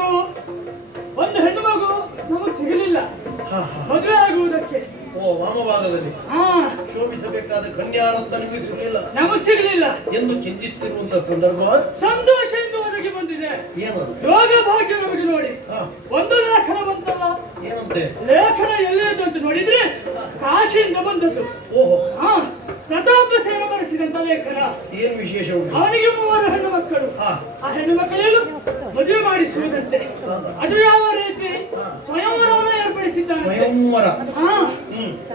ಆದ್ರೂ ಒಂದು ಹೆಣ್ಣು ಮಗು ನಮಗೆ ಸಿಗಲಿಲ್ಲ ಮದುವೆ ಆಗುವುದಕ್ಕೆ. ಓ, ವಾಮಭಾಗದಲ್ಲಿ ಶೋಭಿಸಬೇಕಾದ ಕನ್ಯಾರಂತ ನಿಮಗೆ ಸಿಗಲಿಲ್ಲ, ನಮಗೆ ಸಿಗಲಿಲ್ಲ ಎಂದು ಚಿಂತಿಸುತ್ತಿರುವಂತ ಸಂದರ್ಭ ಸಂತೋಷ ಎಂದು ಒದಗಿ ಬಂದಿದೆ. ಏನದು? ಯೋಗ ಭಾಗ್ಯ ನಮಗೆ ನೋಡಿ ಒಂದು ಲೇಖನ ಬಂತಲ್ಲ. ಏನಂತೆ? ಲೇಖನ ಎಲ್ಲಿದೆ ಅಂತ ನೋಡಿದ್ರೆ ಕಾಶಿಯಿಂದ ಬಂದದ್ದು. ಓಹೋ, ಪ್ರತಾಪ ಸೇನ ಬರೆಸಿದಂತ ಲೇಖನ. ಏನ್ ವಿಶೇಷ ಉಂಟು? ಅವನಿಗೆ 3 ಹೆಣ್ಣು ಮಕ್ಕಳು. ಆ ಹೆಣ್ಣು ಮಕ್ಕಳಿಗೂ ಮದುವೆ ಮಾಡಿಸುವುದಂತೆ. ಅದು ಯಾವ ರೀತಿ ಸ್ವಯಂವರವನ್ನು ಏರ್ಪಡಿಸಿದ್ದಾನೆ. ಸ್ವಯಂವರ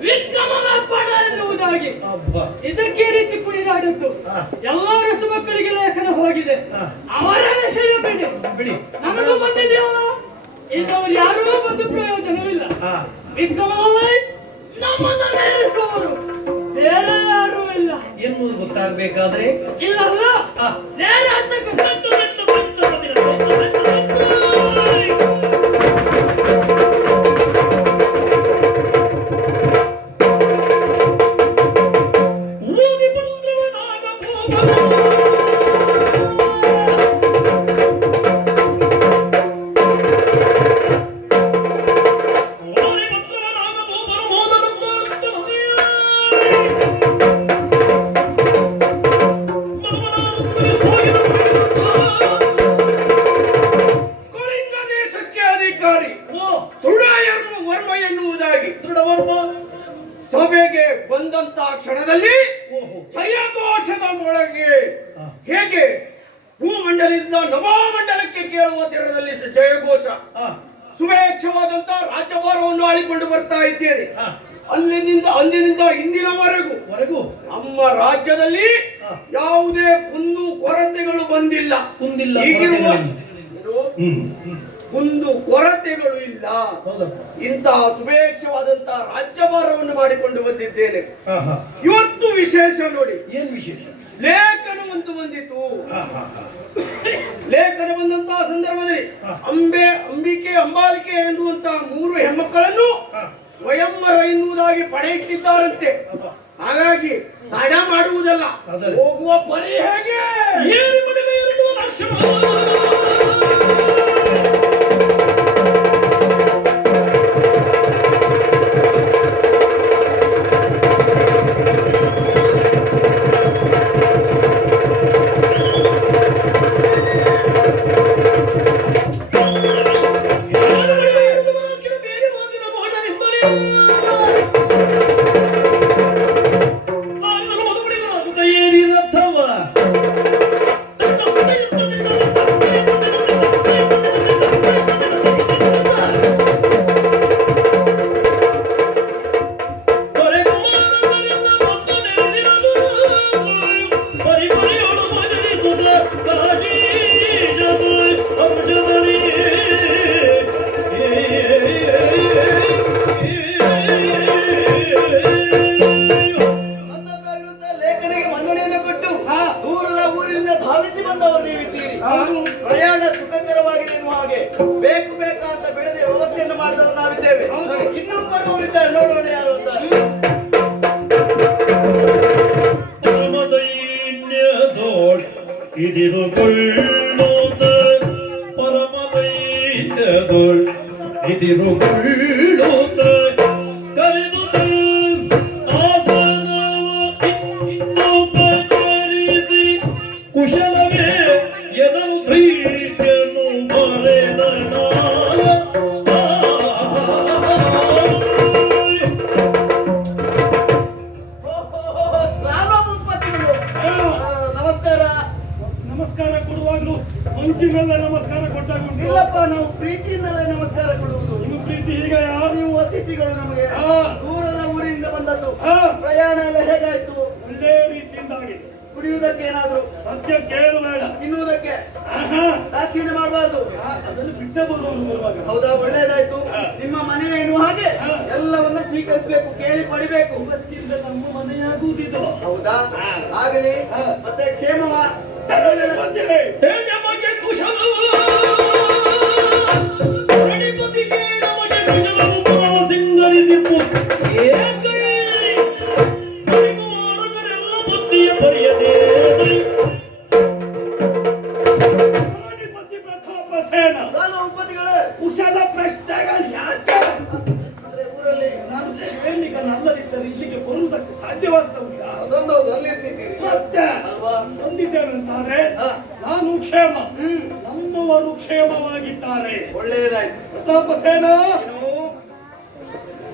ವಿಕ್ರಮನ ಪಣ ಎನ್ನುವುದಾಗಿ ಇದಕ್ಕೆ ರೀತಿ ಕುಣಿದಾಡದ್ದು. ಎಲ್ಲ ರಸು ಮಕ್ಕಳಿಗೆ ಲೇಖನ ಹೋಗಿದೆ. ಅವರ ವಿಷಯ ಬಿಡಿ, ನಮಗೂ ಬಂದಿದೆಯಲ್ಲ. ಇಂಥವ್ರು ಯಾರೂ ಬಂದು ಪ್ರಯೋಜನವಿಲ್ಲ. ವಿಕ್ರಮನಲ್ಲಿ ನಮ್ಮನ್ನೇ ಇರಿಸುವವರು ಬೇರೆ ಯಾರೂ ಇಲ್ಲ ಎನ್ನುವುದು ಗೊತ್ತಾಗಬೇಕಾದ್ರೆ ಇಲ್ಲಲ್ಲ ನೇರ ಸಭೆಗೆ ಬಂದಂತ ಕ್ಷಣದಲ್ಲಿ ಜಯಘೋಷದ ಮೊಳಗೆ ಹೇಗೆ ಭೂಮಂಡಲದಿಂದ ನವಮಂಡಲಕ್ಕೆ ಕೇಳುವ ದಿನದಲ್ಲಿ ಜಯಘೋಷ ಸುವೇಕ್ಷವಾದಂತ ರಾಜ್ಯಭಾರವನ್ನು ಆಳಿಕೊಂಡು ಬರ್ತಾ ಇದ್ದೇನೆ. ಅಂದಿನಿಂದ ಇಂದಿನವರೆಗೂ ನಮ್ಮ ರಾಜ್ಯದಲ್ಲಿ ಯಾವುದೇ ಕುಂದು ಕೊರತೆಗಳು ಬಂದಿಲ್ಲ. ಕುಂದು ಕೊರತೆಗಳು ಇಲ್ಲ. ಇಂತಹ ಸುಭೇಕ್ಷವಾದಂತಹ ರಾಜ್ಯಭಾರವನ್ನು ಮಾಡಿಕೊಂಡು ಬಂದಿದ್ದೇನೆ. ಇವತ್ತು ವಿಶೇಷ ನೋಡಿ. ಏನ್ ವಿಶೇಷ? ಲೇಖನ ಒಂದು ಬಂದಿತ್ತು. ಲೇಖನ ಬಂದಂತಹ ಸಂದರ್ಭದಲ್ಲಿ ಅಂಬಿಕೆ ಅಂಬಾಲಿಕೆ ಎನ್ನುವಂತಹ 3 ಹೆಣ್ಮಕ್ಕಳನ್ನು ಸ್ವಯಂವರ ಎನ್ನುವುದಾಗಿ ಪಡೆ ಇಟ್ಟಿದ್ದಾರಂತೆ. ಹಾಗಾಗಿ ತಡ ಮಾಡುವುದಲ್ಲ, ಹೋಗುವ ಪರಿ ಹೇಗೆ ಪ್ರಯಾಣ ಸುಖಕರವಾಗಿ ಎನ್ನುವ ಹಾಗೆ ಬೇಕಾದ ಬೆಳೆದ ವ್ಯವಸ್ಥೆಯನ್ನು ಮಾಡಿದವರು ನಾವಿದ್ದೇವೆ. ಇನ್ನೂ ಬರುವವರಿದ್ದಾರೆ, ನೋಡೋಣ ಯಾರು ಅಂತಾರೆ. ಕುಶಲವೇ ಎದನು ಧೈರ್ಯನು ಬರೆದನ ನಮಸ್ಕಾರ ಕೊಡುವಾಗ್ಲೂ ಮುಂಚಿನೆಲ್ಲ ನಮಸ್ಕಾರ ಕೊಟ್ಟಾಗ ಇಲ್ಲಪ್ಪ, ನಾವು ಪ್ರೀತಿಯಿಂದಲೇ ನಮಸ್ಕಾರ ಕೊಡುವುದು. ನಿಮ್ಮ ಪ್ರೀತಿ ಈಗ ನೀವು ಅತಿಥಿಗಳು, ನಮಗೆ ದೂರದ ಊರಿಂದ ಬಂದದ್ದು. ಪ್ರಯಾಣ ಎಲ್ಲ ಹೇಗಾಯ್ತು? ಒಳ್ಳೆ ರೀತಿಯಿಂದ ಆಗಿದೆ. ಕುಡಿಯುವುದಕ್ಕೆ ಏನಾದ್ರು? ಸದ್ಯಕ್ಕೆ ಏನು ಬೇಡ. ತಿನ್ನುವುದಕ್ಕೆ ದಾಕ್ಷಿಣ್ಯ ಮಾಡಬಾರ್ದು. ಅದನ್ನು ಬಿಟ್ಟ ಬರುವಾಗ. ಹೌದಾ? ಒಳ್ಳೇದಾಯ್ತು. ನಿಮ್ಮ ಮನೆ ಎನ್ನುವ ಹಾಗೆ ಎಲ್ಲವನ್ನ ಸ್ವೀಕರಿಸಬೇಕು, ಕೇಳಿ ಪಡಿಬೇಕು. ಇವತ್ತಿಂದ ನಮ್ಮ ಮನೆಯಾಗುವುದಿದು. ಹೌದಾ? ಆಗಲಿ. ಮತ್ತೆ ಕ್ಷೇಮವ ಭೂಪತಿಗಳೇ. ಕುಶಲ ಪ್ರಶ್ನೆಗಳು ಯಾಕೆ? ಅಂದ್ರೆ ಊರಲ್ಲಿ ನಾನು ಕ್ಷೇಮಿಕ ನಲ್ಲದಿದ್ದರೆ ಇಲ್ಲಿಗೆ ಬರುವುದಕ್ಕೆ ಸಾಧ್ಯವಾಗ್ತವಿಲ್ಲ. ಅದೊಂದು ಹೌದು, ಅಲ್ಲಿ ಇರ್ತಿದ್ದೀರಿ ಮತ್ತೆ ಅಲ್ವಾ? ಬಂದಿದ್ದೇನೆ ಅಂತಾದ್ರೆ ಹಾ. ನಾನು ಕ್ಷೇಮ, ಹ್ಮ್, ನಮ್ಮವರು ಕ್ಷೇಮವಾಗಿದ್ದಾರೆ. ಒಳ್ಳೆಯದಾಯ್ತು. ಪ್ರತಾಪಸೇನ ಏನು?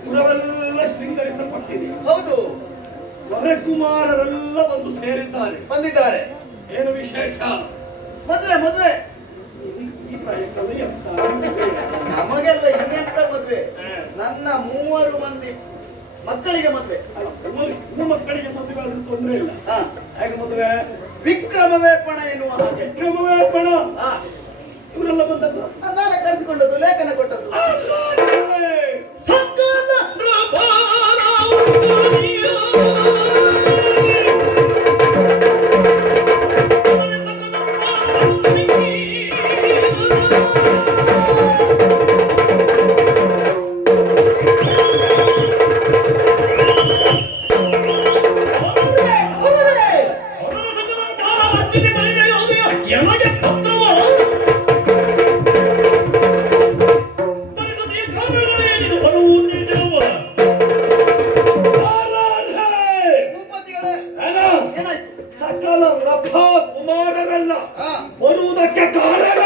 ಪುರವೆಲ್ಲ ಶೃಂಗರಿಸಲ್ಪಟ್ಟಿದೆ. ಹೌದು, ವರಕುಮಾರರೆಲ್ಲ ಬಂದು ಸೇರಿದ್ದಾರೆ. ಬಂದಿದ್ದಾರೆ. ಏನು ವಿಶೇಷ? ಮದುವೆ ಮದುವೆ ಈ ಪ್ರಯತ್ನವೇ ಎಂತ? ನಮಗೆಲ್ಲ ಇನ್ನೆಂತ ಮದುವೆ? ನನ್ನ 3 ಮಂದಿ ಮಕ್ಕಳಿಗೆ ಮದುವೆ. ಅಲ್ಲ, ಇನ್ನು ಮಕ್ಕಳಿಗೆ ಮದುವೆ ತೊಂದರೆ ಇಲ್ಲ. ಹಾ, ಹೇಗೆ ಮದುವೆ? ವಿಕ್ರಮವೇ ಪಣ ಎನ್ನುವ ಹಾಗೆ. ಕ್ರಮವೇ ಪಣ. ಹಾ, ಇವರೆಲ್ಲ ಬಂದದ್ದು ನಾನೇ ಕರೆಸಿಕೊಂಡದ್ದು, ಲೇಖನ ಕೊಟ್ಟದ್ದು. ಸಕಲ ಭೂಪತಿಗಳೇ, ಏನಾಯ್ತು? ಸಕಲ ರಭಾ ಕುಮಾರರೆಲ್ಲ ಹಾ, ಬರುವುದಕ್ಕೆ ಕಾರಣ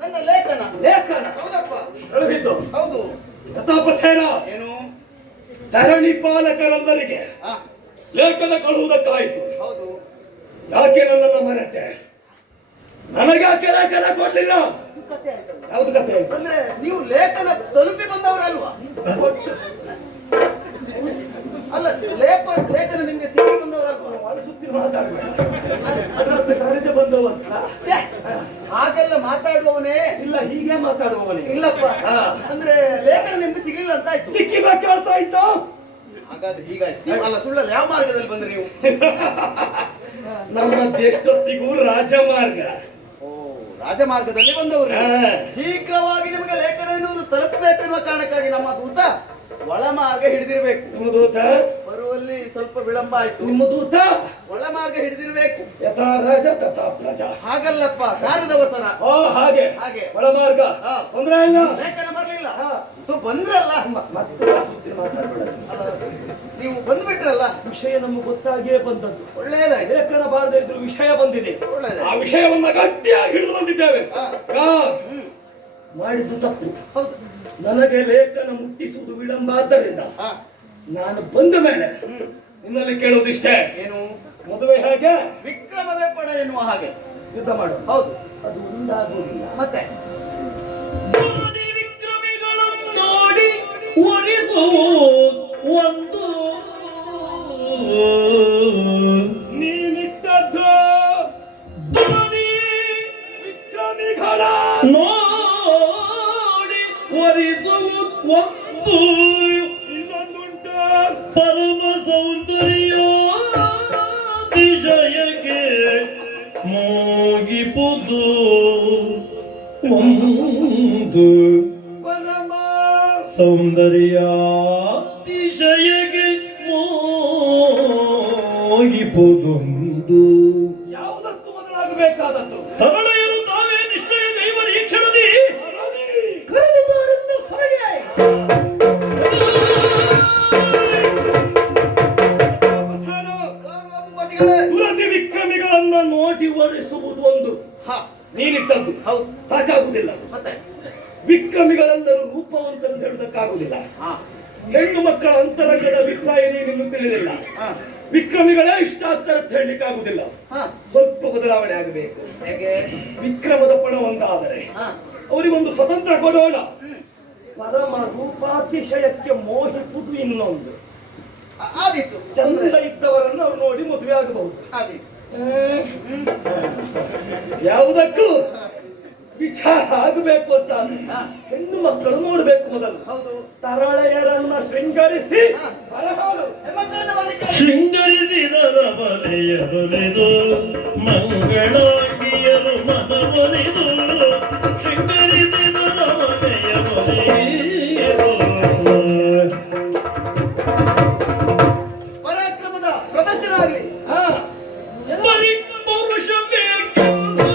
ನನ್ನ ಲೇಖನ. ಲೇಖನ ಹೌದಪ್ಪ, ಕಳುಹಿದ್ದು. ಹೌದು. ಪ್ರತಾಪಸೇನ ಏನು? ಧರಣಿ ಪಾಲಕರೆಲ್ಲರಿಗೆ ಹಾ, ಲೇಖನ ಕಳುವುದಕ್ಕಾಯ್ತು. ಹೌದು. ಯಾಕೆ ನನ್ನನ್ನ ಮರೆತೆ? ನನಗ್ಯಾಕೆ ಲೇಖನ ಕೊಡ್ಲಿಲ್ಲ? ಇದು ಕಥೆ ಆಯ್ತಲ್ಲ. ಯಾವ್ದು ಕಥೆ ಆಯ್ತು? ಅಂದ್ರೆ ನೀವು ಲೇಖನ ತಲುಪಿ ಬಂದವರಲ್ವಾ? ಅಲ್ಲ, ಲೇಖನ ನಿಮ್ಗೆ ಸಿಕ್ಕಿ ಬಂದವರಲ್ವಾ? ಒಳ ಸುತ್ತಿ ಮಾತಾಡ್ಬೇಡ. ಅದರಂತೆ ಕರೆದು ಬಂದವ ಅಂತ. ಛೆ, ಹಾಗೆಲ್ಲ ಮಾತಾಡುವವನೇ ಇಲ್ಲ, ಹೀಗೆ ಮಾತಾಡುವವನೇ. ಇಲ್ಲಪ್ಪ. ಹಾ. ಅಂದ್ರೆ ಲೇಖನ ನಿಮ್ಗೆ ಸಿಗ್ಲಿಲ್ಲ ಅಂತ ಆಯ್ತು. ಸಿಕ್ಕಿದ ಕೇಳ್ತಾ ಇತ್ತು. ಹಾಗಾದ್ರೆ ಹೀಗಾಯ್ತು. ನೀವು ಅಲ್ಲ, ಸುಳ್ಳಲ್ಲ, ಯಾವ ಮಾರ್ಗದಲ್ಲಿ ಬಂದ್ರಿ ನೀವು? ನಮ್ಮದೆಷ್ಟೊತ್ತಿಗೂ ರಾಜಮಾರ್ಗ. ಓ, ರಾಜಮಾರ್ಗದಲ್ಲಿ ಬಂದವರು. ಹಾ. ಶೀಘ್ರವಾಗಿ ನಿಮಗೆ ಲೇಖನ ಎನ್ನುವುದು ತಲುಪಬೇಕೆನ್ನುವ ಕಾರಣಕ್ಕಾಗಿ ನಮ್ಮ ದೂತ ಒಳ ಮಾರ್ಗ ಹಿಡಿದಿರ್ಬೇಕು. ನಿಮ್ಮ ದೂತ ಬರುವಲ್ಲಿ ಸ್ವಲ್ಪ ವಿಳಂಬ ಆಯ್ತು. ನಿಮ್ಮ ದೂತ ಒಳ ಮಾರ್ಗ ಹಿಡಿದಿರ್ಬೇಕು. ಯಥಾ ರಾಜ ತಥಾ ಪ್ರಜಾ. ಹಾಗಲ್ಲಪ್ಪ, ಕಾರ್ಯದವಸರ. ಓ ಹಾಗೆ ಹಾಗೆ. ಒಳಮಾರ್ಗ. ಹಾ. ತೊಂದ್ರೆ ಇಲ್ಲ. ಲೇಖನ ಬರ್ಲಿಲ್ಲ. ಹಾ. ನೀವು ಬಂದ್ರಲ್ಲ. ಮತ್ತೆ ಸುದ್ದಿ ಮಾತಾಡ್ಬೇಡ. ಅಲ್ಲ, ನೀವು ಬಂದ್ಬಿಟ್ರಲ್ಲ, ವಿಷಯ ನಮ್ಗೆ ಗೊತ್ತಾಗಿಯೇ ಬಂದದ್ದು. ಒಳ್ಳೆಯದಾಯ್ತು. ಲೇಖನ ಬಾರದೇ ಇದ್ರು ವಿಷಯ ಬಂದಿದೆ. ಒಳ್ಳೆಯದಾಯ್ತು. ಆ ವಿಷಯವನ್ನ ಗಟ್ಟಿಯಾಗಿ ಹಿಡಿದು ಬಂದಿದ್ದೇವೆ. ಹಾ. ಯಾ, ಹ್ಮ್, ಮಾಡಿದ್ದು ತಪ್ಪು. ಹೌದು. ನನಗೆ ಲೇಖನ ಮುಟ್ಟಿಸುವುದು ವಿಳಂಬ ಆದ್ದರಿಂದ ಹಾ. ನಾನು ಬಂದ ಮೇಲೆ ಹ್ಮ್, ನಿನ್ನಲ್ಲಿ ಕೇಳುವುದಿಷ್ಟೇ. ಏನು? ಮದುವೆ ಹೇಗೆ? ವಿಕ್ರಮವೇ ಪಡ ಎನ್ನುವ ಹಾಗೆ. ಯುದ್ಧ ಮಾಡು. ಹೌದು. ಅದು ಒಂದಾಗುವುದಿಲ್ಲ. ಮತ್ತೆ ವಿಕ್ರಮಿಗಳನ್ನು ನೋಡಿ ಒಲಿದು ಒಂದು ನೀನಿಟ್ಟದ್ದು ದುರದಿ ವಿಕ್ರಮಿಗಳ ನೋಡಿ ಒಲಿಸುವುದು ಒಂದು ಇನ್ನೊಂದುಂಟು. ಪರಮ ಸೌಂದರ್ಯಾತಿಶಯಕ್ಕೆ ಮೋಗಿಪುದು ಒಂದು ಪರಮ ಸೌಂದರ್ಯಾತಿಶಯಕ್ಕೆ ಮೋಗಿಪುದೊಂದು ಯಾವುದಕ್ಕೂ ಮೊದಲಾಗಬೇಕಾದದ್ದು ತರುಣೆಯರು ತಾವೇ ನಿಶ್ಚಯ ದೈವರ ಈ ಕ್ಷಣದಿ ಅರಳಿ. ಕರೆದು ಬಾರಿಂದ ಸಭೆಗೆ ಭೂಪತಿಗಳೇ. ದುರದಿ ವಿಕ್ರಮಿಗಳನ್ನ ನೋಡಿ ಒರೆಸುವುದು ಒಂದು. ಹಾ, ನೀನಿಟ್ಟದ್ದು ಹೌದು. ಸಾಕಾಗುವುದಿಲ್ಲ. ಮತ್ತೆ ವಿಕ್ರಮಿಗಳೆಲ್ಲರೂ ರೂಪವಂತರು ಹೇಳುವುದಕ್ಕಾಗುವುದಿಲ್ಲ. ಹಾ, ಹೆಣ್ಣು ಮಕ್ಕಳ ಅಂತರಂಗದ ಅಭಿಪ್ರಾಯ ನೀನಿನ್ನು ತಿಳಿದಿಲ್ಲ. ಹಾ, ವಿಕ್ರಮಿಗಳೇ ಇಷ್ಟ ಆಗ್ತಾರೆ ಅಂತ ಹೇಳಲಿಕ್ಕಾಗುವುದಿಲ್ಲ. ಹಾ. ಸ್ವಲ್ಪ ಬದಲಾವಣೆ ಆಗಬೇಕು. ಹೇಗೆ? ವಿಕ್ರಮದ ಪಣ ಒಂದಾದರೆ ಹಾ. ಅವರಿಗೊಂದು ಸ್ವತಂತ್ರ ಕೊಡೋಣ. ಹ್ಮ್. ಪರಮ ರೂಪಾತಿಶಯಕ್ಕೆ ಮೋಹಿಸುವುದು ಇನ್ನೊಂದು. ಆದೀತು. ಚಂದ ಇದ್ದವರನ್ನು ಅವ್ರು ನೋಡಿ ಮದುವೆ ಆಗಬಹುದು. ಆದೀತು. ಹ್ಮ್. ಯಾವುದಕ್ಕೂ ವಿಚಾರ ಆಗಬೇಕು ಅಂತ ಹಾ. ಹೆಣ್ಣು ಮಕ್ಕಳು ನೋಡ್ಬೇಕು ಮೊದಲು. ಹೌದು. ತರಳೆಯರನ್ನ ಶೃಂಗರಿಸಿ ಹಾ. ಬರಹಾಡು. ಹೆಣ್ಮಕ್ಕಳನ್ನ ಬರ್ಲಿಕ್ಕೆ ಶೃಂಗರಿಸಿದರ ಬಲೆಯರೊಲಿದು ಮಂಗಳಾಂಗಿಯರು ಮನವೊಲಿದು ಶೃಂಗರಿಸಿದರ ಬಲೆಯರೊಲಿದು ಪರಾಕ್ರಮದ ಪ್ರದರ್ಶನ ಆಗಲಿ. ಹಾ. ಬರೀ ಪೌರುಷ ಬೇಕೆಂದು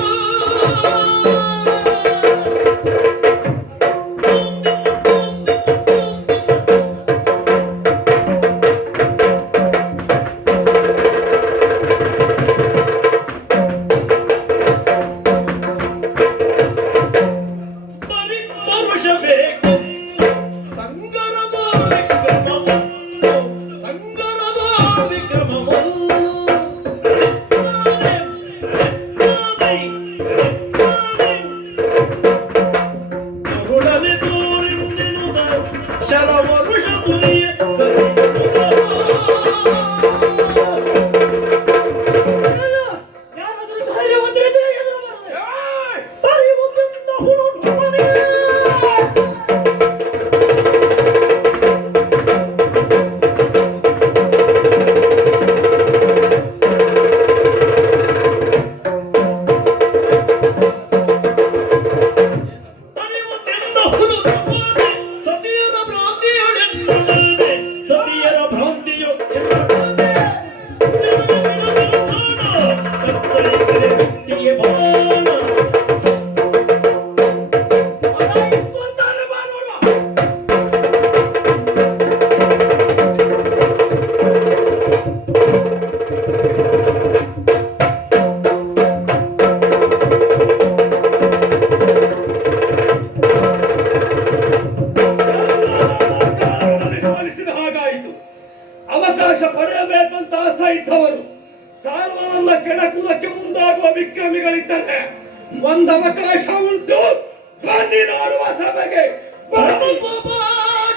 ಸಭೆಗೆ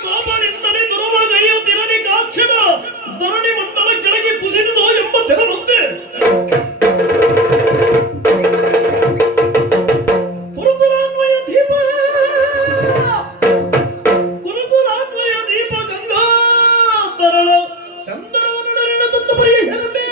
ಕೋಪದಿಂದಲೇ ದುರ್ವಗೈಯುತ್ತಿರಲಿ ಕಾಕ್ಷಣ ಧರಣಿ ಮಂಡಲ ಕೆಳಗೆ ಕುಸಿದುದು ಎಂಬ ತೆರವಂತೆ ಕುರುಕುಲಾನ್ವಯ ದೀಪ ಗಂಗಾ ತರಳ ಸಂದರವನ್ನೊಡನೆ ತಂದು ಪರಿಹರಿಸಬೇ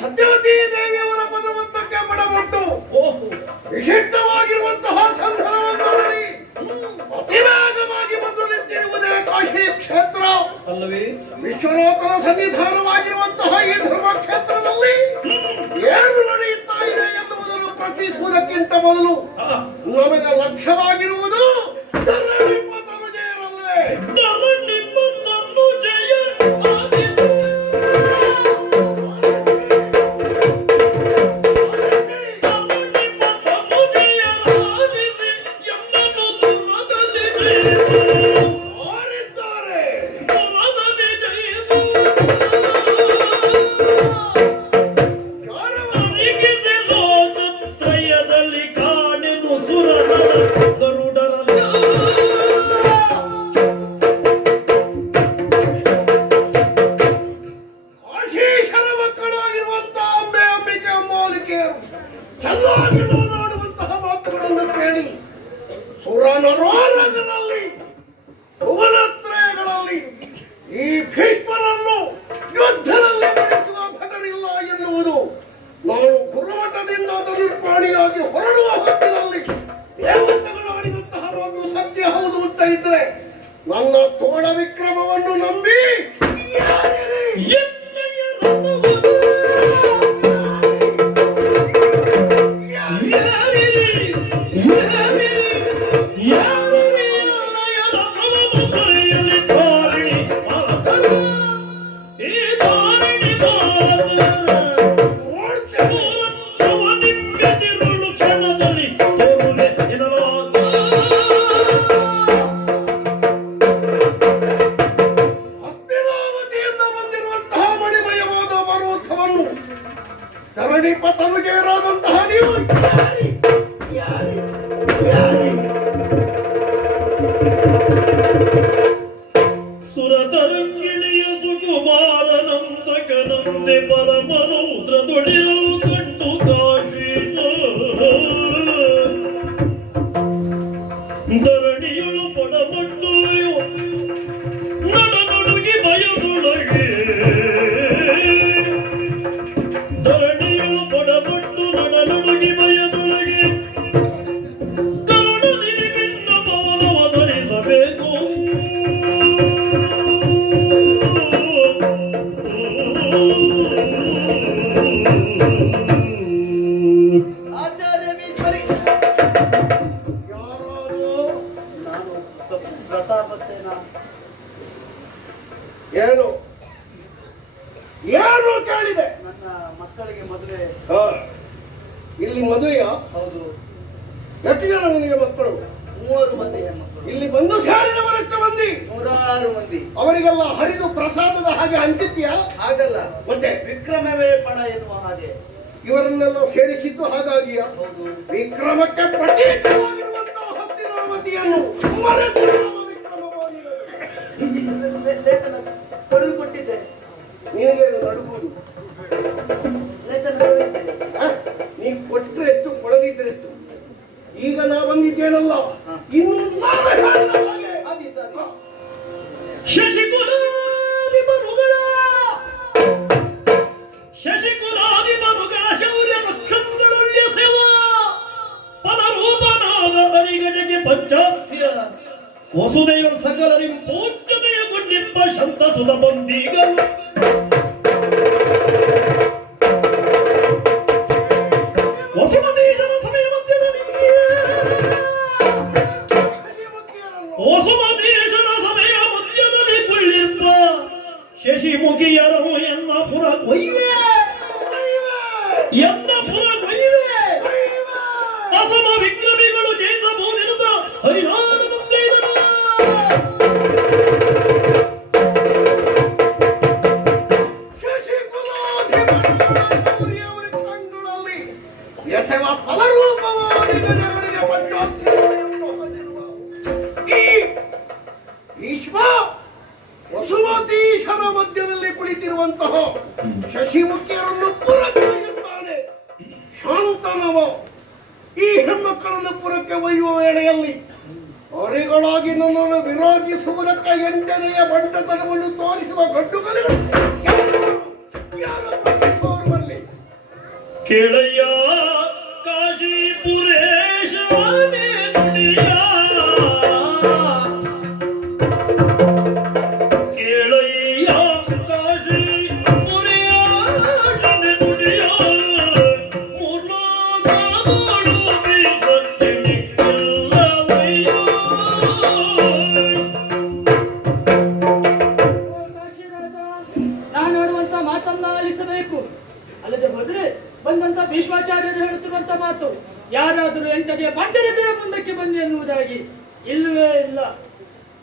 ಸತ್ಯವತಿ ದೇವಿಯವರ ಪದವಂತಕ್ಕೆ ಬಡಬಟ್ಟು ವಿಶಿಷ್ಟವಾಗಿರುವಂತಹ ಸಂಧಾನವನ್ನೊಡನೆ ಅತಿವೇಗವಾಗಿ ಬಂದು ನಿಂತಿರುವುದೇ ಕಾಶಿ ಕ್ಷೇತ್ರ ಅಲ್ಲವೇ ವಿಶ್ವನಾಥನ ಸನ್ನಿಧಾನವಾಗಿರುವಂತಹ ಈ ಧರ್ಮಕ್ಷೇತ್ರದಲ್ಲಿ ಏನು ನಡೆಯುತ್ತಾ ಇದೆ ಎನ್ನುವುದನ್ನು ಪ್ರಶ್ನಿಸುವುದಕ್ಕಿಂತ ಮೊದಲು ನಮಗೆ ಲಕ್ಷ್ಯವಾಗಿರುವುದು ಧರಣಿಪ ತನುಜೆಯರಲ್ಲವೇ ಚೆನ್ನಾಗಿ ನೋಡುವಂತಹ ಮಾತುಗಳನ್ನು ಕೇಳಿ ಸುರನರೋರಗರಲ್ಲಿ ಭುವನತ್ರಯಗಳಲ್ಲಿ ಈ ಭೀಷ್ಮರನ್ನು ಯುದ್ಧದಲ್ಲಿ ಬಿಡಿಸುವ ಭಟರಿಲ್ಲ ಎನ್ನುವುದು ನಾನು ಗುರುಮಠದಿಂದ ಧನುರ್ಪಾಣಿಯಾಗಿ ಹೊರಡುವ ಹೊತ್ತಿನಲ್ಲಿ ದೇವತೆಗಳು ಆಡಿದಂತಹ ಮಾತು ಸತ್ಯ ಹೌದು ಅಂತ ಇದ್ರೆ ನನ್ನ ತೋಳ ವಿಕ್ರಮವನ್ನು ನಂಬಿ ಧರಣಿಪ ತನುಜೆಯರಾದಂತಹ ನೀವು ಸುರತರಂಗಿಣಿಯ ಸುಕುಮಾರನಂದಕನಂದೆ ಪರಮರೌದ್ರದೊಡಿರಲು ಕಂಡು ಕಾಶೀಶ ಧರಣಿಯಳು ಪಡಪಟ್ಟು ನಡುಗಿ ಭಯದೊಳಗೆ ಧರಣಿಯಳು ಪಡಪಟ್ಟು ನಡುಗಿ ಭಯದೊಳಗೆ ಕರುಣ ನಿನಗಿನ್ನ ಭವನವ ಧರಿಸಬೇಕು ಆಚಾರ್ಯ ಬೀಸರಿ ಯಾರು ನಾನು ಪ್ರತಾಪಸೇನ ಏನು ಏನು ಕೇಳಿದೆ ನನ್ನ ಮಕ್ಕಳಿಗೆ ಮದುವೆ ಇಲ್ಲಿ ಮದುವೆಯ ಹೌದು ಎಷ್ಟು ಜನ ನಿನಗೆ ಮಕ್ಕಳು 3 ಮಂದಿ ಹೆಣ್ಮಕ್ಕಳು ಇಲ್ಲಿ ಬಂದು ಸೇರಿದವರೆಷ್ಟು ಮಂದಿ 106 ಮಂದಿ ಅವರಿಗೆಲ್ಲ ಹರಿದು ಪ್ರಸಾದದ ಹಾಗೆ ಹಂಚಿತ್ಯಾ ಹಾಗಲ್ಲ ಮತ್ತೆ ವಿಕ್ರಮವೇ ಪಣ ಎನ್ನುವ ಹಾಗೆ ಇವರನ್ನೆಲ್ಲ ಸೇರಿಸಿದ್ದು ಹಾಗಾಗಿಯ ಹೌದು ವಿಕ್ರಮಕ್ಕೆ ಪ್ರತೀಕವಾಗಿರುವಂತಹ ಹಸ್ತಿನಾವತಿಯನ್ನು ಮರೆತು ನಾವು ವಿಕ್ರಮವಾಗಿರಲು. ಲೇಖನ ಕಳುಹಿಕೊಟ್ಟಿದ್ದೆ ನಿನಗೆ ನಡುಗುವುದು ಲೇಖನ ಕಳುಹಿದ್ದೇನೆ ನೀ ಕೊಟ್ಟರೆ ಎಷ್ಟು ಕೊಡದಿದ್ರೆ ಎಷ್ಟು ಈಗ ನಾ ಬಂದಿದ್ದೇನಲ್ಲ ಇನ್ನು ನಾನು ಹೇಳಿದ ಹಾಗೆ ಆದೀತು ಆದೀತು ಶಶಿಕುಲಾಧಿಪರುಗಳ ಶೌರ್ಯ ಪಕ್ಷಗಳೊಳ್ಳೆಯ ಸೇವಾ ಪದರೂಪನಾದ ಅವರಿಗಡೆಗೆ ಪಂಚಾಸ್ಯ ವಸುದೆಯ ಸಕಲರಿ ಪೂಜ್ಯತೆಯ ಗೊಂಡಿಪ್ಪ ಶಂತ ಸುತ ಬಂದೀಗಲು ವಸುಮತೀಶನ ಸಮಯ ಮಧ್ಯದಲ್ಲಿ ವಸುಮತೀಶನ ಸಮಯ ಮಧ್ಯದಲ್ಲಿ ಕೊಳ್ಳಿಪ್ಪ ಶಶಿಮುಖಿಯರು ಎನ್ನ ಪುರ ಕೊಯ್ವೆ ಎನ್ನ ಪುರ ಕೊಯ್ವೆ ಅಸಮ ವಿಕ್ರಮಿಗಳು ಜಯಿಸಬಹುದೆನುತ ಹರಿನಾಮ ಮುಂದೈದನು ಶಶಿಕುಲಾಧಿಪತಿಯವರ ಕಣ್ಣುಗಳಲ್ಲಿ ಎಸೆವ ಫಲರೂಪವಾಗಿ ಜನಗಳಿಗೆ ಪಂಚಾಕ್ಷರವನ್ನು ಹೊಂದಿರುವ ಈ ಭೀಷ್ಮ ವಸುಮತೀಶರ ಮಧ್ಯದಲ್ಲಿ ಕುಳಿತಿರುವಂತಹ ಶಶಿಮುಖಿಯರನ್ನು ಪುರಕ್ಕೊಯ್ಯುತ್ತಾನೆ. ಶಾಂತನವ ಈ ಹೆಣ್ಣುಮಕ್ಕಳನ್ನು ಪುರಕ್ಕೆ ಒಯ್ಯುವ ವೇಳೆಯಲ್ಲಿ ಅವರಿಗಳಾಗಿ ನನ್ನನ್ನು ವಿರೋಧಿಸುವುದಕ್ಕೆ ಎಂಟನೆಯ ಬಂಟತನವನ್ನು ತೋರಿಸುವ ಗಡ್ಡುಗಳು ಯಾರು ಬರಲಿ. ಕೇಳಯ್ಯ ಕಾಶಿಪುರೇಶ ನುಡಿಯ ಕೇಳಯ್ಯ ಕಾಶಿಪುರಿಯ ನುಡಿಯ ಮೂರ್ನಾಗಳು ಬೀಸತ್ತಿನಿಲ್ಲವಯ್ಯೋ. ನಾನು ಆಡುವಂತ ಮಾತನ್ನ ಆಲಿಸಬೇಕು. ಅಲ್ಲದೆ ಹೋದ್ರೆ ಬಂದಂತ ಭೀಷ್ಮಾಚಾರ್ಯರು ಹೇಳುತ್ತಿರುವಂತ ಮಾತು ಯಾರಾದರೂ ಎಂಟನೆಯ ಬಂಟರೆದರ ಮುಂದಕ್ಕೆ ಬನ್ನಿ ಎನ್ನುವುದಾಗಿ ಇಲ್ಲವೇ ಇಲ್ಲ.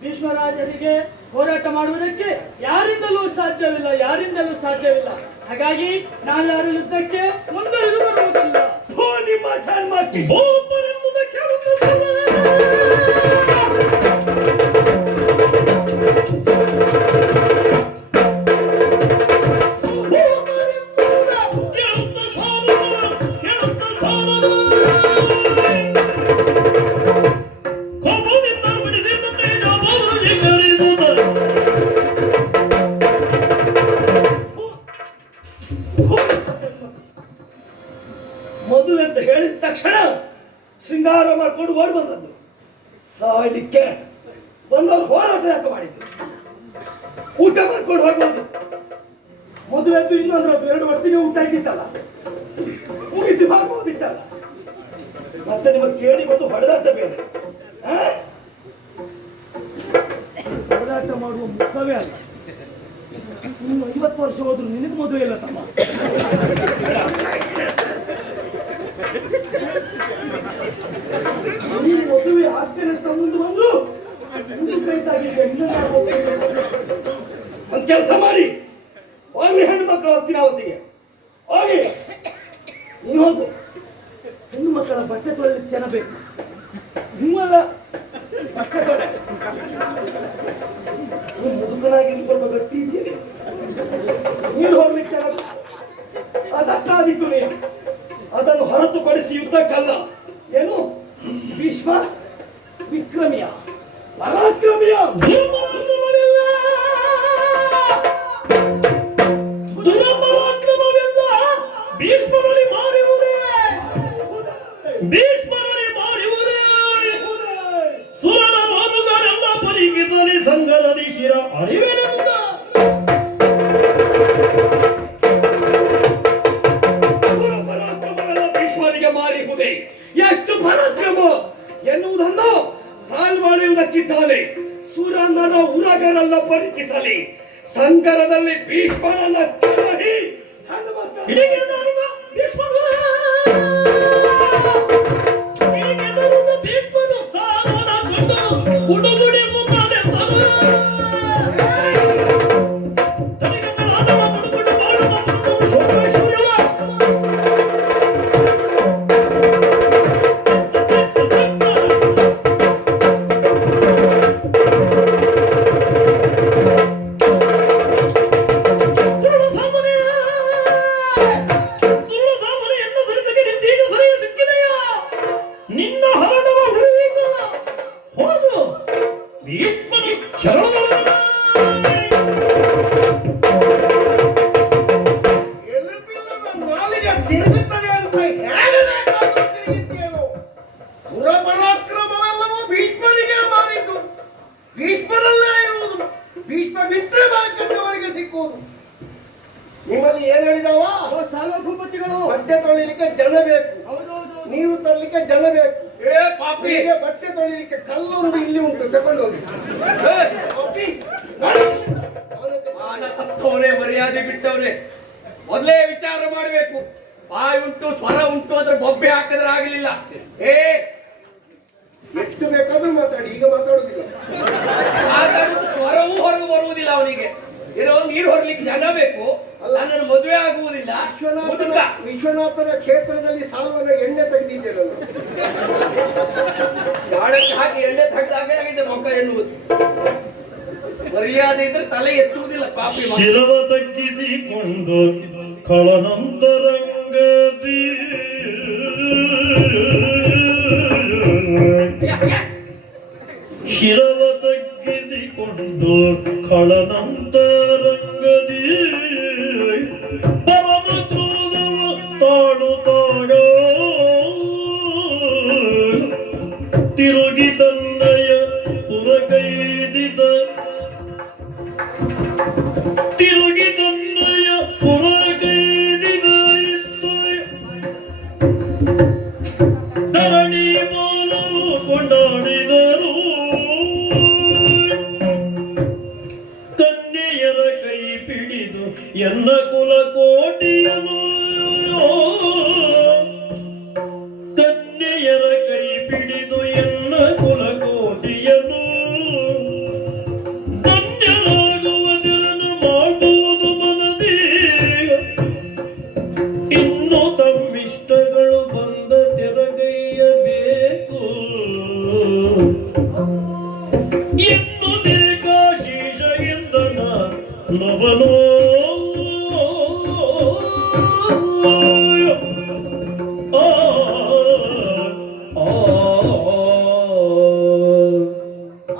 ಭೀಷ್ಮರಾಜರಿಗೆ ಹೋರಾಟ ಮಾಡುವುದಕ್ಕೆ ಯಾರಿಂದಲೂ ಸಾಧ್ಯವಿಲ್ಲ. ಹಾಗಾಗಿ ನಾಲ್ವರು ಯುದ್ಧಕ್ಕೆ ಮುಂದುವರಿದು ಬರುವುದಿಲ್ಲ. ನಿಮ್ಮ ಜನ್ಮಕ್ಕೆ ಒಬ್ಬರೆಂಬುದ ಕೇಳುತ್ತ ಮದುವೆ ಅಂತ ಹೇಳಿದ ತಕ್ಷಣ ಶೃಂಗಾರ ಮಾಡ್ಕೊಂಡು ಓಡಿ ಬಂದದ್ದು. ಸಾಯಲಿಕ್ಕೆ ಬಂದವರು ಹೋರಾಟ ಯಾಕೆ ಮಾಡಿದ್ರು? ಊಟ ಮಾಡ್ಕೊಂಡು ಹೋಗ್ಬೋದು. ಮದುವೆದ್ದು ಇನ್ನೊಂದು 2 ವರ್ಷಕ್ಕೆ ಊಟ ಆಗಿತ್ತಲ್ಲ, ಮುಗಿಸಿ ಮಾಡ್ಬೋದಿತ್ತಲ್ಲ. ಮತ್ತೆ ನಿಮಗೆ ಕೇಳಿ ಬಂದು ಹೊಡೆದಾಟ ಬೇರೆ. ಹೊಡೆದಾಟ ಮಾಡುವ ಮುಖವೇ ಅಲ್ಲ. ಇನ್ನು 50 ವರ್ಷ ಹೋದ್ರು ನಿನಗೆ ಮದುವೆ ಇಲ್ಲ ತಮ್ಮ. ನೀನು ಮದುವೆ ಆಗ್ತೇನೆ ಅಂತ ಮುಂದೆ ಬಂದು ಒಂದು ಕೆಲಸ ಮಾಡಿ, ಹೋಗ್ಲಿ ಹೆಣ್ಣು ಮಕ್ಕಳು ಹತ್ತಿನಾವತ್ತಿಗೆ ಹೋಗಿ ನೀವು ಹೋಗು. ಹೆಣ್ಣು ಮಕ್ಕಳ ಬಟ್ಟೆ ತೊಳೆಯಲಿಕ್ಕೆ ಜನ ಬೇಕು. ನಿಮ್ಮಲ್ಲ ಬಟ್ಟೆ ತೊಳೆ. ನೀವು ಮುದುಕನಾಗಿ ಸ್ವಲ್ಪ ಗಟ್ಟಿ ಇದ್ದೀರಿ. ನೀನು ಹೋಗ್ಲಿಕ್ಕೆ ಜನ ಬೇಕು. ಅದಕ್ಕಾದಿತ್ತು ನೀನು. ಅದನ್ನು ಹೊರತುಪಡಿಸಿ ಯುದ್ಧಕ್ಕಲ್ಲ. ಏನು ಭೀಷ್ಮ ವಿಕ್ರಮಿಯ ಪರಾಕ್ರಮಿಯ ದುರಪರಾಕ್ರಮವೆಲ್ಲ ಭೀಷ್ಮರಲ್ಲಿ ಮಾರಿರುವುದೇ. ಭೀಷ್ಮರಲ್ಲಿ ಮಾರಿರುವುದೇ. ಸುರನ ಮಾಮುಗರೆಲ್ಲ ಪರಿಗಿಸಲಿ ಸಂಗರದಿ ಶಿರ ಅರಿವೆನೆಂದ ಪರಾಕ್ರಮವೆಲ್ಲ ಭೀಷ್ಮರಿಗೆ ಮಾರಿರುವುದೇ. ಎಷ್ಟು ಪರಾಕ್ರಮ ಎನ್ನುವುದನ್ನು ಸಾಲ್ವಳೆಯುವುದಕ್ಕಿದ್ದಾನೆ. ಸುರನರ ಉರಗರೆಲ್ಲ ಪರಿಕಿಸಲಿ ಸಂಗರದಲ್ಲಿ ಭೀಷ್ಮನನ್ನ ಕೆಳಹಿ ಭೀಷ್ಮನು ಸಾಲನ ಕೊಂಡು ಕುಡುಗುಡಿ ಮುಂದಾದೆ ತಿರುಗುತ್ತದೆ ಅಂತ ಹೇಳಬೇಕಾದ್ರೂ ತಿರುಗಿದ್ದೇನು? ದುರಪರಾಕ್ರಮ ಭೀಷ್ಮನಲ್ಲೇ ಇರುವುದು. ಭೀಷ್ಮ ಬಿಟ್ಟರೆ ಬಾಕಿಯವರಿಗೆ ಸಿಕ್ಕುವುದು. ನಿಮ್ಮಲ್ಲಿ ಏನ್ ಹೇಳಿದವ? ಸಾರ್ವಭೌಮತಿಗಳು ಬಟ್ಟೆ ತೊಳಿಲಿಕ್ಕೆ ಜನ ಬೇಕು, ಹೌದೌದು. ನೀರು ತರಲಿಕ್ಕೆ ಜನ ಬೇಕು. ಪಾಪಿ ಹೀಗೆ ಬಟ್ಟೆ ತೊಳಿಲಿಕ್ಕೆ ಕಲ್ಲೊಂದು ಇಲ್ಲಿ ಉಂಟು, ತಗೊಂಡು ಹೋಗಿ. ಪಾಪಿ, ಮಾನ ಸತ್ತವರೇ, ಮರ್ಯಾದೆ ಬಿಟ್ಟವ್ರೆ. ಮೊದಲೇ ವಿಚಾರ ಮಾಡಬೇಕು. ಬಾಯಿ ಉಂಟು, ಸ್ವರ ಉಂಟು ಅಂದ್ರೆ ಬೊಬ್ಬೆ ಹಾಕಿದ್ರೆ ಆಗಲಿಲ್ಲ. ಎಷ್ಟು ಬೇಕಾದ್ರೂ ಮಾತಾಡಿ, ಈಗ ಮಾತಾಡುದಿಲ್ಲ. ಸ್ವರವೂ ಹೊರಗೆ ಬರುವುದಿಲ್ಲ ಅವನಿಗೆ. ಏನೋ ನೀರು ಹೊರಲಿಕ್ಕೆ ಜನ ಬೇಕು, ನನ್ನನ್ನು ಮದುವೆ ಆಗುವುದಿಲ್ಲ. ವಿಶ್ವನಾಥನ ಕ್ಷೇತ್ರದಲ್ಲಿ ಸಾಲವನ್ನು ಎಣ್ಣೆ ತೆಗೆದಿದ್ದೇನೆ ನಾನು. ಗಾಳಕ್ಕೆ ಹಾಕಿ ಎಣ್ಣೆ ತೆಗೆದಾಗಿದೆ ಮುಖ ಎನ್ನುವುದು. ಮರ್ಯಾದೆ ಇದ್ರೆ ತಲೆ ಎತ್ತುವುದಿಲ್ಲ ಪಾಪಿ. ಶಿರವ ತಗ್ಗಿಸಿಕೊಂಡು ಕಳನಂತರಂಗದಿ ಶಿರವ ತಗ್ಗಿಸಿಕೊಂಡು ಕಳನಂತರಂಗದಿ ಪರಮ ಕ್ರೋಧವ ತಾಡುತ್ತಾಗ ತಿರುಗಿ ತನ್ನಯ ಪುರಕೈದಿದ ತಿರುಗಿ ತನ್ನಯ ಪುರಕೈದಿದ ಇತ್ತು ಧರಣಿ ಮಾನವು ಕೊಂಡಾಡಿದರು. ಕನ್ಯೆಯರ ಕೈ ಪಿಡಿದು ಎನ್ನ ಕುಲ ಕೋಟಿಯನು ಕನ್ಯೆಯರ ಕೈ ಪಿಡಿದು ಎನ್ನ ಕುಲ ಕೋಟಿಯನು ಧನ್ಯರಾಗುವುದನ್ನು ಮಾಡುವುದು ಮನದಿ. ಇನ್ನು ತಮ್ಮಿಷ್ಟಗಳು ಬಂದ ತೆರಗೈಯಬೇಕು ಇನ್ನು ದೀರ್ಘಾಶೀಷೆಯಿಂದ ನವನೋ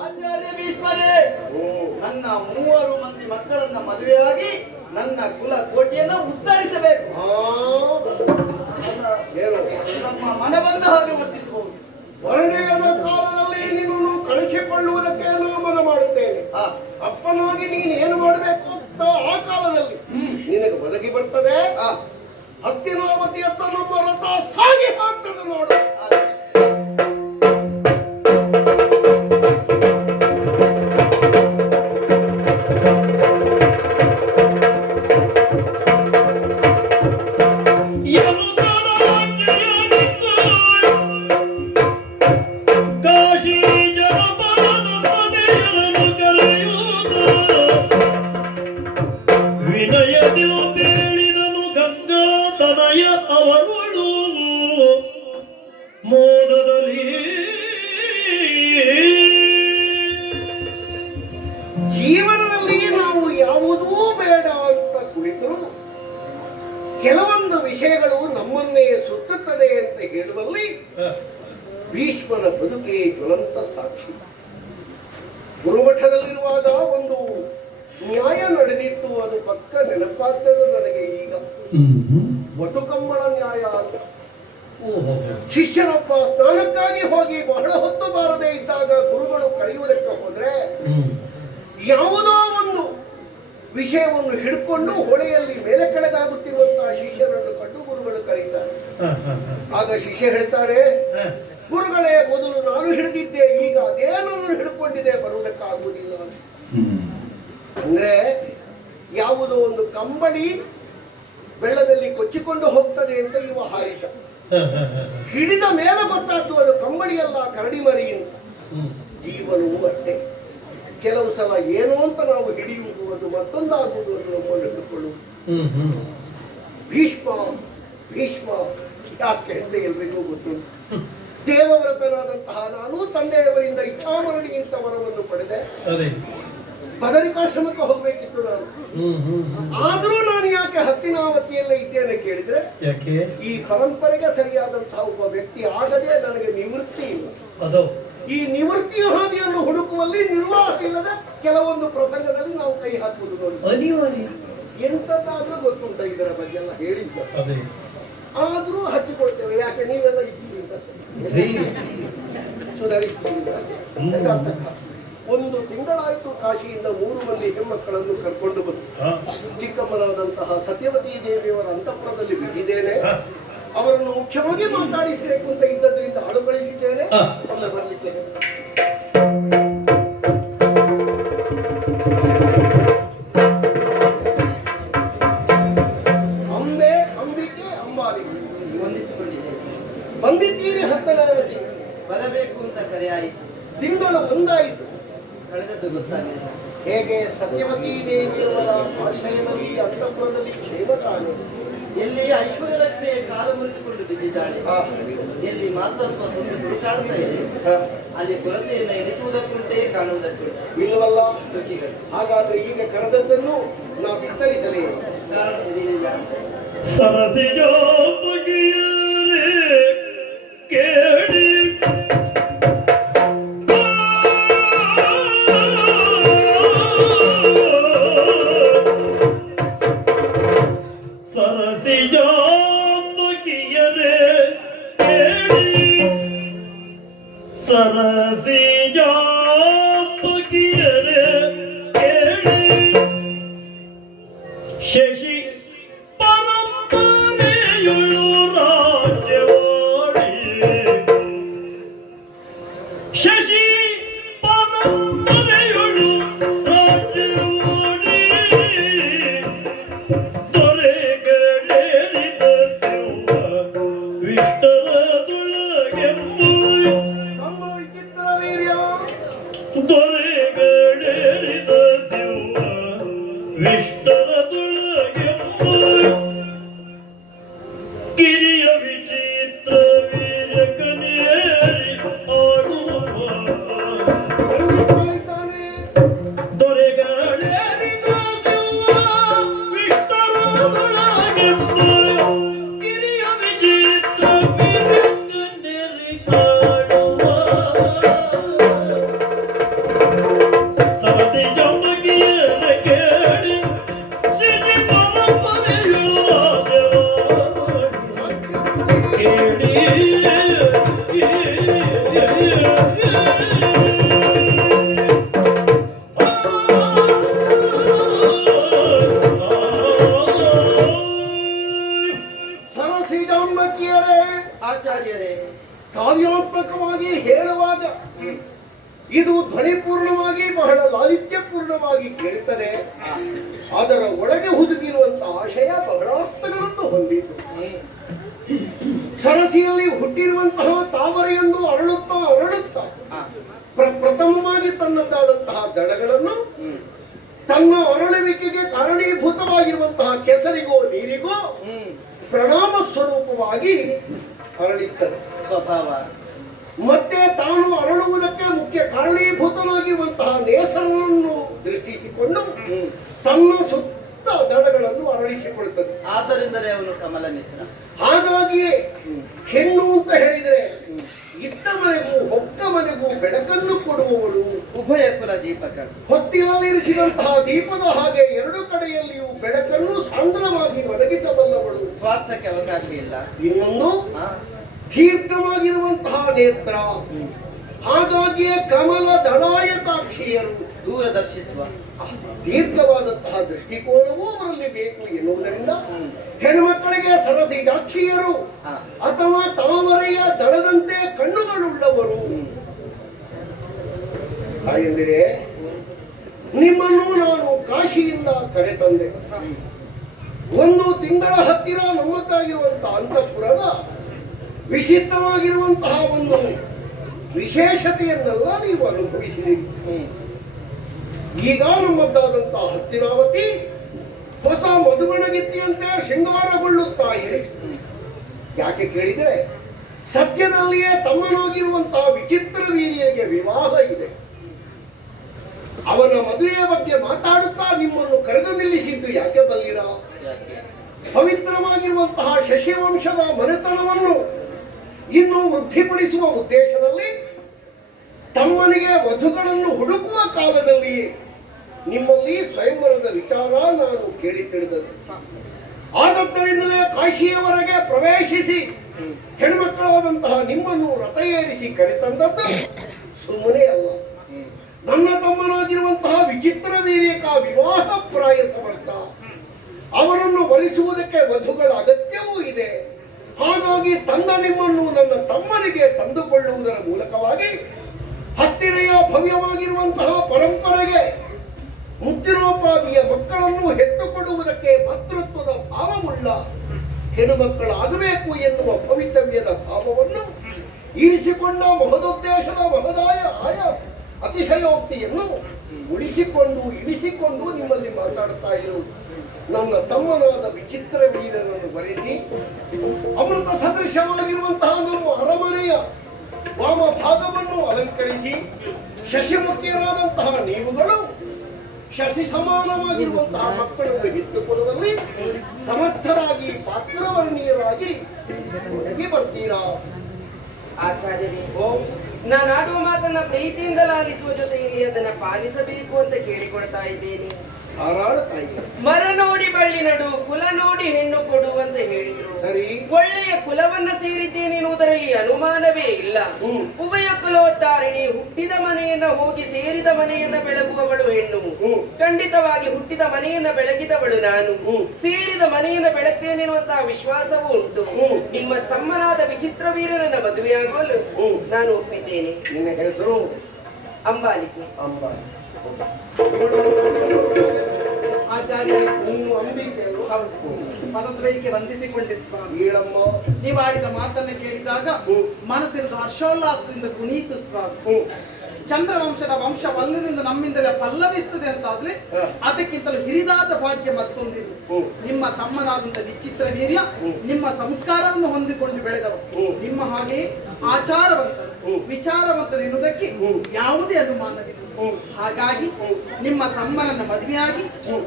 ಆಚಾರ್ಯ ಭೀಷ್ಮರೇ, ನನ್ನ 3 ಮಂದಿ ಮಕ್ಕಳನ್ನ ಮದುವೆಯಾಗಿ ನನ್ನ ಕುಲ ಕೋಟೆಯನ್ನು ಉದ್ಧರಿಸಬೇಕು. ಏನು ನಮ್ಮ ಮನೆ ಬಂದ ಹಾಗೆ ವರ್ತಿಸಬಹುದು. ವರ್ಣಯದ ಕಾಲದಲ್ಲಿ ನಿನ್ನನ್ನು ಕಳಿಸಿಕೊಳ್ಳುವುದಕ್ಕೆ ನಾನು ಮನ ಮಾಡುತ್ತೇನೆ. ಅಪ್ಪನಾಗಿ ನೀನು ಏನು ಮಾಡಬೇಕು ಅಂತ ಆ ಕಾಲದಲ್ಲಿ ನಿನಗೆ ಒದಗಿ ಬರ್ತದೆ. ಹಸ್ತಿನಾವತಿಯತ್ತ ನಮ್ಮ ರಥ ಸಾಗಿ ಹೋಗ್ತದೆ ನೋಡು. ಕಾಶಿ ಜನಪದ ಮನೆಯನ್ನು ಕರೆಯುವುದು ವಿನಯದಿ ಬೇಡಿದನು ಗಂಗಾ ತನಯ ಅವರುಳು ಮೋದದಲ್ಲಿ ಜೀವನದಲ್ಲಿ ನಾವು ಯಾವುದೂ ಬೇಡ ಅಂತ ಕುಳಿತರು ಕೆಲವೊಂದು ವಿಷಯಗಳು ನಮ್ಮನ್ನೇ ಸುತ್ತುತ್ತದೆ ಅಂತ ಹೇಳುವಲ್ಲಿ ಭೀಷ್ಮನ ಬದುಕೇ ಜ್ವಲಂತ ಸಾಕ್ಷಿ. ಗುರುಮಠದಲ್ಲಿರುವಾಗ ಒಂದು ನ್ಯಾಯ ನಡೆದಿತ್ತು, ಅದು ಪಕ್ಕ ನೆನಪಾಗ್ತದೆ ನನಗೆ ಈಗ. ವಟುಕಮ್ಮಳ ನ್ಯಾಯ ಅಂತ. ಶಿಷ್ಯನೊಬ್ಬ ಸ್ನಾನಕ್ಕಾಗಿ ಹೋಗಿ ಬಹಳ ಹೊತ್ತು ಬಾರದೆ ಇದ್ದಾಗ ಗುರುಗಳು ಕರೆಯುವುದಕ್ಕೆ ಹೋದ್ರೆ ಯಾವುದೋ ಒಂದು ವಿಷಯವನ್ನು ಹಿಡ್ಕೊಂಡು ಹೊಳೆಯಲ್ಲಿ ಮೇಲೆ ಕೆಳಗಾಗುತ್ತಿರುವಂತಹ ಶಿಷ್ಯರನ್ನು ಕಂಡು ಗುರುಗಳು ಕರೀತಾರೆ. ಆಗ ಶಿಷ್ಯ ಹೇಳ್ತಾರೆ, ಗುರುಗಳೇ, ಮೊದಲು ನಾನು ಹಿಡಿದಿದ್ದೆ, ಈಗ ಅದೇನನ್ನು ಹಿಡ್ಕೊಂಡಿದೆ, ಬರುವುದಕ್ಕಾಗುವುದಿಲ್ಲ. ಅಂದ್ರೆ ಯಾವುದೋ ಒಂದು ಕಂಬಳಿ ಬೆಳ್ಳದಲ್ಲಿ ಕೊಚ್ಚಿಕೊಂಡು ಹೋಗ್ತದೆ ಅಂತ ಇವ ಹಾರಿದ. ಹಿಡಿದ ಮೇಲೆ ಗೊತ್ತಾದ್ದು ಅದು ಕಂಬಳಿಯಲ್ಲ, ಕರಡಿ ಮರಿ ಅಂತ. ಜೀವನವೂ ಅಷ್ಟೇ. ಕೆಲವು ಸಲ ಏನು ಅಂತ ನಾವು ಹಿಡಿಯುವುದು, ಅದು ಮತ್ತೊಂದಾಗುವುದು ಅಂತ ನಮ್ಮನ್ನು ಹಿಡ್ಕೊಳ್ಳುವುದು. ಭೀಷ್ಮ ಭೀಷ್ಮ ಯಾಕೆ ಅಂತ ಹೇಳ್ಬೇಕು ಗೊತ್ತುಂಟು. ದೇವವ್ರತನಾದಂತಹ ನಾನು ತಂದೆಯವರಿಂದ ಇಚ್ಛಾಮರಣಿಗಿಂತ ವರವನ್ನು ಪಡೆದೆ. ಬದರಿಕಾಶ್ರಮಕ್ಕೆ ಹೋಗ್ಬೇಕಿತ್ತು ನಾನು. ಆದ್ರೂ ನಾನು ಯಾಕೆ ಹಸ್ತಿನಾವತಿಯಲ್ಲೇ ಇದ್ದೇನೆ ಕೇಳಿದ್ರೆ, ಈ ಪರಂಪರೆಗೆ ಸರಿಯಾದಂತಹ ಒಬ್ಬ ವ್ಯಕ್ತಿ ಆಗದೆ ನನಗೆ ನಿವೃತ್ತಿ ಇಲ್ಲ. ಈ ನಿವೃತ್ತಿಯ ಹಾದಿಯನ್ನು ಹುಡುಕುವಲ್ಲಿ ನಿರ್ವಾಹ ಇಲ್ಲದೆ ಕೆಲವೊಂದು ಪ್ರಸಂಗದಲ್ಲಿ ನಾವು ಕೈ ಹಾಕುವುದು ನೋಡಿ. ಎಂತದ್ದಾದ್ರೂ ಗೊತ್ತುಂಟ ಇದರ ಬಗ್ಗೆ ಎಲ್ಲ ಹೇಳಿದ್ದ, ಆದ್ರೂ ಹಚ್ಚಿಕೊಳ್ತೇವೆ. ಯಾಕೆ ನೀವೆಲ್ಲ ಇದ್ದೀರಿ ಸುಧಾರಿಸ್ತೀರಿ. ಒಂದು ತಿಂಗಳಾಯಿತು ಕಾಶಿಯಿಂದ 3 ಮಂದಿ ಹೆಣ್ಮಕ್ಕಳನ್ನು ಕರ್ಕೊಂಡು ಬಂದು ಹಾ. ಚಿಕ್ಕಮ್ಮನಾದಂತಹ ಸತ್ಯವತಿ ದೇವಿಯವರ ಅಂತಃಪುರದಲ್ಲಿ ಬಿಟ್ಟಿದ್ದೇನೆ. ಅವರನ್ನು ಮುಖ್ಯವಾಗಿ ಮಾತಾಡಿಸಬೇಕು ಅಂತ ಇದ್ದದ್ರಿಂದ ಆಳು ಕಳಿಸಿದ್ದೇನೆ. ಹಾ. ಒಮ್ಮೆ ಬರಲಿಕ್ಕೆ ಅಂಬೆ, ಅಂಬಿಕೆ, ಅಂಬಾರಿ ವಂದಿಸಿಕೊಂಡಿದ್ದೇನೆ. ಬಂದಿದ್ದೀರಿ. 10ನೇ ಬರಬೇಕು ಅಂತ ಕರೆ ಆಯಿತು. ತಿಂಗಳು ಒಂದಾಯಿತು. ಕಳೆದದ್ದು ಗೊತ್ತಾಗಲಿಲ್ಲ. ಹೇಗೆ ಸತ್ಯವತಿ ದೇವಿಯವರ ಆಶ್ರಯದಲ್ಲಿ ಅಂತಃಪುರದಲ್ಲಿ ಕ್ಷೇಮ ತಾನೆ? ಎಲ್ಲಿ ಐಶ್ವರ್ಯಲಕ್ಷ್ಮಿಯ ಕಾಲು ಮುರಿದುಕೊಂಡು ಬಿದ್ದಿದ್ದಾಳೆ, ಎಲ್ಲಿ ಮಾತೃತ್ವ ತುಂಬಿ ಹುಡುಕಾಡ್ತಾ ಇದೆ, ಅಲ್ಲಿ ಕೊರತೆಯನ್ನು ಎನಿಸುವುದಕ್ಕುಂಟೇ ಕಾಣುವುದಕ್ಕುಂಟೆ ಇಲ್ಲವಲ್ಲ. ಸುಖಿಗಳು. ಹಾಗಾದ್ರೆ ಈಗ ಕರೆದದ್ದನ್ನು ನಾವು ಬಿತ್ತರಿಸಲೇ ಕಾರಣ ತಿಳಿದಿಲ್ಲ. ಸರಸಿಜೋ ಬಗೆಯರೆ ಕೇಳಿ ಸರಸಿಜೋ ಬಗೆಯರೆ ಕೇಳಿ ಸರಸಿಜೋ ಬಗೆಯರೆ ಕೇಳಿ ಶಶಿ ಪರಂಪರೆಯುಳು ರಾಜ್ಯವಾಡಿ ಶಶಿ ಪರಂಪರೆಯುಳು ರಾಜ್ಯವಾಡಿ ದೊರೆಗಳೆರಿದ ಸಿಂಹ ವಿಷ್ಟರದೊಳಗೆಂಬು ನಮ್ಮ ವಿಚಿತ್ರ ವೀರ್ಯ. ದೊರೆಗಳೆರಿದ ಸಿಂಹ ವಿಷ್ಟರದೊಳಗೆಂಬು ಕಿರಿಯ ವಿಚಿತ್ರ ವೀರ್ಯ ಕನಿಯೇರಿ ಆಡುವ ಖಂಡಿತವಾಗಿದ್ದಾನೆ. ದೊರೆಗಳೆರಿದ ಸಿಂಹ ವಿಷ್ಟರದೊಳಗೆಂಬು ಕಿರಿಯ ವಿಚಿತ್ರ ವೀರ್ಯ ಕನಿಯೇರಿ ಆಡುವ ಸರಸಿ ಜಂಬಗಿಯರ ಕೇಳಿ ಸಿರಿ ಪರಂಪರೆಯು ರಾಜವಾಡಿ ಕೇಳಿ ಸರಸಿಜಾಂಬಕಿಯರೇ, ಆಚಾರ್ಯರೇ, ಕಾವ್ಯಾತ್ಮಕವಾಗಿ ಹೇಳುವಾಗ ಇದು ಧ್ವನಿಪೂರ್ಣವಾಗಿ ಬಹಳ ಲಾಲಿತ್ಯಪೂರ್ಣವಾಗಿ ಕೇಳುತ್ತದೆ. ಅದರ ಒಳಗೆ ಹುದುಗಿರುವಂತಹ ಆಶಯ ಬಹಳಾರ್ಥಗಳನ್ನು ಹೊಂದಿದ್ದು. ಸರಸಿಯಲ್ಲಿ ಹುಟ್ಟಿರುವಂತಹ ತಾವರೆಯೊಂದು ಅರಳುತ್ತಾ ಅರಳುತ್ತಾ ಪ್ರಥಮವಾಗಿ ತನ್ನದಾದಂತಹ ದಳಗಳನ್ನು ತನ್ನ ಅರಳುವಿಕೆಗೆ ಕಾರಣೀಭೂತವಾಗಿರುವಂತಹ ಕೆಸರಿಗೋ ನೀರಿಗೋ ಪ್ರಣಾಮ ಸ್ವರೂಪವಾಗಿ ಅರಳಿತ್ತದೆ. ಸ್ವಭಾವ. ಮತ್ತೆ ತಾನು ಅರಳುವುದಕ್ಕೆ ಮುಖ್ಯ ಕಾರಣೀಭೂತನಾಗಿರುವಂತಹ ನೇಸರನ್ನು ದೃಷ್ಟಿಸಿಕೊಂಡು ತನ್ನ ಸುತ್ತ ದಳಗಳನ್ನು ಅರಳಿಸಿಕೊಳ್ಳುತ್ತದೆ. ಆದ್ದರಿಂದಲೇ ಅವನು ಕಮಲ ಮಿತ್ರ. ಹಾಗಾಗಿಯೇ ಹೆಣ್ಣು ಅಂತ ಹೇಳಿದರೆ ಇದ್ದ ಮನೆಗೂ ಹೊಕ್ಕ ಮನೆಗೂ ಬೆಳಕನ್ನು ಕೊಡುವವಳು, ಉಭಯ ಕುಲ ದೀಪಕರು. ಹೊತ್ತಿನಲ್ಲಿರಿಸಿದಂತಹ ದೀಪದ ಹಾಗೆ ಎರಡು ಕಡೆಯಲ್ಲಿಯೂ ಬೆಳಕನ್ನು ಸಾಂದ್ರವಾಗಿ ಒದಗಿಸಬಲ್ಲವಳು. ಸ್ವಾರ್ಥಕ್ಕೆ ಅವಕಾಶ ಇಲ್ಲ. ಇನ್ನೊಂದು ಆ, ದೀರ್ಘವಾಗಿರುವಂತಹ ನೇತ್ರ. ಹಾಗಾಗಿಯೇ ಕಮಲ ದಳಾಯತಾಕ್ಷಿಯರು. ದೂರದರ್ಶಿತ್ವ. ದೀರ್ಘವಾದಂತಹ ದೃಷ್ಟಿಕೋನವೂ ಅವರಲ್ಲಿ ಬೇಕು ಎನ್ನುವುದರಿಂದ ಹೆಣ್ಮಕ್ಕಳಿಗೆ ಸರಸಿಜಾಕ್ಷಿಯರು ಆ, ಅಥವಾ ತಾವರೆಯ ದಳದಂತೆ ಕಣ್ಣುಗಳುಳ್ಳವರು. ಹಾಗೆಂದರೆ ನಿಮ್ಮನ್ನು ನಾನು ಕಾಶಿಯಿಂದ ಕರೆತಂದೆ. 1 ತಿಂಗಳ ಹತ್ತಿರ ನಮ್ಮದಾಗಿರುವಂತಹ ಅಂತಃಪುರದ ವಿಶಿಷ್ಟವಾಗಿರುವಂತಹ ಒಂದು ವಿಶೇಷತೆಯನ್ನೆಲ್ಲ ನೀವು ಅನುಭವಿಸಿದ್ದೀರಿ. ಈಗ ನಮ್ಮದಾದಂತಹ ಹಸ್ತಿನಾವತಿ ಹೊಸ ಮಧುಬಣಗಿತ್ತಿಯಂತೆ ಶೃಂಗಾರಗೊಳ್ಳುತ್ತಾ ಇದೆ. ಯಾಕೆ ಕೇಳಿದರೆ ಸದ್ಯದಲ್ಲಿಯೇ ತಮ್ಮನಾಗಿರುವಂತಹ ವಿಚಿತ್ರ ವೀರ್ಯನಿಗೆ ವಿವಾಹ ಇದೆ. ಅವನ ಮದುವೆಯ ಬಗ್ಗೆ ಮಾತಾಡುತ್ತಾ ನಿಮ್ಮನ್ನು ಕರೆದು ನಿಲ್ಲಿಸಿದ್ದು ಯಾಕೆ ಬಲ್ಲಿರ? ಯಾಕೆ? ಪವಿತ್ರವಾಗಿರುವಂತಹ ಶಶಿವಂಶದ ಮನೆತನವನ್ನು ಇನ್ನೂ ವೃದ್ಧಿಪಡಿಸುವ ಉದ್ದೇಶದಲ್ಲಿ ತಮ್ಮನಿಗೆ ವಧುಗಳನ್ನು ಹುಡುಕುವ ಕಾಲದಲ್ಲಿ ನಿಮ್ಮಲ್ಲಿ ಸ್ವಯಂವರದ ವಿಚಾರ ನಾನು ಕೇಳಿ ತಿಳಿದದ್ದು. ಆದದ್ದರಿಂದಲೇ ಕಾಶಿಯವರೆಗೆ ಪ್ರವೇಶಿಸಿ ಹೆಣ್ಮಕ್ಕಳಾದಂತಹ ನಿಮ್ಮನ್ನು ರಥ ಏರಿಸಿ ಕರೆತಂದದ್ದು ಸುಮ್ಮನೆ ಅಲ್ಲ. ನನ್ನ ತಮ್ಮನಾಗಿರುವಂತಹ ವಿಚಿತ್ರ ವೀರ್ಯಕ ವಿವಾಹ ಪ್ರಾಯ ಸಮರ್ಥ. ಅವನನ್ನು ವರಿಸುವುದಕ್ಕೆ ವಧುಗಳ ಅಗತ್ಯವೂ ಇದೆ. ಹಾಗಾಗಿ ನಿಮ್ಮನ್ನು ನನ್ನ ತಮ್ಮನಿಗೆ ತಂದುಕೊಳ್ಳುವುದರ ಮೂಲಕವಾಗಿ ಹತ್ತಿರೆಯ ಭವ್ಯವಾಗಿರುವಂತಹ ಪರಂಪರೆಗೆ ಮುತ್ತಿನೋಪಾದಿಯ ಮಕ್ಕಳನ್ನು ಹೆತ್ತುಕೊಡುವುದಕ್ಕೆ ಮಾತೃತ್ವದ ಭಾವವುಳ್ಳ ಹೆಣ್ಣುಮಕ್ಕಳಾಗಬೇಕು ಎನ್ನುವ ಭವಿತವ್ಯದ ಭಾವವನ್ನು ಇರಿಸಿಕೊಂಡ ಮಹದುದ್ದೇಶದ ಮಹದಾಯ ಅತಿಶಯೋಕ್ತಿಯನ್ನು ಉಳಿಸಿಕೊಂಡು ಇಳಿಸಿಕೊಂಡು ನಿಮ್ಮಲ್ಲಿ ಮಾತಾಡ್ತಾ ಇರುವುದು. ನನ್ನ ತಮ್ಮನಾದ ವಿಚಿತ್ರ ವೀರನನ್ನು ಬರೆಸಿ ಅಮೃತ ಸದೃಶವಾಗಿರುವಂತಹ ನಮ್ಮ ಅರಮನೆಯ ವಾಮ ಭಾಗವನ್ನು ಅಲಂಕರಿಸಿ ಶಶಿಮುಖಿಯರಾದಂತಹ ನೀವುಗಳು ಶಶಿ ಸಮಾನವಾಗಿರುವಂತಹ ಮಕ್ಕಳನ್ನು ಹಿಡಿದುಕೊಳ್ಳುವಲ್ಲಿ ಸಮರ್ಥರಾಗಿ ಪಾತ್ರವರ್ಣೀಯರಾಗಿ ಒಳಗೆ ಬರ್ತೀರಾ? ಆಚಾರ್ಯರೇ, ನಾನು ಆಡುವ ಮಾತನ್ನ ಪ್ರೀತಿಯಿಂದ ಲಾಲಿಸುವ ಜೊತೆಯಲ್ಲಿ ಅದನ್ನ ಪಾಲಿಸಬೇಕು ಅಂತ ಕೇಳಿಕೊಡ್ತಾ ಇದ್ದೇನೆ. ಧಾರಾಳ ತಾಯಿ, ಮರ ನೋಡಿ ಬಳ್ಳಿ ನಡು, ಕುಲ ನೋಡಿ ಹೆಣ್ಣು ಕೊಡು ಅಂತ ಹೇಳಿದ್ರು. ಸರಿ, ಒಳ್ಳೆಯ ಕುಲವನ್ನ ಸೇರಿದ್ದೇನೆನ್ನುವುದರಲ್ಲಿ ಅನುಮಾನವೇ ಇಲ್ಲ. ಉಭಯ ಕುಲೋದ್ಧಾರಿಣಿ, ಹುಟ್ಟಿದ ಮನೆಯನ್ನ ಹೋಗಿ ಸೇರಿದ ಮನೆಯನ್ನ ಬೆಳಗುವವಳು ಹೆಣ್ಣು. ಖಂಡಿತವಾಗಿ ಹುಟ್ಟಿದ ಮನೆಯನ್ನ ಬೆಳಗಿದವಳು ನಾನು. ಸೇರಿದ ಮನೆಯನ್ನ ಬೆಳಗ್ತೇನೆನ್ನುವಂತಹ ವಿಶ್ವಾಸವೂ ಉಂಟು. ನಿಮ್ಮ ತಮ್ಮನಾದ ವಿಚಿತ್ರ ವೀರನನ್ನ ಮದುವೆಯಾಗಲು ನಾನು ಒಪ್ಪಿದ್ದೇನೆ. ನಿನ್ನ ಹೆಸರು ಅಂಬಾಲಿಕೆ. ಅಂಬಾಲಿಕೆ. ಆಚಾರ್ಯ, ನೀನು ಅಂಬಿಕೆಯನ್ನು ಪದದ್ವೈಗೆ ವಂದಿಸಿಕೊಂಡೆ ಸ್ವಾಮಿ. ಹೇಳಮ್ಮ. ನೀವು ಆಡಿದ ಮಾತನ್ನು ಕೇಳಿದಾಗ ಮನಸ್ಸಿನ ಹರ್ಷೋಲ್ಲಾಸದಿಂದ ಕುಣಿಯಿತು ಸ್ವಾಮಿ. ಚಂದ್ರವಂಶದ ವಂಶವಲ್ಲರಿಂದ ನಮ್ಮಿಂದಲೇ ಪಲ್ಲವಿಸ್ತದೆ ಅಂತಾದ್ರೆ ಅದಕ್ಕಿಂತಲೂ ಹಿರಿದಾದ ಭಾಗ್ಯ ಮತ್ತೊಂದಿದೆ. ನಿಮ್ಮ ತಮ್ಮನಾದಂತ ವಿಚಿತ್ರ ವೀರ್ಯ ನಿಮ್ಮ ಸಂಸ್ಕಾರವನ್ನು ಹೊಂದಿಕೊಂಡು ಬೆಳೆದವರು. ನಿಮ್ಮ ಹಾಗೆ ಆಚಾರವಂತರು, ವಿಚಾರವಂತರು ಎನ್ನುವುದಕ್ಕೆ ಯಾವುದೇ ಅನುಮಾನವಿಲ್ಲ. ಹಾಗಾಗಿ ನಿಮ್ಮ ತಮ್ಮನನ್ನ ಮದುವೆಯಾಗಿ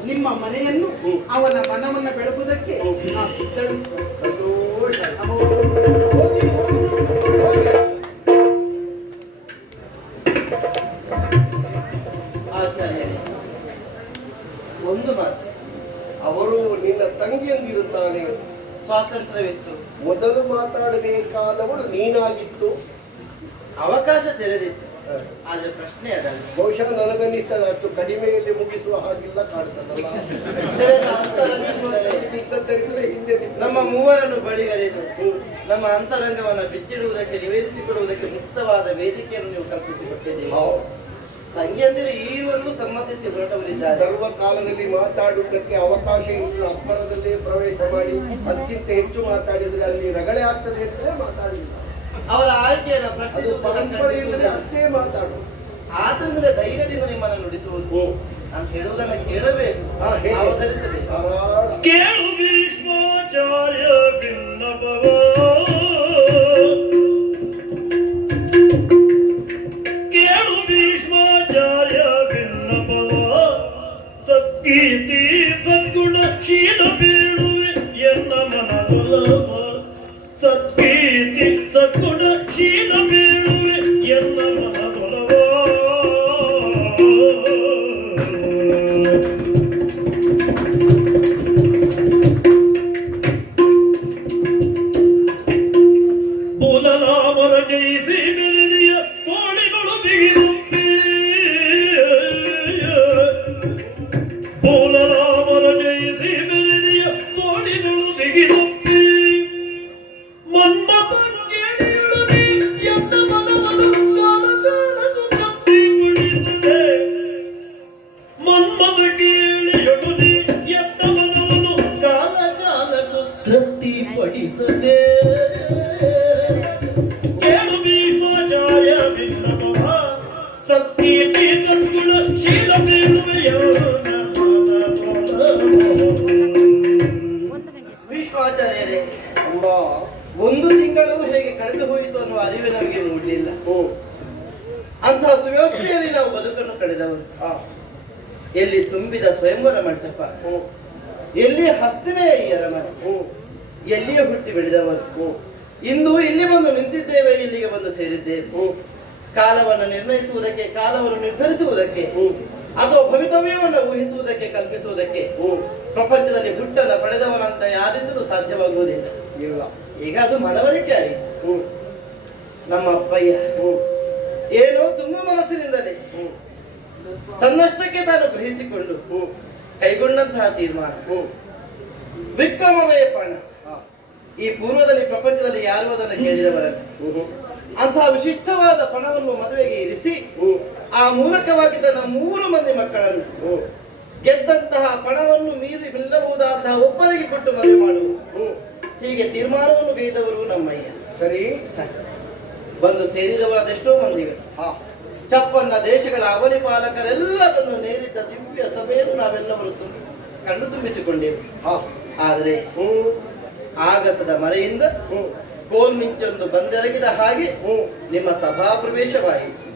ನಿಮ್ಮ ಮನೆಯನ್ನು ಅವನ ಮನವನ್ನ ಬೆಳಗುವುದಕ್ಕೆ ನಾ ಆಚಾರ್ಯರೇ, ಒಂದು ಮಾತು, ಅವರು ನಿನ್ನ ತಂಗಿಯಂದಿರುತ್ತಾನೆ. ಸ್ವಾತಂತ್ರ್ಯವಿತ್ತು. ಮೊದಲು ಮಾತಾಡಬೇಕಾದವಳು ನೀನಾಗಿತ್ತು. ಅವಕಾಶ ತೆರೆದಿತ್ತು. ಆದ್ರೆ ಪ್ರಶ್ನೆ ಅದಲ್ಲ. ಬಹುಶಃ ನನಗನ್ನಿಸ್ತದೆ ಅಷ್ಟು ಕಡಿಮೆಯಲ್ಲಿ ಮುಗಿಸುವ ಹಾಗಿಲ್ಲ ಕಾಣ್ತದಲ್ಲ. ಹಿಂದೆ ನಮ್ಮ ಮೂವರನ್ನು ಬಳಿಗರೆದು ನಮ್ಮ ಅಂತರಂಗವನ್ನು ಬಿಚ್ಚಿಡುವುದಕ್ಕೆ, ನಿವೇದಿಸಿಕೊಡುವುದಕ್ಕೆ ಮುಕ್ತವಾದ ವೇದಿಕೆಯನ್ನು ನೀವು ಕಲ್ಪಿಸಿಕೊಟ್ಟಿದ್ದೀರಿ. ತಂಗಿಯಂದಿರು ಈವರೆಗೂ ಸಮ್ಮತಿಸಿ ಹೊರಟವರಿದ್ದಾರೆ. ಸರ್ವಕಾಲದಲ್ಲಿ ಮಾತಾಡುವುದಕ್ಕೆ ಅವಕಾಶ ಇಲ್ಲ. ಅಪ್ಪರದಲ್ಲೇ ಪ್ರವೇಶ ಮಾಡಿ ಅದಕ್ಕಿಂತ ಹೆಚ್ಚು ಮಾತಾಡಿದ್ರೆ ಅಲ್ಲಿ ರಗಳೆ ಆಗ್ತದೆ ಅಂತಲೇ ಮಾತಾಡಿಲ್ಲ. ಅವರ ಆಯ್ಕೆಯನ್ನು ಪರಂಪರೆಯಿಂದಲೇ ಅಷ್ಟೇ ಮಾತಾಡು. ಆದ್ರಿಂದಲೇ ಧೈರ್ಯದಿಂದ ನಿಮ್ಮನ್ನು ನುಡಿಸುವುದು. ನಾನು ಹೇಳುವುದನ್ನು ಕೇಳಬೇಕು, ಅವತರಿಸಬೇಕು. ಕೇಳು ಭೀಷ್ಮಾಚಾರ್ಯ ಬಿನ್ನಪವ, ಕೇಳು ಭೀಷ್ಮಾಚಾರ್ಯ ಬಿನ್ನಪವ, ಸತ್ಕೀರ್ತಿ ಸದ್ಗುಣ ಶೀಲ ಬೀಳುವೆ ಎನ್ನ ಮನದೊಲವ, ಸತ್ಕೀರ್ತಿ ಸದ್ಗುಣ ಶೀಲ ಬೀಳುವೆ ಎನ್ನ ಮನದೊಲವ. ಮೂಲಲಾಮರ ಜಯಿಸಿ ಬೆರೆದಿಯ ತೋಳಿಗಳು ಬಿಗಿದುಂಬಿ, ಮೂಲಲಾಮರ ಜಯಿಸಿ ಬೆರೆದಿಯ ತೋಳಿಗಳು ಬಿಗಿದುಂಬಿ, ಮನ್ಮಥನು ಕೇಳಿಯುಳದಿ ಎನ್ನ ಮನವನ್ನು ಕಾಲ ಕಾಲಕ್ಕೂ ತೃಪ್ತಿಪಡಿಸದೆ, ಮನ್ಮಥ ಕೇಳಿಯುಳದಿ ಎನ್ನ ಮನವನ್ನು ಕಾಲ ಕಾಲಕ್ಕೂ ತೃಪ್ತಿಪಡಿಸದೆ. ಕೇಳು ಭೀಷ್ಮಾಚಾರ್ಯ ಬಿನ್ನಪವ, ಸತ್ಕೀರ್ತಿ ಸದ್ಗುಣ ಶೀಲ ಬೀಳುವೆಯೋ ಭೀಷ್ಮಾಚಾರ್ಯರೇ, ಅಮ್ಮ, ಒಂದು ತಿಂಗಳು ಹೇಗೆ ಕಳೆದು ಹೋಯಿತು ಅನ್ನುವ ಅರಿವು ನಮಗೆ ಮೂಡಲಿಲ್ಲ. ಅಂತಹ ಸುವ್ಯವಸ್ಥೆಯಲ್ಲಿ ನಾವು ಬದುಕನ್ನು ಕಳೆದವರು. ಎಲ್ಲಿ ತುಂಬಿದ ಸ್ವಯಂವರ ಮಂಟಪ, ಎಲ್ಲಿ ಹಸ್ತಿನೆಯ ಈ ಅರಮನೆ, ಎಲ್ಲಿಯೇ ಹುಟ್ಟಿ ಬೆಳೆದವರು. ಇಂದು ಇಲ್ಲಿ ಬಂದು ನಿಂತಿದ್ದೇವೆ, ಇಲ್ಲಿಗೆ ಬಂದು ಸೇರಿದ್ದೇವೆ. ಕಾಲವನ್ನು ನಿರ್ಣಯಿಸುವುದಕ್ಕೆ, ಕಾಲವನ್ನು ನಿರ್ಧರಿಸುವುದಕ್ಕೆ, ಅಥವಾ ಭವಿತವ್ಯವನ್ನು ಊಹಿಸುವುದಕ್ಕೆ, ಕಲ್ಪಿಸುವುದಕ್ಕೆ ಪ್ರಪಂಚದಲ್ಲಿ ಹುಟ್ಟನ್ನು ಪಡೆದವನಂತ ಯಾರಿಂದಲೂ ಸಾಧ್ಯವಾಗುವುದಿಲ್ಲ. ಇಲ್ಲ. ಈಗ ಅದು ಮನವರಿಕೆ ಆಯಿತು. ನಮ್ಮ ಅಪ್ಪಯ್ಯ ಏನೋ ತುಂಬ ಮನಸ್ಸಿನಿಂದಲೇ ತನ್ನಷ್ಟಕ್ಕೆ ತಾನು ಗ್ರಹಿಸಿಕೊಂಡು ಕೈಗೊಂಡಂತಹ ತೀರ್ಮಾನ ವಿಕ್ರಮವೇ ಪಣ. ಈ ಪೂರ್ವದಲ್ಲಿ ಪ್ರಪಂಚದಲ್ಲಿ ಯಾರು ಅದನ್ನು ಕೇಳಿದವರಲ್ಲ. ಅಂತಹ ವಿಶಿಷ್ಟವಾದ ಪಣವನ್ನು ಮದುವೆಗೆ ಇರಿಸಿ ಆ ಮೂಲಕವಾಗಿ ತನ್ನ 3 ಮಂದಿ ಮಕ್ಕಳನ್ನು ಗೆದ್ದಂತಹ ಪಣವನ್ನು ಮೀರಿ ನಿಲ್ಲಬಹುದಾದಂತಹ ಒಬ್ಬರಿಗೆ ಕೊಟ್ಟು ಮದುವೆ ಮಾಡುವುದು, ಹೀಗೆ ತೀರ್ಮಾನವನ್ನು ಗೈದವರು ನಮ್ಮಯ್ಯ. ಸರಿ, ಬಂದು ಸೇರಿದವರು ಅದೆಷ್ಟೋ ಮಂದಿಗಳು. ಚಪ್ಪನ್ನ ದೇಶಗಳ ಅವನಿ ಪಾಲಕರೆಲ್ಲವನ್ನು ನೇರಿದ್ದ ದಿವ್ಯ ಸಭೆಯನ್ನು ನಾವೆಲ್ಲವರು ಕಣ್ಣು ತುಂಬಿಸಿಕೊಂಡೆವು. ಆದರೆ ಆಗಸದ ಮರೆಯಿಂದ ಕೋಲ್ಮಿಂಚೊಂದು ಬಂದೆರಗಿದ ಹಾಗೆ ನಿಮ್ಮ ಸಭಾ ಪ್ರವೇಶವಾಯಿತು.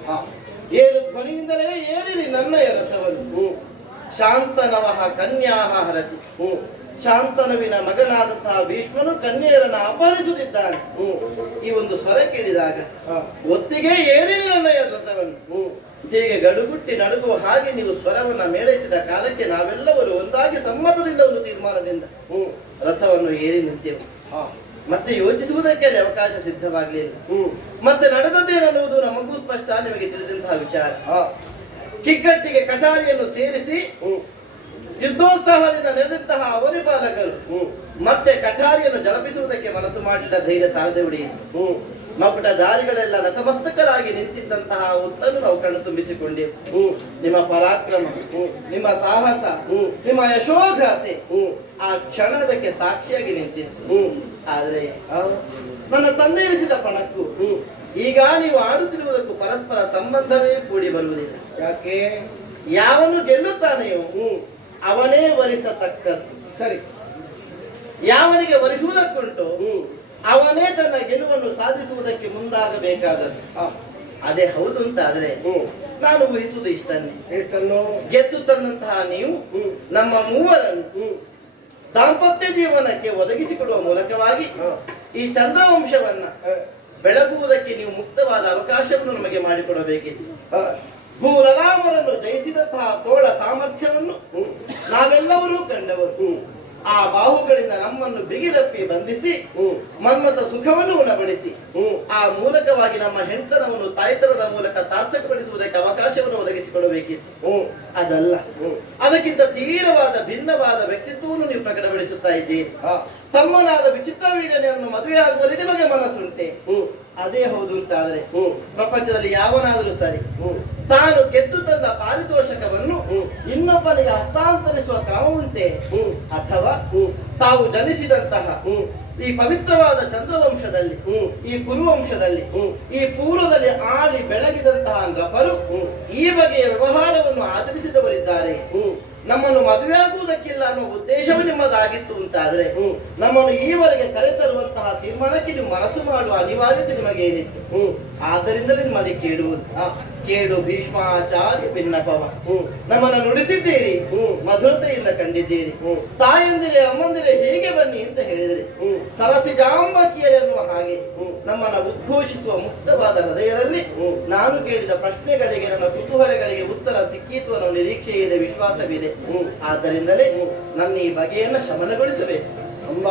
ಏರು ಧ್ವನಿಯಿಂದಲೇ ಏರಿರಿ ನನ್ನಯ ರಥವನ್ನು. ಶಾಂತನವಹ ಕನ್ಯಾಹ ಹರತಿ. ಶಾಂತನುವಿನ ಮಗನಾದಂತಹ ಭೀಷ್ಮನು ಕನ್ಯೆಯರನ್ನು ಅಪಹರಿಸುತ್ತಿದ್ದಾನೆ. ಈ ಒಂದು ಸ್ವರ ಕೇಳಿದಾಗ ಒತ್ತಿಗೆ ಏರಿರಿ ನನ್ನಯ ರಥವನ್ನು. ಹೀಗೆ ಗಡುಗುಟ್ಟಿ ನಡುಗುವ ಹಾಗೆ ನೀವು ಸ್ವರವನ್ನ ಮೇಳೈಸಿದ ಕಾಲಕ್ಕೆ ನಾವೆಲ್ಲವರು ಒಂದಾಗಿ ಸಮ್ಮತದಿಂದ ಒಂದು ತೀರ್ಮಾನದಿಂದ ರಥವನ್ನು ಏರಿ ನಿಂತೆವು. ಮತ್ತೆ ಯೋಚಿಸುವುದಕ್ಕೆ ಅಲ್ಲಿ ಅವಕಾಶ ಸಿದ್ಧವಾಗಲಿಲ್ಲ. ಮತ್ತೆ ನಡೆದದ್ದೇನನ್ನುವುದು ನಮಗೂ ಸ್ಪಷ್ಟ, ನಿಮಗೆ ತಿಳಿದಂತಹ ವಿಚಾರ. ಕಿಕ್ಕಟ್ಟಿಗೆ ಕಟಾರಿಯನ್ನು ಸೇರಿಸಿ ಯುದ್ಧೋತ್ಸಾಹದಿಂದ ನೆರೆದಂತಹ ಅವನಿ ಪಾಲಕರು ಮತ್ತೆ ಕಟಾರಿಯನ್ನು ಜಳಪಿಸುವುದಕ್ಕೆ ಮನಸ್ಸು ಮಾಡಲಿಲ್ಲ. ಧೈರ್ಯ ಸಾಲದೆ ಉಳಿಯಿತು. ಮಗುಟ ದಾರಿಗಳೆಲ್ಲ ನತಮಸ್ತಕರಾಗಿ ನಿಂತಿದ್ದಂತಹ ಹೊತ್ತನ್ನು ನಾವು ಕಣ್ಣು ತುಂಬಿಸಿಕೊಂಡೆವು. ನಿಮ್ಮ ಪರಾಕ್ರಮ, ನಿಮ್ಮ ಸಾಹಸ, ನಿಮ್ಮ ಯಶೋಗಾಥೆ ಆ ಕ್ಷಣದಕ್ಕೆ ಸಾಕ್ಷಿಯಾಗಿ ನಿಂತಿತ್ತು. ಆದರೆ ನನ್ನ ತಂದೆ ಇರಿಸಿದ ಪಣಕ್ಕೂ ಈಗ ನೀವು ಆಡುತ್ತಿರುವುದಕ್ಕೂ ಪರಸ್ಪರ ಸಂಬಂಧವೇ ಕೂಡಿ ಬರುವುದಿಲ್ಲ. ಯಾಕೆ? ಯಾವನು ಗೆಲ್ಲುತ್ತಾನೆಯೋ ಅವನೇ ವರಿಸತಕ್ಕದ್ದು. ಸರಿ, ಯಾವನಿಗೆ ವರಿಸುವುದಕ್ಕುಂಟು ಅವನೇ ತನ್ನ ಗೆಲುವನ್ನು ಸಾಧಿಸುವುದಕ್ಕೆ ಮುಂದಾಗಬೇಕಾದದ್ದು. ಅದೇ ಹೌದು ಅಂತಾದ್ರೆ ನಾನು ಊಹಿಸುವುದು ಇಷ್ಟನ್ನೇ. ಏಟನ್ನು ಗೆದ್ದು ತಂದಂತಹ ನೀವು ನಮ್ಮ ಮೂವರನ್ನು ದಾಂಪತ್ಯ ಜೀವನಕ್ಕೆ ಒದಗಿಸಿಕೊಡುವ ಮೂಲಕವಾಗಿ ಈ ಚಂದ್ರವಂಶವನ್ನ ಬೆಳಗುವುದಕ್ಕೆ ನೀವು ಮುಕ್ತವಾದ ಅವಕಾಶವನ್ನು ನಮಗೆ ಮಾಡಿಕೊಡಬೇಕಿತ್ತು. ಭೂಲರಾಮರನ್ನು ಜಯಿಸಿದಂತಹ ತೋಳ ಸಾಮರ್ಥ್ಯವನ್ನು ನಾವೆಲ್ಲವರೂ ಕಂಡವರು. ಆ ಬಾಹುಗಳಿಂದ ನಮ್ಮನ್ನು ಬಿಗಿದಪ್ಪಿ ಬಂಧಿಸಿ ಮನ್ಮಥ ಸುಖವನ್ನು ಉಣಬಡಿಸಿ ಆ ಮೂಲಕವಾಗಿ ನಮ್ಮ ಹೆಂಡತನವನ್ನು ತಾಯ್ತನದ ಮೂಲಕ ಸಾರ್ಥಕಪಡಿಸುವುದಕ್ಕೆ ಅವಕಾಶವನ್ನು ಒದಗಿಸಿಕೊಡಬೇಕಿತ್ತು. ಅದಲ್ಲ, ಅದಕ್ಕಿಂತ ತೀವ್ರವಾದ ಭಿನ್ನವಾದ ವ್ಯಕ್ತಿತ್ವವನ್ನು ನೀವು ಪ್ರಕಟಪಡಿಸುತ್ತಾ ಇದ್ದೀರಿ. ತಮ್ಮನಾದ ವಿಚಿತ್ರ ವೀರ್ಯನನ್ನು ಮದುವೆಯಾಗುವಲ್ಲಿ ನಿಮಗೆ ಮನಸ್ಸುಂಟೆ. ಅದೇ ಹೌದು ಅಂತಾದ್ರೆ ಪ್ರಪಂಚದಲ್ಲಿ ಯಾವನಾದರೂ ಸರಿ ತಾನು ಗೆದ್ದು ತಂದ ಪಾರಿತೋಷಕವನ್ನು ಇನ್ನೊಬ್ಬನಿಗೆ ಹಸ್ತಾಂತರಿಸುವ ಕ್ರಮ ಉಂಟೆ? ಅಥವಾ ತಾವು ಜನಿಸಿದಂತಹ ಈ ಪವಿತ್ರವಾದ ಚಂದ್ರವಂಶದಲ್ಲಿ, ಈ ಕುರುವಂಶದಲ್ಲಿ, ಈ ಪೂರ್ವದಲ್ಲಿ ಆಳಿ ಬೆಳಗಿದಂತಹ ನೃಪರು ಈ ಬಗೆಯ ವ್ಯವಹಾರವನ್ನು ಆಚರಿಸಿದವರಿದ್ದಾರೆ. ನಮ್ಮನ್ನು ಮದುವೆಯಾಗುವುದಕ್ಕಿಲ್ಲ ಅನ್ನುವ ಉದ್ದೇಶವೇ ನಿಮ್ಮದಾಗಿತ್ತು ಅಂತಾದ್ರೆ ನಮ್ಮನ್ನು ಈವರೆಗೆ ಕರೆತರುವಂತಹ ತೀರ್ಮಾನಕ್ಕೆ ನೀವು ಮನಸ್ಸು ಮಾಡುವ ಅನಿವಾರ್ಯತೆ ನಿಮಗೆ ಏನಿತ್ತು? ಆದ್ದರಿಂದಲೇ ನಿಮ್ಮಲ್ಲಿ ಕೇಡು ಭೀಷ್ಮಾಚಾರ್ಯ ಭಿನ್ನಪವ ನಮ್ಮನ್ನು ನುಡಿಸಿದ್ದೀರಿ, ಮಧುರತೆಯಿಂದ ಕಂಡಿದ್ದೀರಿ. ತಾಯಂದಿರೇ ಅಮ್ಮಂದಿರೇ ಹೀಗೆ ಬನ್ನಿ ಅಂತ ಹೇಳಿದರೆ ಸರಸಿಜಾಂಬಕಿಯರೆನ್ನುವ ಹಾಗೆ ನಮ್ಮನ್ನು ಉದ್ಘೋಷಿಸುವ ಮುಕ್ತವಾದ ಹೃದಯದಲ್ಲಿ ನಾನು ಕೇಳಿದ ಪ್ರಶ್ನೆಗಳಿಗೆ, ನನ್ನ ಕುತೂಹಲಗಳಿಗೆ ಉತ್ತರ ಸಿಕ್ಕಿತು ಅನ್ನೋ ನಿರೀಕ್ಷೆ ಇದೆ, ವಿಶ್ವಾಸವಿದೆ. ಆದ್ದರಿಂದಲೇ ನನ್ನ ಈ ಬಗೆಯನ್ನ ಶಮನಗೊಳಿಸಬೇಕು. ಅಮ್ಮ,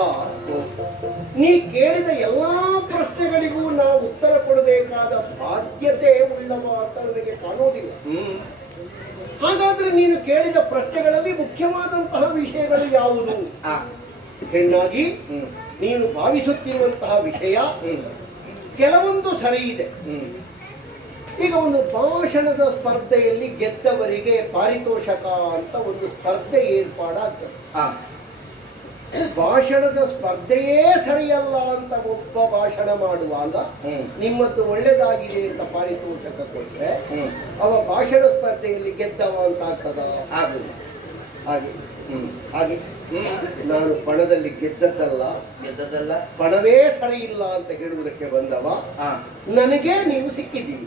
ನೀ ಕೇಳಿದ ಎಲ್ಲಾ ಪ್ರಶ್ನೆಗಳಿಗೂ ನಾವು ಉತ್ತರ ಕೊಡಬೇಕಾದ ಬಾಧ್ಯತೆ ಉಳ್ಳವ ಅಂತ ನನಗೆ ಕಾಣುವುದಿಲ್ಲ. ಹಾಗಾದ್ರೆ ನೀನು ಕೇಳಿದ ಪ್ರಶ್ನೆಗಳಲ್ಲಿ ಮುಖ್ಯವಾದಂತಹ ವಿಷಯಗಳು ಯಾವುದು? ಹೆಣ್ಣಾಗಿ ನೀನು ಭಾವಿಸುತ್ತಿರುವಂತಹ ವಿಷಯ ಕೆಲವೊಂದು ಸರಿ ಇದೆ. ಈಗ ಒಂದು ಭಾಷಣದ ಸ್ಪರ್ಧೆಯಲ್ಲಿ ಗೆದ್ದವರಿಗೆ ಪಾರಿತೋಷಕ ಅಂತ ಒಂದು ಸ್ಪರ್ಧೆ ಏರ್ಪಾಡಾಗ್ತದೆ. ಭಾಷಣದ ಸ್ಪರ್ಧೆಯೇ ಸರಿಯಲ್ಲ ಅಂತ ಒಬ್ಬ ಭಾಷಣ ಮಾಡುವಾಗ ನಿಮ್ಮದ್ದು ಒಳ್ಳೆದಾಗಿದೆ ಅಂತ ಪಾರಿತೋಷಕ ಕೊಟ್ರೆ ಅವ ಭಾಷಣ ಸ್ಪರ್ಧೆಯಲ್ಲಿ ಗೆದ್ದವ ಅಂತ ಆಗ್ತದ? ಹಾಗೆ ಹಾಗೆ ನಾನು ಪಣದಲ್ಲಿ ಗೆದ್ದದ್ದಲ್ಲ, ಪಣವೇ ಸರಿ ಇಲ್ಲ ಅಂತ ಹೇಳುವುದಕ್ಕೆ ಬಂದವ. ನನಗೆ ನೀವು ಸಿಕ್ಕಿದ್ದೀರಿ.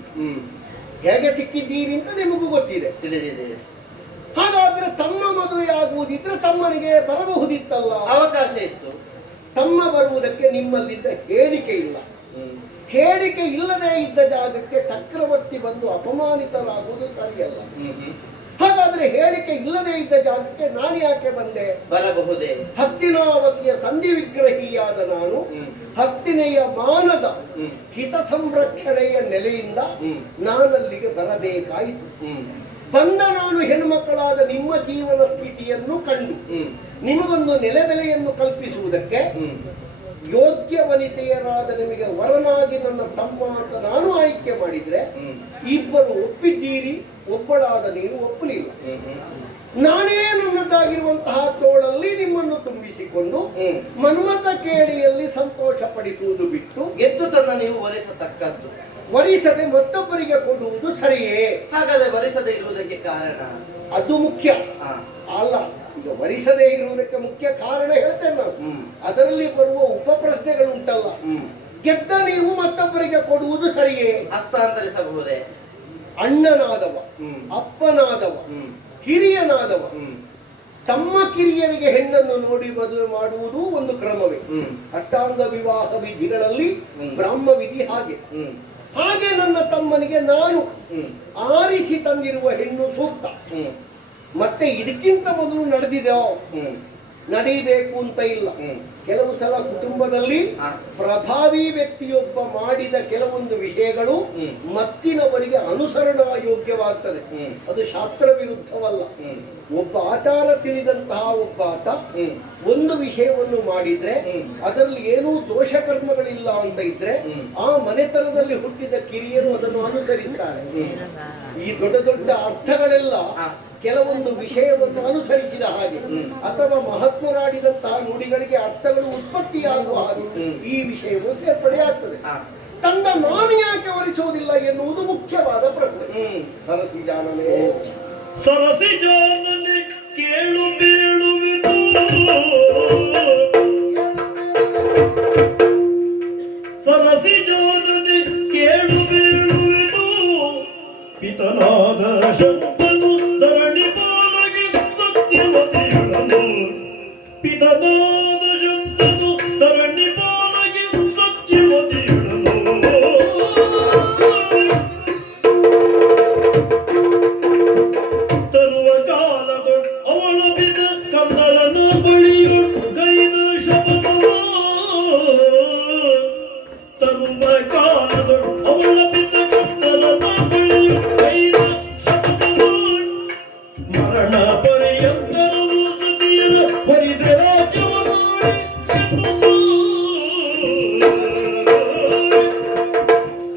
ಹೇಗೆ ಸಿಕ್ಕಿದ್ದೀರಿ ಅಂತ ನಿಮಗೂ ಗೊತ್ತಿದೆ, ತಿಳಿದಿದೆ. ಹಾಗಾದ್ರೆ ತಮ್ಮ ಮದುವೆ ಆಗುವುದಿದ್ರೆ ತಮ್ಮನಿಗೆ ಬರಬಹುದಿತ್ತಲ್ಲ, ಅವಕಾಶ ಇತ್ತು. ತಮ್ಮ ಬರುವುದಕ್ಕೆ ನಿಮ್ಮಲ್ಲಿದ್ದ ಹೇಳಿಕೆ ಇಲ್ಲ. ಹೇಳಿಕೆ ಇಲ್ಲದೆ ಇದ್ದ ಜಾಗಕ್ಕೆ ಚಕ್ರವರ್ತಿ ಬಂದು ಅಪಮಾನಿತರಾಗುವುದು ಸರಿಯಲ್ಲ. ಹಾಗಾದ್ರೆ ಹೇಳಿಕೆ ಇಲ್ಲದೆ ಇದ್ದ ಜಾಗಕ್ಕೆ ನಾನು ಯಾಕೆ ಬಂದೆ? ಬರಬಹುದೇ? ಹಸ್ತಿನಾವತಿಯ ಸಂಧಿ ವಿಗ್ರಹಿಯಾದ ನಾನು ಹಸ್ತಿನೆಯ ಮಾನದ ಹಿತ ಸಂರಕ್ಷಣೆಯ ನೆಲೆಯಿಂದ ನಾನಲ್ಲಿಗೆ ಬರಬೇಕಾಯಿತು. ಬಂದ ನಾನು ಹೆಣ್ಮಕ್ಕಳಾದ ನಿಮ್ಮ ಜೀವನ ಸ್ಥಿತಿಯನ್ನು ಕಂಡು ನಿಮಗೊಂದು ನೆಲೆಬೆಲೆಯನ್ನು ಕಲ್ಪಿಸುವುದಕ್ಕೆ ಯೋಗ್ಯ ವನಿತೆಯರಾದ ನಿಮಗೆ ವರನಾಗಿ ನನ್ನ ತಮ್ಮ ಅಂತ ನಾನು ಆಯ್ಕೆ ಮಾಡಿದ್ರೆ ಇಬ್ಬರು ಒಪ್ಪಿದ್ದೀರಿ, ಒಬ್ಬಳಾದ ನೀನು ಒಪ್ಪಲಿಲ್ಲ. ನಾನೇ ನನ್ನದಾಗಿರುವಂತಹ ತೋಳಲ್ಲಿ ನಿಮ್ಮನ್ನು ತುಂಬಿಸಿಕೊಂಡು ಮನ್ಮಥ ಕೇಳಿಯಲ್ಲಿ ಸಂತೋಷ ಪಡಿಸುವುದು ಬಿಟ್ಟು ಗೆದ್ದು ತನ್ನ ನೀವು ವರಿಸತಕ್ಕದ್ದು, ವರಿಸದೆ ಮತ್ತೊಬ್ಬರಿಗೆ ಕೊಡುವುದು ಸರಿಯೇ? ಹಾಗಾದ್ರೆ ವರಿಸದೆ ಇರುವುದಕ್ಕೆ ಕಾರಣ ಅದು ಮುಖ್ಯ ಅಲ್ಲ. ಈಗ ವರಿಸದೇ ಇರುವುದಕ್ಕೆ ಮುಖ್ಯ ಕಾರಣ ಹೇಳ್ತೇನೆ ನಾನು. ಅದರಲ್ಲಿ ಬರುವ ಉಪಪ್ರಶ್ನೆಗಳು ಉಂಟಲ್ಲ. ಗೆದ್ದ ನೀವು ಮತ್ತೊಬ್ಬರಿಗೆ ಕೊಡುವುದು ಸರಿಯೇ? ಹಸ್ತಾಂತರಿಸಬಹುದೇ? ಅಣ್ಣನಾದವ, ಅಪ್ಪನಾದವ, ಹಿರಿಯನಾದವ ತಮ್ಮ ಕಿರಿಯರಿಗೆ ಹೆಣ್ಣನ್ನು ನೋಡಿ ಮದುವೆ ಮಾಡುವುದು ಒಂದು ಕ್ರಮವೇ. ಅಷ್ಟಾಂಗ ವಿವಾಹ ವಿಧಿಗಳಲ್ಲಿ ಬ್ರಾಹ್ಮ ವಿಧಿ ಹಾಗೆ. ಹಾಗೆ ನನ್ನ ತಮ್ಮನಿಗೆ ನಾನು ಆರಿಸಿ ತಂದಿರುವ ಹೆಣ್ಣು ಸೂಕ್ತ. ಮತ್ತೆ ಇದಕ್ಕಿಂತ ಮೊದಲು ನಡೆದಿದೆಯೋ ನಡೀಬೇಕು ಅಂತ ಇಲ್ಲ. ಕೆಲವು ಸಲ ಕುಟುಂಬದಲ್ಲಿ ಪ್ರಭಾವಿ ವ್ಯಕ್ತಿಯೊಬ್ಬ ಮಾಡಿದ ಕೆಲವೊಂದು ವಿಷಯಗಳು ಮತ್ತಿನವರಿಗೆ ಅನುಸರಣಾ ಯೋಗ್ಯವಾಗ್ತದೆ. ಅದು ಶಾಸ್ತ್ರ ವಿರುದ್ಧವಲ್ಲ. ಒಬ್ಬ ಆಚಾರ ತಿಳಿದಂತಹ ಒಬ್ಬ ಆತ ಒಂದು ವಿಷಯವನ್ನು ಮಾಡಿದ್ರೆ ಅದರಲ್ಲಿ ಏನೂ ದೋಷ ಕರ್ಮಗಳಿಲ್ಲ ಅಂತ ಇದ್ರೆ ಆ ಮನೆತನದಲ್ಲಿ ಹುಟ್ಟಿದ ಕಿರಿಯರು ಅದನ್ನು ಅನುಸರಿಸ್ತಾರೆ. ಈ ದೊಡ್ಡ ದೊಡ್ಡ ಅರ್ಥಗಳೆಲ್ಲ ಕೆಲವೊಂದು ವಿಷಯವನ್ನು ಅನುಸರಿಸಿದ ಹಾಗೆ ಅಥವಾ ಮಹಾತ್ಮರಾಡಿದಂತಹ ನುಡಿಗಳಿಗೆ ಅರ್ಥಗಳು ಉತ್ಪತ್ತಿಯಾಗುವ ಹಾಗೆ ಈ ವಿಷಯವು ಸೇರ್ಪಡೆಯಾಗ್ತದೆ. ತಂದ ನಾನು ಯಾಕೆ ವರಿಸುವುದಿಲ್ಲ ಎನ್ನುವುದು ಮುಖ್ಯವಾದ ಪ್ರಶ್ನೆ. ಸರಸಿ ಜಾನನೇ, ಸರಸಿ ಜಾನನೆ ಕೇಳು ಬೀಳುವೆನು, ಸರಸಿ ಜಾನನೆ ಕೇಳು ಬೀಳುವೆನು, ಪಿತನಾದ ಶಬ್ದನು ಧರಣಿ ಬಾಲಗೆ ಸತ್ಯವತಿಯಳನು, ಪಿತನಾದ ಶಬ್ದನು ಧರಣಿ ಬಾಲಗೆ ಸತ್ಯವತಿಯಳನು. ತರುವ ಕಾಲದ ಅವಳ ಬಿದ ಕಂದರನ ಬಳಿಯು ಗೈದ ಶಬದವ, ತರುವ ಕಾಲದ ಅವಳ ಬಿದ ಕಂದರನ ಬಳಿಯು ಗೈದ ಶಬದವ, ಮರಣ ಪರ್ಯಂತರವು ಸತಿಯರ ವರಿಸೆ ರಾಜ್ಯವ ಮಾಡಿ ಎನ್ನುವುದು.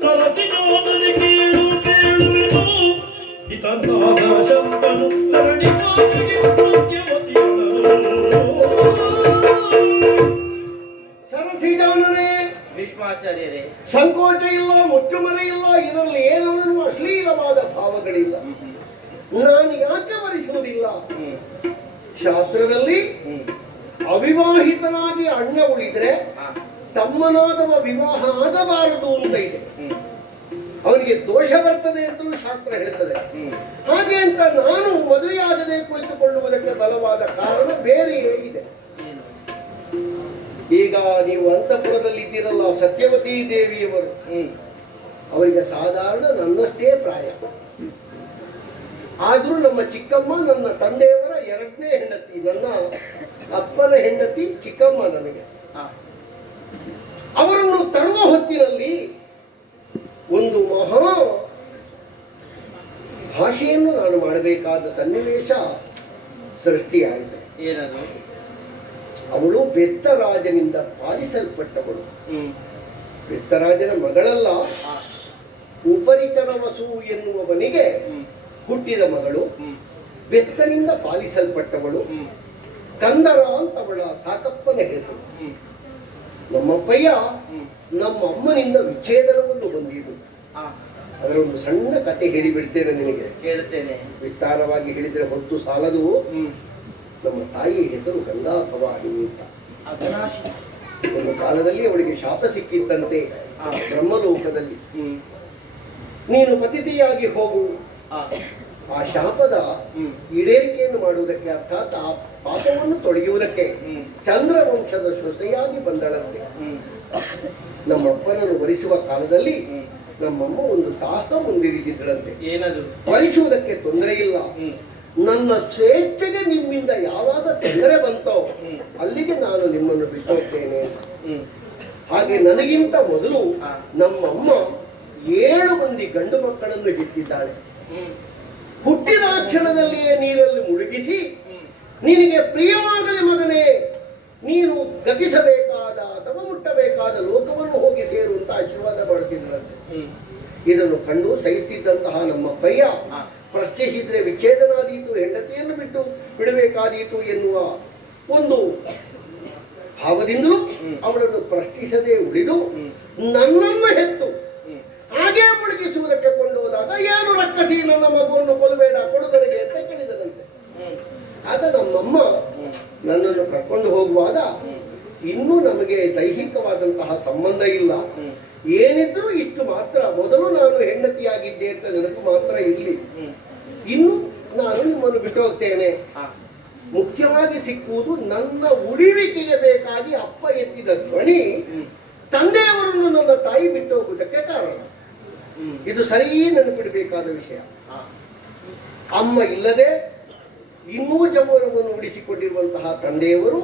ಸರಸಿನೋದನೆ ಕೇಳು ಕೇಳುವೆನು, ಹಿತನಾದ ಶಬ್ದನು ಧರಣಿ ಬಾಲಗೆ ಸತ್ಯವತಿಯಳನು. ಸರಸಿ ಜಾನನೇ, ಭೀಷ್ಮಾಚಾರ್ಯರೇ, ಸಂಕೋಚ ಇಲ್ಲ, ಮುಚ್ಚುಮರೆ ಇಲ್ಲ, ಇದರಲ್ಲಿ ಏನೂ ಅಶ್ಲೀಲವಾದ ಭಾವಗಳಿಲ್ಲ. ನಾನು ಯಾಕೆ ವರಿಸುವುದಿಲ್ಲ? ಶಾಸ್ತ್ರದಲ್ಲಿ ಅವಿವಾಹಿತನಾಗಿ ಅಣ್ಣ ಉಳಿದ್ರೆ ತಮ್ಮನಾದವ ವಿವಾಹ ಆಗಬಾರದು ಅಂತ ಇದೆ. ಅವನಿಗೆ ದೋಷ ಬರ್ತದೆ ಅಂತಲೂ ಶಾಸ್ತ್ರ ಹೇಳ್ತದೆ. ಹಾಗೆ ಅಂತ ನಾನು ಮದುವೆಯಾಗದೆ ಕುಳಿತುಕೊಳ್ಳುವುದಕ್ಕೆ ಬಲವಾದ ಕಾರಣ ಬೇರೆ ಏನಿದೆ? ಈಗ ನೀವು ಅಂತಃಪುರದಲ್ಲಿ ಇದ್ದೀರಲ್ಲ, ಸತ್ಯವತಿ ದೇವಿಯವರು, ಅವರಿಗೆ ಸಾಧಾರಣ ನನ್ನಷ್ಟೇ ಪ್ರಾಯ. ಆದ್ರೂ ನಮ್ಮ ಚಿಕ್ಕಮ್ಮ ನನ್ನ ತಂದೆಯವರ ಎರಡನೇ ಹೆಂಡತಿ, ನನ್ನ ಅಪ್ಪನ ಹೆಂಡತಿ ಚಿಕ್ಕಮ್ಮ ನನಗೆ. ಅವರನ್ನು ತರುವ ಹೊತ್ತಿನಲ್ಲಿ ಒಂದು ಮಹಾ ಭಾಷೆಯನ್ನು ನಾನು ಮಾಡಬೇಕಾದ ಸನ್ನಿವೇಶ ಸೃಷ್ಟಿಯಾಯಿತು. ಏನದು? ಅವಳು ಬೆತ್ತರಾಜನಿಂದ ಪಾಲಿಸಲ್ಪಟ್ಟವಳು. ಬೆತ್ತರಾಜನ ಮಗಳಲ್ಲ, ಉಪರಿಚರ ವಸು ಎನ್ನುವವನಿಗೆ ಹುಟ್ಟಿದ ಮಗಳು, ಬೆತ್ತನಿಂದ ಪಾಲಿಸಲ್ಪಟ್ಟವಳು. ಕಂದರ ಅಂತ ಅವಳ ಸಾಕಪ್ಪನ ಹೆಸರು. ನಮ್ಮಪ್ಪಯ್ಯ ನಮ್ಮ ಅಮ್ಮನಿಂದ ವಿಚ್ಛೇದನವನ್ನು ಹೊಂದಿದ್ದು. ಅದರ ಒಂದು ಸಣ್ಣ ಕತೆ ಹೇಳಿಬಿಡ್ತೇನೆ ನಿನಗೆ. ಹೇಳ್ತೇನೆ. ವಿಸ್ತಾರವಾಗಿ ಹೇಳಿದ್ರೆ ಹೊತ್ತು ಸಾಲದು. ನಮ್ಮ ತಾಯಿಯ ಹೆಸರು ಗಂಗಾ ಭವಾನಿ ಅಂತ. ಒಂದು ಕಾಲದಲ್ಲಿ ಅವಳಿಗೆ ಶಾಪ ಸಿಕ್ಕಿತ್ತಂತೆ ಬ್ರಹ್ಮಲೋಕದಲ್ಲಿ. ನೀನು ಪತಿಥಿಯಾಗಿ ಹೋಗು. ಆ ಶಾಪದ ಈಡೇರಿಕೆಯನ್ನು ಮಾಡುವುದಕ್ಕೆ, ಅರ್ಥಾತ್ ಆ ಪಾಪವನ್ನು ತೊಳೆಯುವುದಕ್ಕೆ ಚಂದ್ರವಂಶದ ಸೊಸೆಯಾಗಿ ಬಂದಳಂತೆ. ನಮ್ಮಪ್ಪನನ್ನು ವರಿಸುವ ಕಾಲದಲ್ಲಿ ನಮ್ಮಮ್ಮ ಒಂದು ದಾಸ ಮುಂದಿರಿಸಿದ್ದಳಂತೆ. ಏನದು? ವರಿಸುವುದಕ್ಕೆ ತೊಂದರೆ ಇಲ್ಲ, ನನ್ನ ಸ್ವೇಚ್ಛೆಗೆ ನಿಮ್ಮಿಂದ ಯಾವಾಗ ತೊಂದರೆ ಬಂತೋ ಅಲ್ಲಿಗೆ ನಾನು ನಿಮ್ಮನ್ನು ಬಿಟ್ಟೋಗ್ತೇನೆ. ಹಾಗೆ ನನಗಿಂತ ಮೊದಲು ನಮ್ಮಮ್ಮ 7 ಮಂದಿ ಗಂಡು ಮಕ್ಕಳನ್ನು ಹೆತ್ತಿದ್ದಾಳೆ. ಹುಟ್ಟಿದ ಕ್ಷಣದಲ್ಲಿಯೇ ನೀರಲ್ಲಿ ಮುಳುಗಿಸಿ ನಿನಗೆ ಪ್ರಿಯವಾಗಲಿ ಮಗನೇ, ನೀನು ಗತಿಸಬೇಕಾದ ಅಥವಾ ಮುಟ್ಟಬೇಕಾದ ಲೋಕವನ್ನು ಹೋಗಿ ಸೇರುವಂತ ಆಶೀರ್ವಾದ ಮಾಡುತ್ತಿದ್ದರಂತೆ. ಇದನ್ನು ಕಂಡು ಸಹಿಸುತ್ತಿದ್ದಂತಹ ನಮ್ಮಪ್ಪಯ್ಯ ಪ್ರಶ್ನಿಸಿದ್ರೆ ವಿಚ್ಛೇದನಾದೀತು, ಹೆಂಡತಿಯನ್ನು ಬಿಟ್ಟು ಬಿಡಬೇಕಾದೀತು ಎನ್ನುವ ಒಂದು ಭಾವದಿಂದಲೂ ಅವಳನ್ನು ಪ್ರಶ್ನಿಸದೆ ಉಳಿದು ನನ್ನನ್ನು ಹೆತ್ತು ಹಾಗೆ ಮುಳುಗಿಸುವುದಕ್ಕೆ ಕೊಂಡೋದಾಗ, ಏನು ರಕ್ಕಸಿ ನನ್ನ ಮಗುವನ್ನು ಕೊಲ್ಲಬೇಡ, ಕೊಡುದರಿಗೆ ಅಂತ ಕೇಳಿದದಂತೆ. ಆಗ ನಮ್ಮಮ್ಮ ನನ್ನನ್ನು ಕರ್ಕೊಂಡು ಹೋಗುವಾಗ ಇನ್ನೂ ನಮಗೆ ದೈಹಿಕವಾದಂತಹ ಸಂಬಂಧ ಇಲ್ಲ, ಏನಿದ್ರೂ ಇಷ್ಟು ಮಾತ್ರ, ಮೊದಲು ನಾನು ಹೆಂಡತಿಯಾಗಿದ್ದೆ ಅಂತ ನೆನಪು ಮಾತ್ರ ಇರಲಿ, ಇನ್ನು ನಾನು ನಿಮ್ಮನ್ನು ಬಿಟ್ಟು ಹೋಗ್ತೇನೆ. ಮುಖ್ಯವಾಗಿ ಸಿಕ್ಕುವುದು ನನ್ನ ಉಳಿವಿಕೆಗೆ ಬೇಕಾಗಿ ಅಪ್ಪ ಎತ್ತಿದ ಧ್ವನಿ ತಂದೆಯವರನ್ನು ನನ್ನ ತಾಯಿ ಬಿಟ್ಟು ಹೋಗುವುದಕ್ಕೆ ಕಾರಣ. ಇದು ಸರಿ ನೆನಪಿಡಬೇಕಾದ ವಿಷಯ. ಅಮ್ಮ ಇಲ್ಲದೆ ಇನ್ನೂ ಜಮೂರವನ್ನು ಉಳಿಸಿಕೊಂಡಿರುವಂತಹ ತಂದೆಯವರು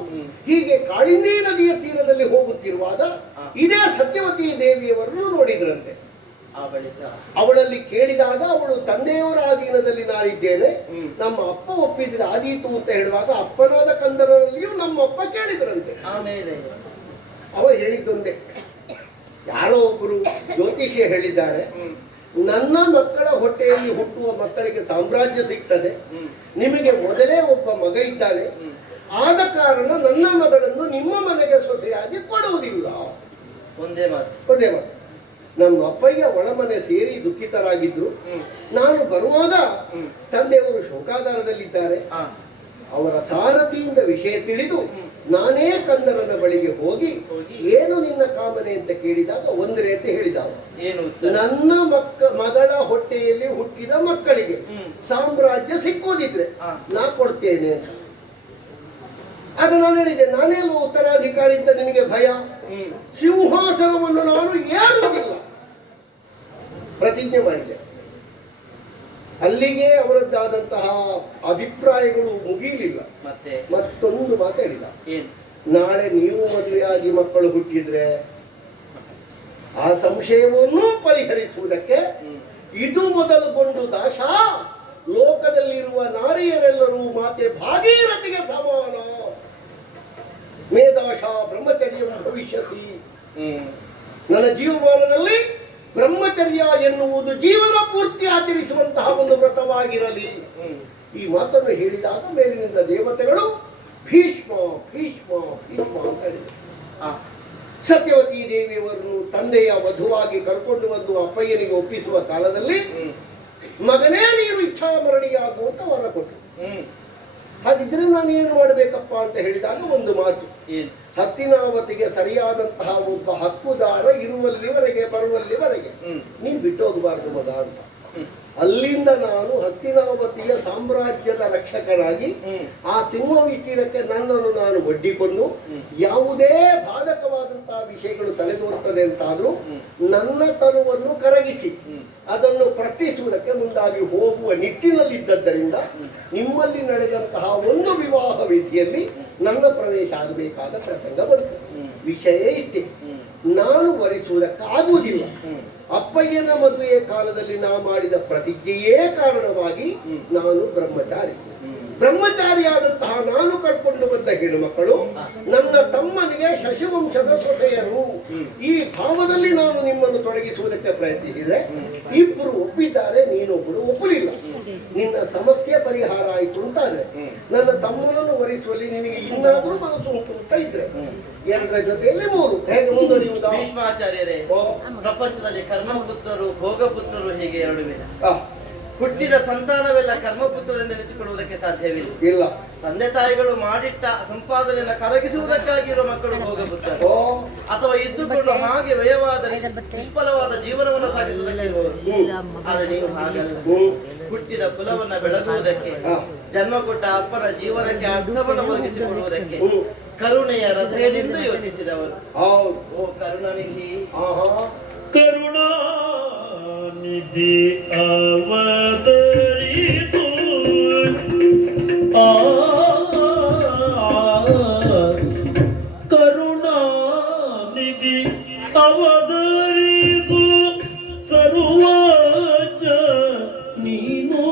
ಹೀಗೆ ಕಾಳಿಂದಿ ನದಿಯ ತೀರದಲ್ಲಿ ಹೋಗುತ್ತಿರುವಾಗ ಇದೇ ಸತ್ಯವತಿ ದೇವಿಯವರನ್ನು ನೋಡಿದ್ರಂತೆ. ಅವಳಲ್ಲಿ ಕೇಳಿದಾಗ ಅವಳು ತಂದೆಯವರ ಅಧೀನದಲ್ಲಿ ನಾನಿದ್ದೇನೆ, ನಮ್ಮ ಅಪ್ಪ ಒಪ್ಪಿದ್ರೆ ಆದೀತು ಅಂತ ಹೇಳುವಾಗ ಅಪ್ಪನಾದ ಕಂದರಲ್ಲಿಯೂ ನಮ್ಮ ಅಪ್ಪ ಕೇಳಿದ್ರಂತೆ. ಅವ ಹೇಳಿದ್ದೊಂದೇ, ಯಾರೋ ಒಬ್ಬರು ಜ್ಯೋತಿಷಿಯ ಹೇಳಿದ್ದಾರೆ, ನನ್ನ ಮಕ್ಕಳ ಹೊಟ್ಟೆಯಲ್ಲಿ ಹುಟ್ಟುವ ಮಕ್ಕಳಿಗೆ ಸಾಮ್ರಾಜ್ಯ ಸಿಗ್ತದೆ, ನಿಮಗೆ ಮೊದಲೇ ಒಬ್ಬ ಮಗ ಇದ್ದಾನೆ, ಆದ ಕಾರಣ ನನ್ನ ಮಗಳನ್ನು ನಿಮ್ಮ ಮನೆಗೆ ಸೊಸೆಯಾಗಿ ಕೊಡುವುದಿಲ್ಲ. ಒಂದೇ ಮಾತು. ನಮ್ಮ ಅಪ್ಪಯ್ಯ ಒಳಮನೆ ಸೇರಿ ದುಃಖಿತರಾಗಿದ್ರು. ನಾನು ಬರುವಾಗ ತಂದೆಯವರು ಶೋಕಾಗಾರದಲ್ಲಿದ್ದಾರೆ. ಅವರ ಸಾರಥಿಯಿಂದ ವಿಷಯ ತಿಳಿದು ನಾನೇ ಕಂದರನ ಬಳಿಗೆ ಹೋಗಿ ಏನು ನಿನ್ನ ಕಾಮನೆ ಅಂತ ಕೇಳಿದಾಗ ಒಂದ್ರೆ ಅಂತ ಹೇಳಿದ. ನನ್ನ ಮಗಳ ಹೊಟ್ಟೆಯಲ್ಲಿ ಹುಟ್ಟಿದ ಮಕ್ಕಳಿಗೆ ಸಾಮ್ರಾಜ್ಯ ಸಿಕ್ಕುವುದಿದ್ರೆ ನಾ ಕೊಡ್ತೇನೆ ಅಂತ. ಆಗ ನಾನು ಹೇಳಿದೆ, ನಾನೆಲ್ಲ ಉತ್ತರಾಧಿಕಾರಿ ಅಂತ ನಿನಗೆ ಭಯ, ಸಿಂಹಾಸನವನ್ನು ನಾನು ಏರುವುದಿಲ್ಲ ಪ್ರತಿಜ್ಞೆ ಮಾಡಿದೆ. ಅಲ್ಲಿಗೆ ಅವರದ್ದಾದಂತಹ ಅಭಿಪ್ರಾಯಗಳು ಮುಗಿಯಲಿಲ್ಲ. ಮತ್ತೊಂದು ಮಾತು ಹೇಳಿದ, ನಾಳೆ ನೀವು ಮದುವೆಯಾಗಿ ಮಕ್ಕಳು ಹುಟ್ಟಿದ್ರೆ ಆ ಸಂಶಯವನ್ನು ಪರಿಹರಿಸುವುದಕ್ಕೆ ಇದು ಮೊದಲುಗೊಂಡು ದಾಶ ಲೋಕದಲ್ಲಿರುವ ನಾರಿಯರೆಲ್ಲರೂ ಮಾತೆ ಭಾಗೀರಥಿಗೆ ಸಮಾನ, ಮೇದಾಶ ಬ್ರಹ್ಮಚರ್ಯ ಭವಿಷ್ಯಸಿ. ನನ್ನ ಜೀವಮಾನದಲ್ಲಿ ಬ್ರಹ್ಮಚರ್ಯ ಎನ್ನುವುದು ಜೀವನ ಪೂರ್ತಿ ಆಚರಿಸುವಂತಹ ಒಂದು ವ್ರತವಾಗಿರಲಿ. ಈ ಮಾತನ್ನು ಹೇಳಿದಾಗ ಮೇಲಿನಿಂದ ದೇವತೆಗಳು ಭೀಷ್ಮ ಭೀಷ್ಮ ಭೀಷ್ಮ ಅಂತ ಹೇಳಿದರು. ಸತ್ಯವತಿ ದೇವಿಯವರನ್ನು ತಂದೆಯ ವಧುವಾಗಿ ಕರ್ಕೊಂಡು ಬಂದು ಅಪ್ಪಯ್ಯನಿಗೆ ಒಪ್ಪಿಸುವ ಕಾಲದಲ್ಲಿ ಮಗನೇ ನೀನು ಇಚ್ಛಾಮರಣಿಯಾಗುವಂತ ವರ ಕೊಟ್ಟರು. ಹಾಗಿದ್ರೆ ನಾನು ಏನು ಮಾಡಬೇಕಪ್ಪ ಅಂತ ಹೇಳಿದಾಗ ಒಂದು ಮಾತು, ಹತ್ತಿನಾವತಿಗೆ ಸರಿಯಾದಂತಹ ಒಬ್ಬ ಹಕ್ಕುದಾರ ಇರುವಲ್ಲಿವರೆಗೆ ಬರುವಲ್ಲಿವರೆಗೆ ನೀನು ಬಿಟ್ಟು ಹೋಗಬಾರ್ದು ಮಗ ಅಂತ. ಅಲ್ಲಿಂದ ನಾನು ಹತ್ತಿನಾವತಿಯ ಸಾಮ್ರಾಜ್ಯದ ರಕ್ಷಕರಾಗಿ ಆ ಸಿಂಹವಿ ತೀರಕ್ಕೆ ನನ್ನನ್ನು ನಾನು ಒಡ್ಡಿಕೊಂಡು ಯಾವುದೇ ಬಾಧಕವಾದಂತಹ ವಿಷಯಗಳು ತಲೆದೋರ್ತದೆ ಅಂತಾದ್ರೂ ನನ್ನ ತನುವನ್ನು ಕರಗಿಸಿ ಅದನ್ನು ಪ್ರಶ್ನಿಸುವುದಕ್ಕೆ ಮುಂದಾಗಿ ಹೋಗುವ ನಿಟ್ಟಿನಲ್ಲಿದ್ದದ್ದರಿಂದ ನಿಮ್ಮಲ್ಲಿ ನಡೆದಂತಹ ಒಂದು ವಿವಾಹ ವಿಧಿಯಲ್ಲಿ ನನ್ನ ಪ್ರವೇಶ ಆಗಬೇಕಾದ ಪ್ರಸಂಗ ಬಂತು. ವಿಷಯ ಇಷ್ಟೇ, ನಾನು ಭರಿಸುವುದಕ್ಕಾಗುವುದಿಲ್ಲ. ಅಪ್ಪಯ್ಯನ ಮದುವೆಯ ಕಾಲದಲ್ಲಿ ನಾ ಮಾಡಿದ ಪ್ರತಿಜ್ಞೆಯೇ ಕಾರಣವಾಗಿ ನಾನು ಬ್ರಹ್ಮಚಾರಿಯಾದಂತಹ ನಾನು ಕರ್ಕೊಂಡು ಬಂದ ಹೆಣ್ಣು ಮಕ್ಕಳು ನನ್ನ ತಮ್ಮನಿಗೆ ಶಶಿವಂಶದ ಸೊಸೆಯರು. ಈ ಭಾವದಲ್ಲಿ ನಾನು ನಿಮ್ಮನ್ನು ತೊಡಗಿಸುವುದಕ್ಕೆ ಪ್ರಯತ್ನಿಸಿದ್ರೆ ಇಬ್ಬರು ಒಪ್ಪಿದ್ದಾರೆ, ನೀನೊಬ್ಬರು ಒಪ್ಪಲಿಲ್ಲ. ನಿನ್ನ ಸಮಸ್ಯೆ ಪರಿಹಾರ ಆಯಿತು ಅಂತಾದ್ರೆ ನನ್ನ ತಮ್ಮನನ್ನು ವರಿಸುವಲ್ಲಿ ನಿನಗೆ ಇನ್ನಾದರೂ ಮನಸ್ಸು ಉಂಟು ಅಂತ ಇದ್ರೆ ಎರಡರ ಜೊತೆಯಲ್ಲಿ ಮೂರು ಹೇಗೆ ಮುಂದುವರಿಯುವುದು? ಭೀಷ್ಮಾಚಾರ್ಯರೇ, ಪ್ರಪಂಚದಲ್ಲಿ ಕರ್ಮಪುತ್ರರು ಭೋಗಪುತ್ರರು ಹೀಗೆ ಎರಡು ವಿಧ. ಹುಟ್ಟಿದ ಸಂತಾನವೆಲ್ಲ ಕರ್ಮಪುತ್ರರೆಂದೆನಿಸಿಕೊಳ್ಳುವುದಕ್ಕೆ ಸಾಧ್ಯವಿಲ್ಲ. ತಂದೆ ತಾಯಿಗಳು ಮಾಡಿಟ್ಟ ಸಂಪಾದನೆಯನ್ನು ಕರಗಿಸುವುದಕ್ಕಾಗಿರುವ ಮಕ್ಕಳು ಭೋಗಪುತ್ರರು, ಅಥವಾ ಇದ್ದುಕೊಂಡು ಹಾಗೆ ವ್ಯಯವಾದ ನಿಷ್ಫಲವಾದ ಜೀವನವನ್ನು ಸಾಗಿಸುವುದಕ್ಕಿರುವವರು. ಆದರೆ ನೀವು ಹಾಗಲ್ಲ, ಹುಟ್ಟಿದ ಕುಲವನ್ನ ಬೆಳಗುವುದಕ್ಕೆ, ಜನ್ಮ ಕೊಟ್ಟ ಅಪ್ಪನ ಜೀವನಕ್ಕೆ ಅರ್ಥವನ್ನು ಒದಗಿಸಿಕೊಡುವುದಕ್ಕೆ ಕರುಣೆಯ ಹೃದಯದಿಂದ ಯೋಚಿಸಿದವರು. ಓ ಕರುಣಾನಿಧಿ, ಕರುಣಾನಿಧಿ ಅವತರಿತು ಕರುಣಾನಿಧಿ ಅವತರಿಸು ಸರ್ವಜ್ಞ ನೀನು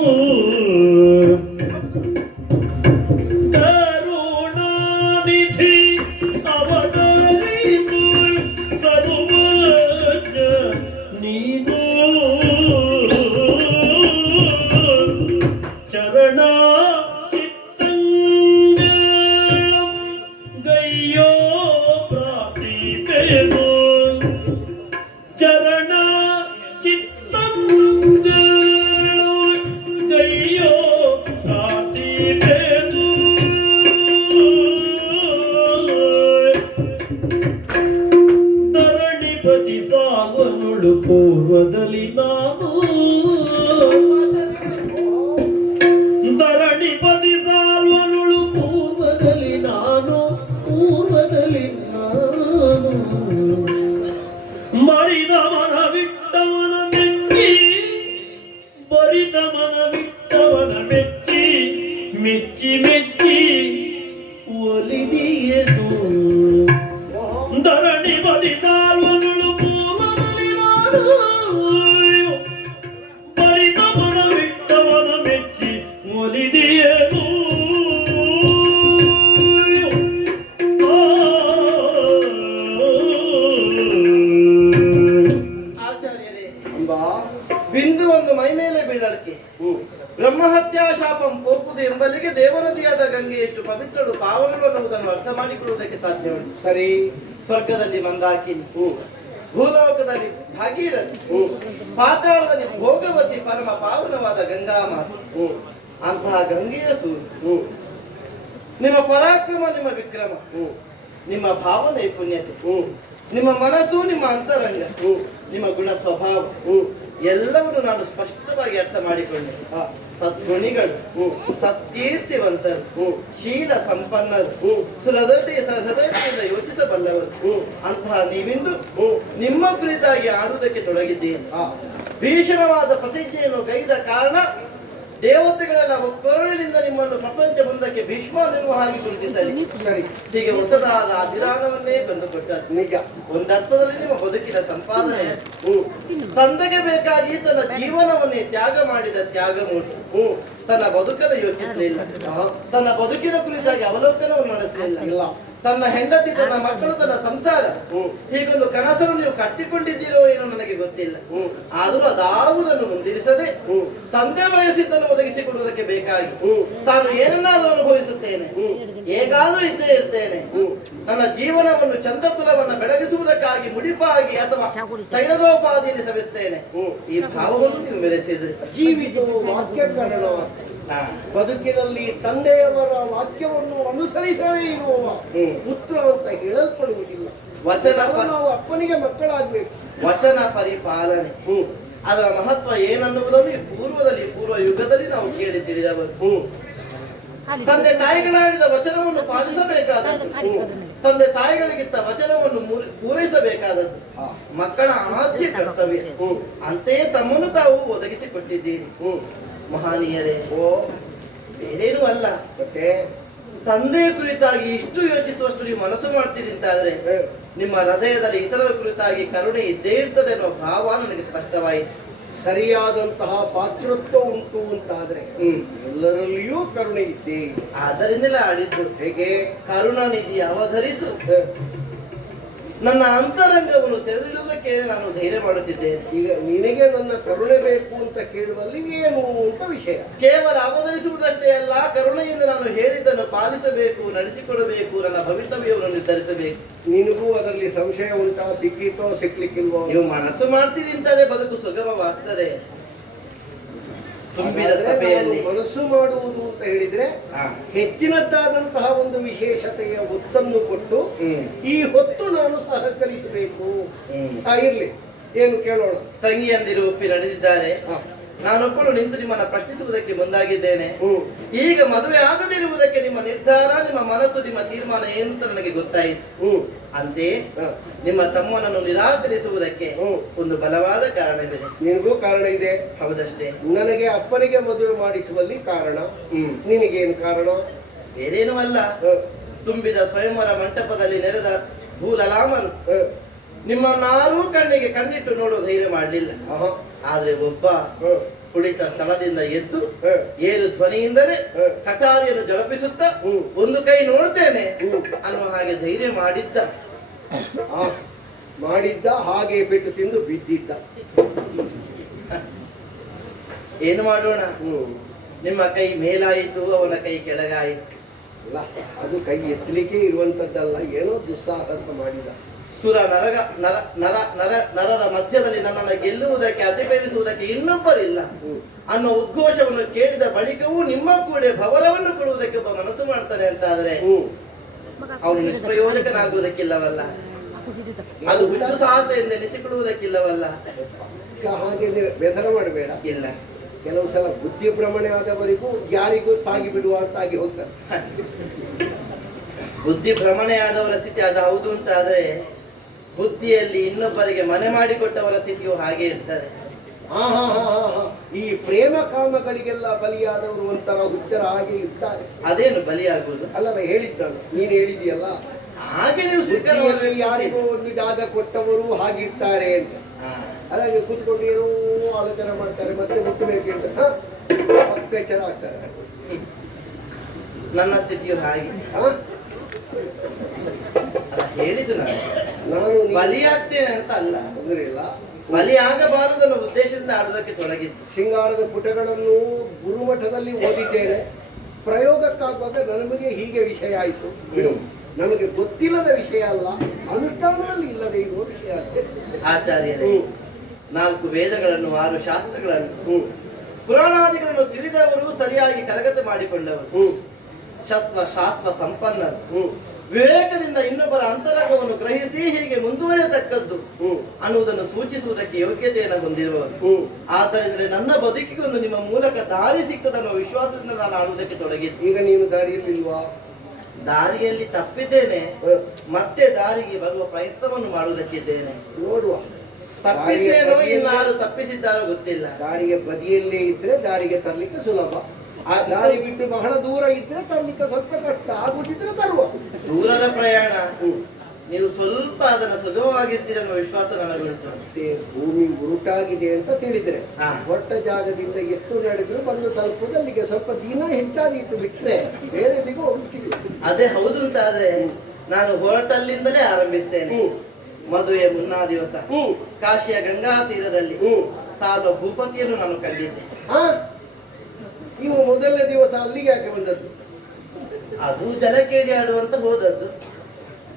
ಪರಿತ ಮನವಿಟ್ಟವನ ಮೆಚ್ಚಿ ಮೆಚ್ಚಿ ಮೆಚ್ಚಿ ಒಲಿದಿಯನು ಧರಣಿ ಬದಿದಾಲ್ವಗಳು ಮೂಲದಲ್ಲಿ ನಾನು ಪರಿತ ಮನವಿಟ್ಟವನ ಮೆಚ್ಚಿ ಒಲಿದಿಯನು ಆಚಾರ್ಯರೇ, ಬಿಂದು ಒಂದು ಮೈ ಮೇಲೆ ಬೀಳಲಿಕ್ಕೆ ಬ್ರಹ್ಮಹತ್ಯಾ ಶಾಪಂ ಪೋಪುದು ಎಂಬಲ್ಲಿಗೆ ದೇವನದಿಯಾದ ಗಂಗೆ ಎಷ್ಟು ಪವಿತ್ರಳು ಪಾವನಳು ಅನ್ನುವುದನ್ನು ಅರ್ಥ ಮಾಡಿಕೊಳ್ಳುವುದಕ್ಕೆ ಸಾಧ್ಯ ಉಂಟು. ಸರಿ. ಸ್ವರ್ಗದಲ್ಲಿ ಮಂದಾಕಿನಿ, ಭೂಲೋಕದಲ್ಲಿ ಭಾಗೀರಥಿ, ಪಾತಾಳದಲ್ಲಿ ಭೋಗವತಿ ಪರಮ ಪಾವನವಾದ ಗಂಗಾಮಾತೆ. ಅಂತಹ ಗಂಗೆಯ ಸೂರ್ಯ ನಿಮ್ಮ ಪರಾಕ್ರಮ, ನಿಮ್ಮ ವಿಕ್ರಮ, ನಿಮ್ಮ ಭಾವ ನೈಪುಣ್ಯತೆ, ನಿಮ್ಮ ಮನಸ್ಸು, ನಿಮ್ಮ ಅಂತರಂಗ, ನಿಮ್ಮ ಗುಣ ಸ್ವಭಾವ ಎಲ್ಲವನ್ನು ನಾನು ಸ್ಪಷ್ಟವಾಗಿ ಅರ್ಥ ಮಾಡಿಕೊಂಡೆ. ಸದ್ಗುಣಿಗಳು, ಸತ್ಕೀರ್ತಿವಂತರು, ಶೀಲ ಸಂಪನ್ನರು, ಹೃದಯದಿಂದ ಯೋಚಿಸಬಲ್ಲವರು. ಅಂತಹ ನೀವಿಂದು ನಿಮ್ಮ ಕುರಿತಾಗಿ ಆಡುವುದಕ್ಕೆ ತೊಡಗಿದ್ದೀರಿ. ಭೀಷಣವಾದ ಪ್ರತಿಜ್ಞೆಯನ್ನು ಗೈದ ಕಾರಣ ದೇವತೆಗಳೆಲ್ಲ ಕೊರಳಿನಿಂದ ನಿಮ್ಮನ್ನು ಪ್ರಪಂಚ ಮುಂದಕ್ಕೆ ಭೀಷ್ಮ ನಿಲ್ಲುವ ಹಾಗೆ ಗುರುತಿಸಲಿ. ಹೀಗೆ ಹೊಸದಾದ ಅಭಿಧಾನವನ್ನೇ ತಂದುಕೊಟ್ಟ ನಿಜ. ಒಂದರ್ಥದಲ್ಲಿ ನಿಮ್ಮ ಬದುಕಿನ ಸಂಪಾದನೆ. ತಂದೆಗೆ ಬೇಕಾಗಿ ತನ್ನ ಜೀವನವನ್ನೇ ತ್ಯಾಗ ಮಾಡಿದ ತ್ಯಾಗಮೂರ್ತಿ ತನ್ನ ಬದುಕನ್ನು ಯೋಚಿಸಲಿಲ್ಲ, ತನ್ನ ಬದುಕಿನ ಕುರಿತಾಗಿ ಅವಲೋಕನವನ್ನು ನಡೆಸಲಿಲ್ಲ. ತನ್ನ ಹೆಂಡತಿ, ತನ್ನ ಮಕ್ಕಳು, ತನ್ನ ಸಂಸಾರ, ಹೀಗೊಂದು ಕನಸನ್ನು ನೀವು ಕಟ್ಟಿಕೊಂಡಿದ್ದೀರೋ ಏನೋ ನನಗೆ ಗೊತ್ತಿಲ್ಲ. ಆದರೂ ಅದಾವುದನ್ನು ಮುಂದಿರಿಸದೆ ತಂದೆ ವಯಸ್ಸಿದ್ದನ್ನು ಒದಗಿಸಿಕೊಡುವುದಕ್ಕೆ ಬೇಕಾಗಿ ತಾನು ಏನನ್ನಾದರೂ ಅನುಭವಿಸುತ್ತೇನೆ, ಹೇಗಾದರೂ ಇದ್ದೇ ಇರ್ತೇನೆ, ನನ್ನ ಜೀವನವನ್ನು ಚಂದ್ರಕುಲವನ್ನು ಬೆಳಗಿಸುವುದಕ್ಕಾಗಿ ಮುಡಿಪಾಗಿ ಅಥವಾ ತೈಲದೋಪಾದಿಯಲ್ಲಿ ಸವಿಸ್ತೇನೆ. ಈ ಭಾವವನ್ನು ನೀವು ಮೆರೆಸಿದ್ರೆ ಜೀವಿತವು ವಾಕ್ಯಕರಣವಾದ ಬದುಕಿನಲ್ಲಿ ತಂದೆಯವರ ವಾಕ್ಯವನ್ನು ಅನುಸರಿಸದೇ ಇರುವವ ಪುತ್ರ ಅಂತ ಹೇಳಲ್ಪಡುವುದಿಲ್ಲ. ನಾವು ಅಪ್ಪನಿಗೆ ಮಕ್ಕಳಾಗಬೇಕು. ವಚನ ಪರಿಪಾಲನೆ, ಅದರ ಮಹತ್ವ ಏನನ್ನುವುದನ್ನು ಪೂರ್ವ ಯುಗದಲ್ಲಿ ನಾವು ಕೇಳಿ ತಿಳಿದವರು. ತಂದೆ ತಾಯಿಗಳಾಡಿದ ವಚನವನ್ನು ಪಾಲಿಸಬೇಕಾದದ್ದು, ತಂದೆ ತಾಯಿಗಳಿಗಿಂತ ವಚನವನ್ನು ಪೂರೈಸಬೇಕಾದದ್ದು ಮಕ್ಕಳ ಆದ್ಯ ಕರ್ತವ್ಯ. ಅಂತೆಯೇ ತಮ್ಮನ್ನು ತಾವು ಒದಗಿಸಿಕೊಟ್ಟಿದ್ದೀರಿ ಮಹಾನೀಯರೇ. ಬೇರೇನೂ ಅಲ್ಲ, ಮತ್ತೆ ತಂದೆಯ ಕುರಿತಾಗಿ ಇಷ್ಟು ಯೋಚಿಸುವಷ್ಟು ನೀವು ಮನಸ್ಸು ಮಾಡ್ತೀರಿ ಅಂತಾದ್ರೆ ನಿಮ್ಮ ಹೃದಯದಲ್ಲಿ ಇತರರ ಕುರಿತಾಗಿ ಕರುಣೆ ಇದ್ದೇ ಇರ್ತದೆ ಅನ್ನೋ ಭಾವ ನನಗೆ ಸ್ಪಷ್ಟವಾಯಿತು. ಸರಿಯಾದಂತಹ ಪಾತ್ರತ್ವ ಉಂಟು ಅಂತಾದ್ರೆ ಎಲ್ಲರಲ್ಲಿಯೂ ಕರುಣೆ ಇದ್ದೇ. ಆದ್ದರಿಂದಲೇ ಆಡಿದ್ದು ಹೇಗೆ ಕರುಣಾನಿಧಿ ಅವಧರಿಸು, ನನ್ನ ಅಂತರಂಗವನ್ನು ತೆರೆದಿಡುವುದಕ್ಕೆ ನಾನು ಧೈರ್ಯ ಮಾಡುತ್ತಿದ್ದೇನೆ. ಈಗ ನಿನಗೆ ನನ್ನ ಕರುಣೆ ಬೇಕು ಅಂತ ಕೇಳುವಲ್ಲಿ ಏನು ಅಂತ ವಿಷಯ. ಕೇವಲ ಅವತರಿಸುವುದಷ್ಟೇ ಅಲ್ಲ, ಕರುಣೆಯಿಂದ ನಾನು ಹೇಳಿದ್ದನ್ನು ಪಾಲಿಸಬೇಕು, ನಡೆಸಿಕೊಡಬೇಕು, ನನ್ನ ಭವಿತವ್ಯವನ್ನು ನಿರ್ಧರಿಸಬೇಕು. ನಿನಗೂ ಅದರಲ್ಲಿ ಸಂಶಯ ಉಂಟಾ? ಸಿಕ್ಕಿತೋ ಸಿಕ್ಲಿಕ್ಕಿಲ್ವೋ? ನೀವು ಮನಸ್ಸು ಮಾಡ್ತೀರಿ ಅಂತಾನೆ ಬದುಕು ಸುಗಮವಾಗ್ತದೆ. ತುಂಬಿದ ಸಭೆಯಲ್ಲಿ ಮನಸ್ಸು ಮಾಡುವುದು ಅಂತ ಹೇಳಿದ್ರೆ ಹೆಚ್ಚಿನದ್ದಾದಂತಹ ಒಂದು ವಿಶೇಷತೆಯ ಒತ್ತನ್ನು ಕೊಟ್ಟು ಈ ಹೊತ್ತು ನಾನು ಸಹಕರಿಸಬೇಕು. ಇರ್ಲಿ, ಏನು ಕೇಳೋಣ. ತಂಗಿಯಂದಿರು ಒಪ್ಪಿ ನಡೆದಿದ್ದಾರೆ. ನಾನೊಬ್ಬಳು ನಿಂತು ನಿಮ್ಮನ್ನ ಪ್ರಶ್ನಿಸುವುದಕ್ಕೆ ಮುಂದಾಗಿದ್ದೇನೆ. ಈಗ ಮದುವೆ ಆಗದಿರುವುದಕ್ಕೆ ನಿಮ್ಮ ನಿರ್ಧಾರ, ನಿಮ್ಮ ಮನಸ್ಸು, ನಿಮ್ಮ ತೀರ್ಮಾನ ಏನು ಅಂತ ನನಗೆ ಗೊತ್ತಾಯಿತು. ಅಂತೆಯೇ ನಿಮ್ಮ ತಮ್ಮನನ್ನು ನಿರಾಕರಿಸುವುದಕ್ಕೆ ಒಂದು ಬಲವಾದ ಕಾರಣವಿದೆ. ನಿನಗೂ ಕಾರಣ ಇದೆ? ಹೌದಷ್ಟೇ. ನನಗೆ ಅಪ್ಪನಿಗೆ ಮದುವೆ ಮಾಡಿಸುವಲ್ಲಿ ಕಾರಣ. ನಿನಗೇನು ಕಾರಣ? ಬೇರೇನೂ ಅಲ್ಲ, ತುಂಬಿದ ಸ್ವಯಂವರ ಮಂಟಪದಲ್ಲಿ ನೆರೆದ ಭೂಲಲಾಮರು ನಿಮ್ಮನ್ನಾರೂ ಕಣ್ಣಿಗೆ ಕಣ್ಣಿಟ್ಟು ನೋಡೋ ಧೈರ್ಯ ಮಾಡಲಿಲ್ಲ. ಆದ್ರೆ ಒಬ್ಬ ಕುಳಿತ ಸ್ಥಳದಿಂದ ಎದ್ದು ಏರು ಧ್ವನಿಯಿಂದಲೇ ಕಟಾರಿಯನ್ನು ಜಳಪಿಸುತ್ತಾ ಒಂದು ಕೈ ನೋಡ್ತೇನೆ ಅನ್ನುವ ಹಾಗೆ ಧೈರ್ಯ ಮಾಡಿದ್ದ ಹಾಗೆ ಬಿಟ್ಟು ತಿಂದು ಬಿದ್ದಿದ್ದ. ಏನು ಮಾಡೋಣ, ನಿಮ್ಮ ಕೈ ಮೇಲಾಯಿತು, ಅವನ ಕೈ ಕೆಳಗಾಯಿತು. ಅಲ್ಲ, ಅದು ಕೈ ಎತ್ತಲಿಕ್ಕೆ ಇರುವಂತದ್ದಲ್ಲ, ಏನೋ ದುಸ್ಸಾಹಸ ಮಾಡಿದ. ಸುರ ನರರ ಮಧ್ಯದಲ್ಲಿ ನನ್ನನ್ನು ಗೆಲ್ಲುವುದಕ್ಕೆ, ಅತಿಕ್ರಮಿಸುವುದಕ್ಕೆ ಇನ್ನೊಬ್ಬರಿಲ್ಲ ಅನ್ನೋ ಉದ್ಘೋಷವನ್ನು ಕೇಳಿದ ಬಳಿಕವೂ ನಿಮ್ಮ ಕೂಡ ಭವರವನ್ನು ಕೊಡುವುದಕ್ಕೆ ಒಬ್ಬ ಮನಸ್ಸು ಮಾಡ್ತಾನೆ ಅಂತಾದ್ರೆ ಅವನು ನಿಷ್ಪ್ರಯೋಜಕನಾಗುವುದಕ್ಕಿಲ್ಲವಲ್ಲ, ಅದು ಹುಟ್ಟು ಸಾಹಸ ಎಂದು ಎನಿಸಿಕೊಳ್ಳುವುದಕ್ಕಿಲ್ಲವಲ್ಲ. ಹಾಗೆ ಬೇಸರ ಮಾಡಬೇಡ. ಇಲ್ಲ, ಕೆಲವು ಸಲ ಬುದ್ಧಿ ಭ್ರಮಣೆ ಆದವರಿಗೂ ಯಾರಿಗೂ ತಾಗಿ ಬಿಡುವ ಅಂತಾಗಿ ಹೋಗ್ತಾರೆ. ಬುದ್ಧಿ ಭ್ರಮಣೆ ಆದವರ ಸ್ಥಿತಿ ಅದು ಹೌದು ಅಂತ ಆದ್ರೆ, ಬುದ್ಧಿಯಲ್ಲಿ ಇನ್ನೊಬ್ಬರಿಗೆ ಮನೆ ಮಾಡಿಕೊಟ್ಟವರ ಸ್ಥಿತಿಯು ಹಾಗೆ ಇರ್ತದೆ. ಈ ಪ್ರೇಮ ಕಾಮಗಳಿಗೆಲ್ಲ ಬಲಿಯಾದವರು ಒಂಥರ ಹುಚ್ಚರ ಹಾಗೆ ಇರ್ತಾರೆ. ಅದೇನು ಬಲಿಯಾಗುವುದು? ಅಲ್ಲಲ್ಲ ಹೇಳಿದ್ದಾನು, ನೀನು ಹೇಳಿದೆಯಲ್ಲ ಹಾಗೆ ನೀವು ಬುದ್ಧಿಯಲ್ಲಿ ಯಾರಿಗೋ ಒಂದು ಜಾಗ ಕೊಟ್ಟವರು ಹಾಗಿರ್ತಾರೆ ಅಂತ. ಹಾಗಾಗಿ ಕೂತ್ಕೊಂಡು ಏನೋ ಆಲೋಚನೆ ಮಾಡ್ತಾರೆ, ಮತ್ತೆ ಮುಟ್ಟಬೇಕು ಅಂತ ಅತ್ಯಾಚಾರ ಆಗ್ತಾರೆ. ನನ್ನ ಸ್ಥಿತಿಯು ಹಾಗೆ ಹೇಳಿದ್ದು ನಾನು ಬಲಿಯಾಗ್ತೇನೆ ಅಂತ ಅಲ್ಲ, ತೊಂದರೆ ಇಲ್ಲ. ಬಲಿಯಾಗಬಾರದು ಅನ್ನೋ ಉದ್ದೇಶದಿಂದ ಆಡುವುದಕ್ಕೆ ತೊಡಗಿದ್ದು. ಶೃಂಗಾರದ ಪುಟಗಳನ್ನು ಗುರುಮಠದಲ್ಲಿ ಓದಿದ್ದೇನೆ. ಪ್ರಯೋಗಕ್ಕಾಗುವಾಗ ನಮಗೆ ಹೀಗೆ ವಿಷಯ ಆಯಿತು. ನಮಗೆ ಗೊತ್ತಿಲ್ಲದ ವಿಷಯ ಅಲ್ಲ, ಅನುಷ್ಠಾನದಲ್ಲಿ ಇಲ್ಲದೆ ಇರುವ ವಿಷಯ ಅಷ್ಟೇ. ಆಚಾರ್ಯರೇ, 4 ವೇದಗಳನ್ನು 6 ಶಾಸ್ತ್ರಗಳನ್ನು ಪುರಾಣಾದಿಗಳನ್ನು ತಿಳಿದವರು, ಸರಿಯಾಗಿ ಕರಗತ ಮಾಡಿಕೊಂಡವರು, ಶಾಸ್ತ್ರ ಸಂಪನ್ನರು, ವಿವೇಕದಿಂದ ಇನ್ನೊಬ್ಬರ ಅಂತರಂಗವನ್ನು ಗ್ರಹಿಸಿ ಹೀಗೆ ಮುಂದುವರಿಯತಕ್ಕದ್ದು ಅನ್ನುವುದನ್ನು ಸೂಚಿಸುವುದಕ್ಕೆ ಯೋಗ್ಯತೆಯನ್ನು ಹೊಂದಿರುವವರು. ಆದ್ದರಿಂದ ನನ್ನ ಬದುಕಿಗೊಂದು ನಿಮ್ಮ ಮೂಲಕ ದಾರಿ ಸಿಗ್ತದನ್ನುವ ವಿಶ್ವಾಸದಿಂದ ನಾನು ಆಡುವುದಕ್ಕೆ ತೊಡಗಿದ್ದೆ. ಈಗ ನೀನು ದಾರಿಯಲ್ಲಿಲ್ವಾ? ದಾರಿಯಲ್ಲಿ ತಪ್ಪಿದ್ದೇನೆ, ಮತ್ತೆ ದಾರಿಗೆ ಬರುವ ಪ್ರಯತ್ನವನ್ನು ಮಾಡುವುದಕ್ಕಿದ್ದೇನೆ. ನೋಡುವ, ತಪ್ಪಿದ್ದೇನೋ ಇನ್ನಾರು ತಪ್ಪಿಸಿದ್ದಾರೋ ಗೊತ್ತಿಲ್ಲ. ದಾರಿಗೆ ಬದಿಯಲ್ಲೇ ಇದ್ರೆ ದಾರಿಗೆ ತರ್ಲಿಕ್ಕೆ ಸುಲಭ. ಆ ದಾರಿ ಬಿಟ್ಟು ಬಹಳ ದೂರ ಇದ್ರೆ ತರ್ಲಿಕ್ಕೆ ಸ್ವಲ್ಪ ಕಷ್ಟ ಆಗುತ್ತಿದ್ರೆ ತರುವ. ದೂರದ ಪ್ರಯಾಣ ನೀವು ಸ್ವಲ್ಪ ಅದನ್ನು ಸುಗಮವಾಗಿರ್ತೀರ ಅನ್ನೋ ವಿಶ್ವಾಸ ನನಗುಂಟು. ಮತ್ತೆ ಭೂಮಿ ಉರುಟಾಗಿದೆ ಅಂತ ತಿಳಿದ್ರೆ ಹೊರಟ ಜಾಗದಿಂದ ಎಷ್ಟು ನಡೆದ್ರು ಬಂದು ತಲುಪುದು ಅಲ್ಲಿಗೆ ಸ್ವಲ್ಪ ದಿನ ಹೆಚ್ಚಾಗಿತ್ತು, ಬಿಟ್ರೆ ಬೇರೆ ಎಲ್ಲಿಗೂ ಹೋಗುತ್ತಿಲ್ಲ. ಅದೇ ಹೌದು ಅಂತಾದ್ರೆ ನಾನು ಹೊರಟಲ್ಲಿಂದಲೇ ಆರಂಭಿಸ್ತೇನೆ. ಮದುವೆ ಮುನ್ನಾ ದಿವಸ ಕಾಶಿಯ ಗಂಗಾ ತೀರದಲ್ಲಿ ಸಾಧು ಭೂಪತಿಯನ್ನು ನಾನು ಕಂಡಿದ್ದೆ. ನೀವು ಮೊದಲನೇ ದಿವಸ ಅಲ್ಲಿಗೆ ಯಾಕೆ ಬಂದದ್ದು? ಅದು ಜಲಕೇರಿ ಆಡುವಂತ ಹೋದದ್ದು.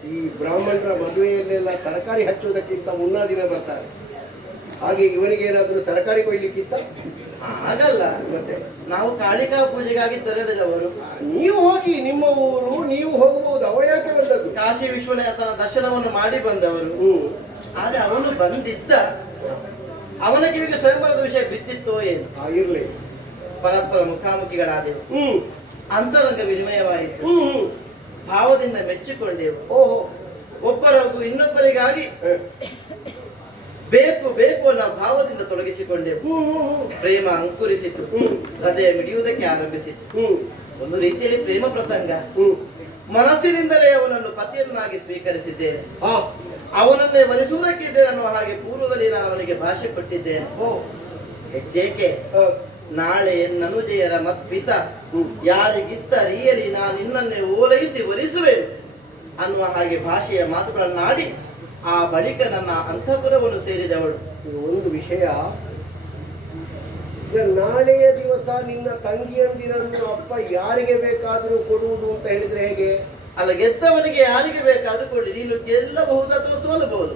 ಈ ಬ್ರಾಹ್ಮಣರ ಮದುವೆಯಲ್ಲೆಲ್ಲ ತರಕಾರಿ ಹಚ್ಚುವುದಕ್ಕಿಂತ ಮುನ್ನಾ ದಿನ ಬರ್ತಾರೆ. ಹಾಗೆ ಇವರಿಗೆ ಏನಾದರೂ ತರಕಾರಿ ಕೊಯ್ಲಿಕ್ಕಿಂತ ಹಾಗಲ್ಲ, ಮತ್ತೆ ನಾವು ಕಾಳಿಕಾ ಪೂಜೆಗಾಗಿ ತೆರಳಿದವರು. ನೀವು ಹೋಗಿ, ನಿಮ್ಮ ಊರು, ನೀವು ಹೋಗಬಹುದು. ಅವ ಯಾಕೆ ಬಂದದ್ದು? ಕಾಶಿ ವಿಶ್ವನಾಥನ ದರ್ಶನವನ್ನು ಮಾಡಿ ಬಂದವರು. ಆದ್ರೆ ಅವನು ಬಂದಿದ್ದ, ಅವನ ಕಿವಿಗೆ ಸ್ವಯಂವರದ ವಿಷಯ ಬಿದ್ದಿತ್ತೋ ಏನು, ಇರ್ಲಿ. ಪರಸ್ಪರ ಮುಖಾಮುಖಿಗಳಾದೆವು, ಅಂತರಂಗ ವಿನಿಮಯವಾಯಿತು, ಭಾವದಿಂದ ಮೆಚ್ಚಿಕೊಂಡೆವು. ಓಹೋ, ಒಬ್ಬರಿಗೂ ಇನ್ನೊಬ್ಬರಿಗಾಗಿ ಬೇಕು ಬೇಕು ಅನ್ನೋ ಭಾವದಿಂದ ತೊಡಗಿಸಿಕೊಂಡೆವು. ಪ್ರೇಮ ಅಂಕುರಿಸಿತು, ಹೃದಯ ಮಿಡಿಯುವುದಕ್ಕೆ ಆರಂಭಿಸಿತು. ಒಂದು ರೀತಿಯಲ್ಲಿ ಪ್ರೇಮ ಪ್ರಸಂಗ. ಮನಸ್ಸಿನಿಂದಲೇ ಅವನನ್ನು ಪತಿಯನ್ನಾಗಿ ಸ್ವೀಕರಿಸಿದ್ದೇನೆ. ಅವನನ್ನೇ ವರಿಸುವುದಕ್ಕಿದ್ದೇನೆ ಅನ್ನುವ ಹಾಗೆ ಪೂರ್ವದಲ್ಲಿ ನಾನು ಅವನಿಗೆ ಭಾಷೆ ಕೊಟ್ಟಿದ್ದೇನೆ. ಹೆಚ್ಚೇಕೆ, ನಾಳೆ ನನುಜೆಯರ ಮತ್ಪಿತ ಯಾರಿಗಿತ್ತ ರೀಯಲಿ ನಾನು ನಿನ್ನನ್ನೇ ಓಲೈಸಿ ವರಿಸುವೆನು ಅನ್ನುವ ಹಾಗೆ ಭಾಷೆಯ ಮಾತುಗಳನ್ನಾಡಿ ಆ ಬಳಿಕ ನನ್ನ ಅಂತಃಪುರವನ್ನು ಸೇರಿದವಳು. ಒಂದು ವಿಷಯ, ಈಗ ನಾಳೆಯ ದಿವಸ ನಿನ್ನ ತಂಗಿಯಂದಿರನ್ನು ಅಪ್ಪ ಯಾರಿಗೆ ಬೇಕಾದರೂ ಕೊಡುವುದು ಅಂತ ಹೇಳಿದ್ರೆ ಹೇಗೆ? ಅಲ್ಲ, ಗೆದ್ದವನಿಗೆ ಯಾರಿಗೆ ಬೇಕಾದ್ರೂ ಕೊಡಿ, ನೀನು ಗೆಲ್ಲಬಹುದು ಅಥವಾ ಸೋಲಬಹುದು.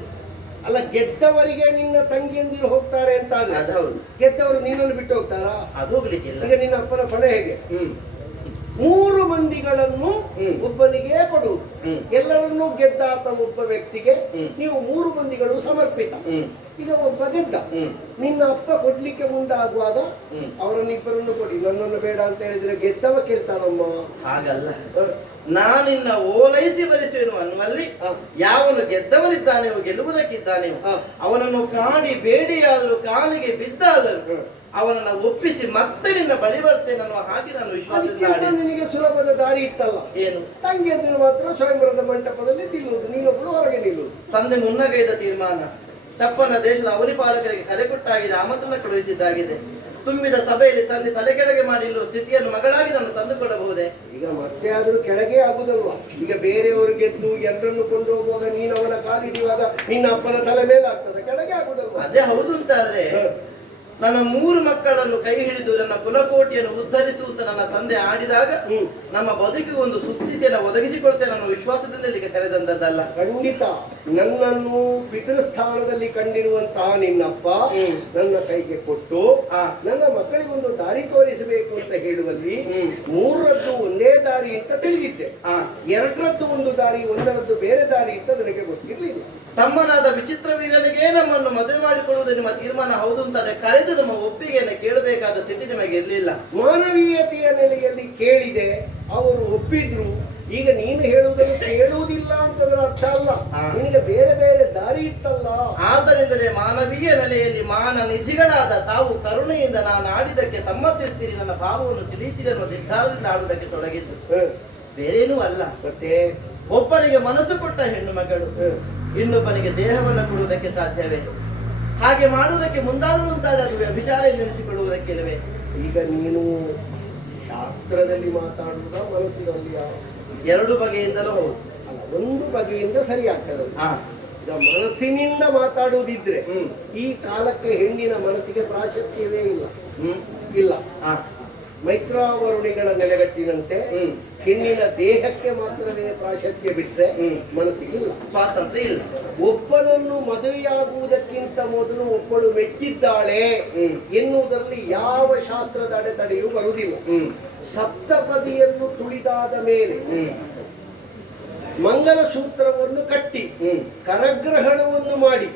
ಅಲ್ಲ, ಗೆದ್ದವರಿಗೆ ನಿನ್ನ ತಂಗಿಯಂದಿರು ಹೋಗ್ತಾರೆ ಅಂತ ಆದ್ರೆ ಅದು ಹೌದು. ಗೆದ್ದವರು ನಿನ್ನನ್ನು ಬಿಟ್ಟು ಹೋಗ್ತಾರಾ? ಅದು ಹೋಗ್ಲಿಕ್ಕಿಲ್ಲ. ಈಗ ನಿನ್ನ ಅಪ್ಪನ ಫಲ ಹೇಗೆ? 3 ಮಂದಿಗಳನ್ನು ಒಬ್ಬನಿಗೆ ಕೊಡುವುದು. ಎಲ್ಲರನ್ನೂ ಗೆದ್ದಾತ ಒಬ್ಬ ವ್ಯಕ್ತಿಗೆ ನೀವು 3 ಮಂದಿಗಳು ಸಮರ್ಪಿತ. ಈಗ ಒಬ್ಬ ಗೆದ್ದ, ನಿನ್ನ ಅಪ್ಪ ಕೊಡ್ಲಿಕ್ಕೆ ಮುಂದಾಗುವಾಗ ಅವರನ್ನಿಬ್ಬರನ್ನು ಕೊಡಿ, ನನ್ನನ್ನು ಬೇಡ ಅಂತ ಹೇಳಿದ್ರೆ ಗೆದ್ದವ ಕೇಳ್ತಾನಮ್ಮ. ಹಾಗಲ್ಲ, ನಾನಿನ್ನ ಓಲೈಸಿ ಬರಿಸುವೆನು ಅನ್ನುವಲ್ಲಿ ಯಾವನು ಗೆದ್ದವನಿದ್ದಾನೆಯೋ ಗೆಲ್ಲುವುದಕ್ಕಿದ್ದಾನೆಯೋ ಅವನನ್ನು ಕಾಡಿ ಬೇಡಿಯಾದರೂ ಕಾಲಿಗೆ ಬಿದ್ದಾದರೂ ಅವನನ್ನು ಒಪ್ಪಿಸಿ ಮತ್ತೆ ನಿನ್ನ ಬಳಿ ಬರ್ತೇನೆ ಅನ್ನುವ ಹಾಗೆ ನಾನು ವಿಶ್ವಾಸ. ನಿನಗೆ ಸುಲಭದ ದಾರಿ ಇತ್ತಲ್ಲ, ಏನು? ತಂಗಿಯಂದಿರು ಮಾತ್ರ ಸ್ವಯಂವರದ ಮಂಟಪದಲ್ಲಿ ನಿಲ್ಲುವುದು, ನೀನೊಬ್ಬಳು ಹೊರಗೆ ನಿಲ್ಲುವುದು. ತಂದೆ ಮುನ್ನಗೈದ ತೀರ್ಮಾನ. ತಪ್ಪನ್ನ ದೇಶದ ಅವನಿಪಾಲಕರಿಗೆ ಕರೆ ಕೊಟ್ಟಾಗಿದೆ, ಆಮಂತ್ರಣ ಕಳುಹಿಸಿದ್ದಾಗಿದೆ. ತುಂಬಿದ ಸಭೆಯಲ್ಲಿ ತಂದೆ ತಲೆ ಕೆಳಗೆ ಮಾಡಿ ನಿಲ್ಲುವ ಸ್ಥಿತಿಯನ್ನು ಮಗಳಾಗಿ ನಾನು ತಂದುಕೊಡಬಹುದೇ? ಈಗ ಮತ್ತೆ ಆದ್ರೂ ಕೆಳಗೆ ಆಗುದಲ್ವಾ? ಈಗ ಬೇರೆಯವರು ಗೆದ್ದು ಎಲ್ಲರನ್ನು ಕೊಂಡು ಹೋಗುವಾಗ ನೀನು ಅವನ ಕಾಲಿಡುವಾಗ ನಿನ್ನ ಅಪ್ಪನ ತಲೆ ಮೇಲೆ ಆಗ್ತದೆ, ಕೆಳಗೆ ಆಗುದಲ್ವಾ? ಅದೇ ಹೌದು ಅಂತಾದ್ರೆ ನನ್ನ 3 ಮಕ್ಕಳನ್ನು ಕೈ ಹಿಡಿದು ನನ್ನ ಕುಲಕೋಟಿಯನ್ನು ಉದ್ಧರಿಸುವಂತ ನನ್ನ ತಂದೆ ಆಡಿದಾಗ ನಮ್ಮ ಬದುಕಿಗೆ ಒಂದು ಸುಸ್ಥಿತಿಯನ್ನು ಒದಗಿಸಿಕೊಡ್ತೇನೆ ಅನ್ನೋ ವಿಶ್ವಾಸದಿಂದ ಇಲ್ಲಿಗೆ ಕರೆದಂತದ್ದಲ್ಲ. ಖಂಡಿತ ನನ್ನನ್ನು ಪಿತೃಸ್ಥಾನದಲ್ಲಿ ಕಂಡಿರುವಂತಹ ನಿನ್ನಪ್ಪ ನನ್ನ ಕೈಗೆ ಕೊಟ್ಟು ನನ್ನ ಮಕ್ಕಳಿಗೊಂದು ದಾರಿ ತೋರಿಸಬೇಕು ಅಂತ ಹೇಳುವಲ್ಲಿ 3ರದ್ದು ಒಂದೇ ದಾರಿ ಅಂತ ತಿಳಿದಿದ್ದೆ. 2ರದ್ದು ಒಂದು ದಾರಿ, 1ರದ್ದು ಬೇರೆ ದಾರಿ ಅಂತ ನನಗೆ ಗೊತ್ತಿರಲಿಲ್ಲ. ತಮ್ಮನಾದ ವಿಚಿತ್ರ ವೀರನಿಗೆ ನಮ್ಮನ್ನು ಮದುವೆ ಮಾಡಿಕೊಳ್ಳುವುದು ನಿಮ್ಮ ತೀರ್ಮಾನ ಹೌದು ಅಂತಾದ್ರೆ ಕರೆದು ನಮ್ಮ ಒಪ್ಪಿಗೆಯನ್ನು ಕೇಳಬೇಕಾದ ಸ್ಥಿತಿ ನಿಮಗೆ ಇರಲಿಲ್ಲ. ಮಾನವೀಯತೆಯ ನೆಲೆಯಲ್ಲಿ ಕೇಳಿದೆ, ಅವರು ಒಪ್ಪಿದ್ರು. ಈಗ ನೀನು ಹೇಳುವುದನ್ನು ಕೇಳುವುದಿಲ್ಲ ಅಂತಂದ್ರೆ ಅರ್ಥ ಅಲ್ಲ, ನಿನಗೆ ಬೇರೆ ಬೇರೆ ದಾರಿ ಇತ್ತಲ್ಲ. ಆದ್ದರಿಂದಲೇ ಮಾನವೀಯ ನೆಲೆಯಲ್ಲಿ ಮಾನ ನಿಧಿಗಳಾದ ತಾವು ಕರುಣೆಯಿಂದ ನಾನು ಆಡಿದಕ್ಕೆ ಸಮ್ಮತಿಸ್ತೀರಿ, ನನ್ನ ಭಾವವನ್ನು ತಿಳಿತೀರಿ ಅನ್ನೋ ನಿರ್ಧಾರದಿಂದ ಆಡುವುದಕ್ಕೆ ತೊಡಗಿದ್ದು, ಬೇರೇನೂ ಅಲ್ಲ. ಮತ್ತೆ ಒಬ್ಬನಿಗೆ ಮನಸ್ಸು ಕೊಟ್ಟ ಹೆಣ್ಣು ಮಗಳು ಇನ್ನೊಬ್ಬನಿಗೆ ದೇಹವನ್ನು ಕೊಡುವುದಕ್ಕೆ ಸಾಧ್ಯವೇ? ಹಾಗೆ ಮಾಡುವುದಕ್ಕೆ ಮುಂದಾದರೂ ಅಂತಾದ್ರೆ ಅದು ವ್ಯಭಿಚಾರ ನೆನೆಸಿಕೊಳ್ಳುವುದಕ್ಕಿಲ್ಲವೇ? ಈಗ ನೀನು ಶಾಸ್ತ್ರದಲ್ಲಿ ಮಾತಾಡುವುದ ಮನಸ್ಸಿನಲ್ಲಿಯ? ಎರಡು ಬಗೆಯಿಂದಲೂ ಹೌದು. ಅಲ್ಲ, ಒಂದು ಬಗೆಯಿಂದ ಸರಿ ಆಗ್ತದೆ. ಈಗ ಮನಸ್ಸಿನಿಂದ ಮಾತಾಡುವುದಿದ್ರೆ ಈ ಕಾಲಕ್ಕೆ ಹೆಣ್ಣಿನ ಮನಸ್ಸಿಗೆ ಪ್ರಾಶಸ್ತ್ಯವೇ ಇಲ್ಲ. ಇಲ್ಲ. ಮೈತ್ರಾವರುಣಿಗಳ ನೆಲೆಗಟ್ಟಿನಂತೆ ಹೆಣ್ಣಿನ ದೇಹಕ್ಕೆ ಮಾತ್ರವೇ ಪ್ರಾಶಸ್ತ್ಯ ಬಿಟ್ರೆ ಮನಸ್ಸಿಗಿಲ್ಲ, ಸ್ವಾತಂತ್ರ್ಯ ಇಲ್ಲ. ಒಬ್ಬನನ್ನು ಮದುವೆಯಾಗುವುದಕ್ಕಿಂತ ಮೊದಲು ಒಬ್ಬಳು ಮೆಚ್ಚಿದ್ದಾಳೆ ಎನ್ನುವುದರಲ್ಲಿ ಯಾವ ಶಾಸ್ತ್ರದ ಅಡೆತಡೆಯೂ ಬರುವುದಿಲ್ಲ. ಸಪ್ತಪದಿಯನ್ನು ತುಳಿದಾದ ಮೇಲೆ ಮಂಗಲ ಸೂತ್ರವನ್ನು ಕಟ್ಟಿ ಕರಗ್ರಹಣವನ್ನು ಮಾಡಿ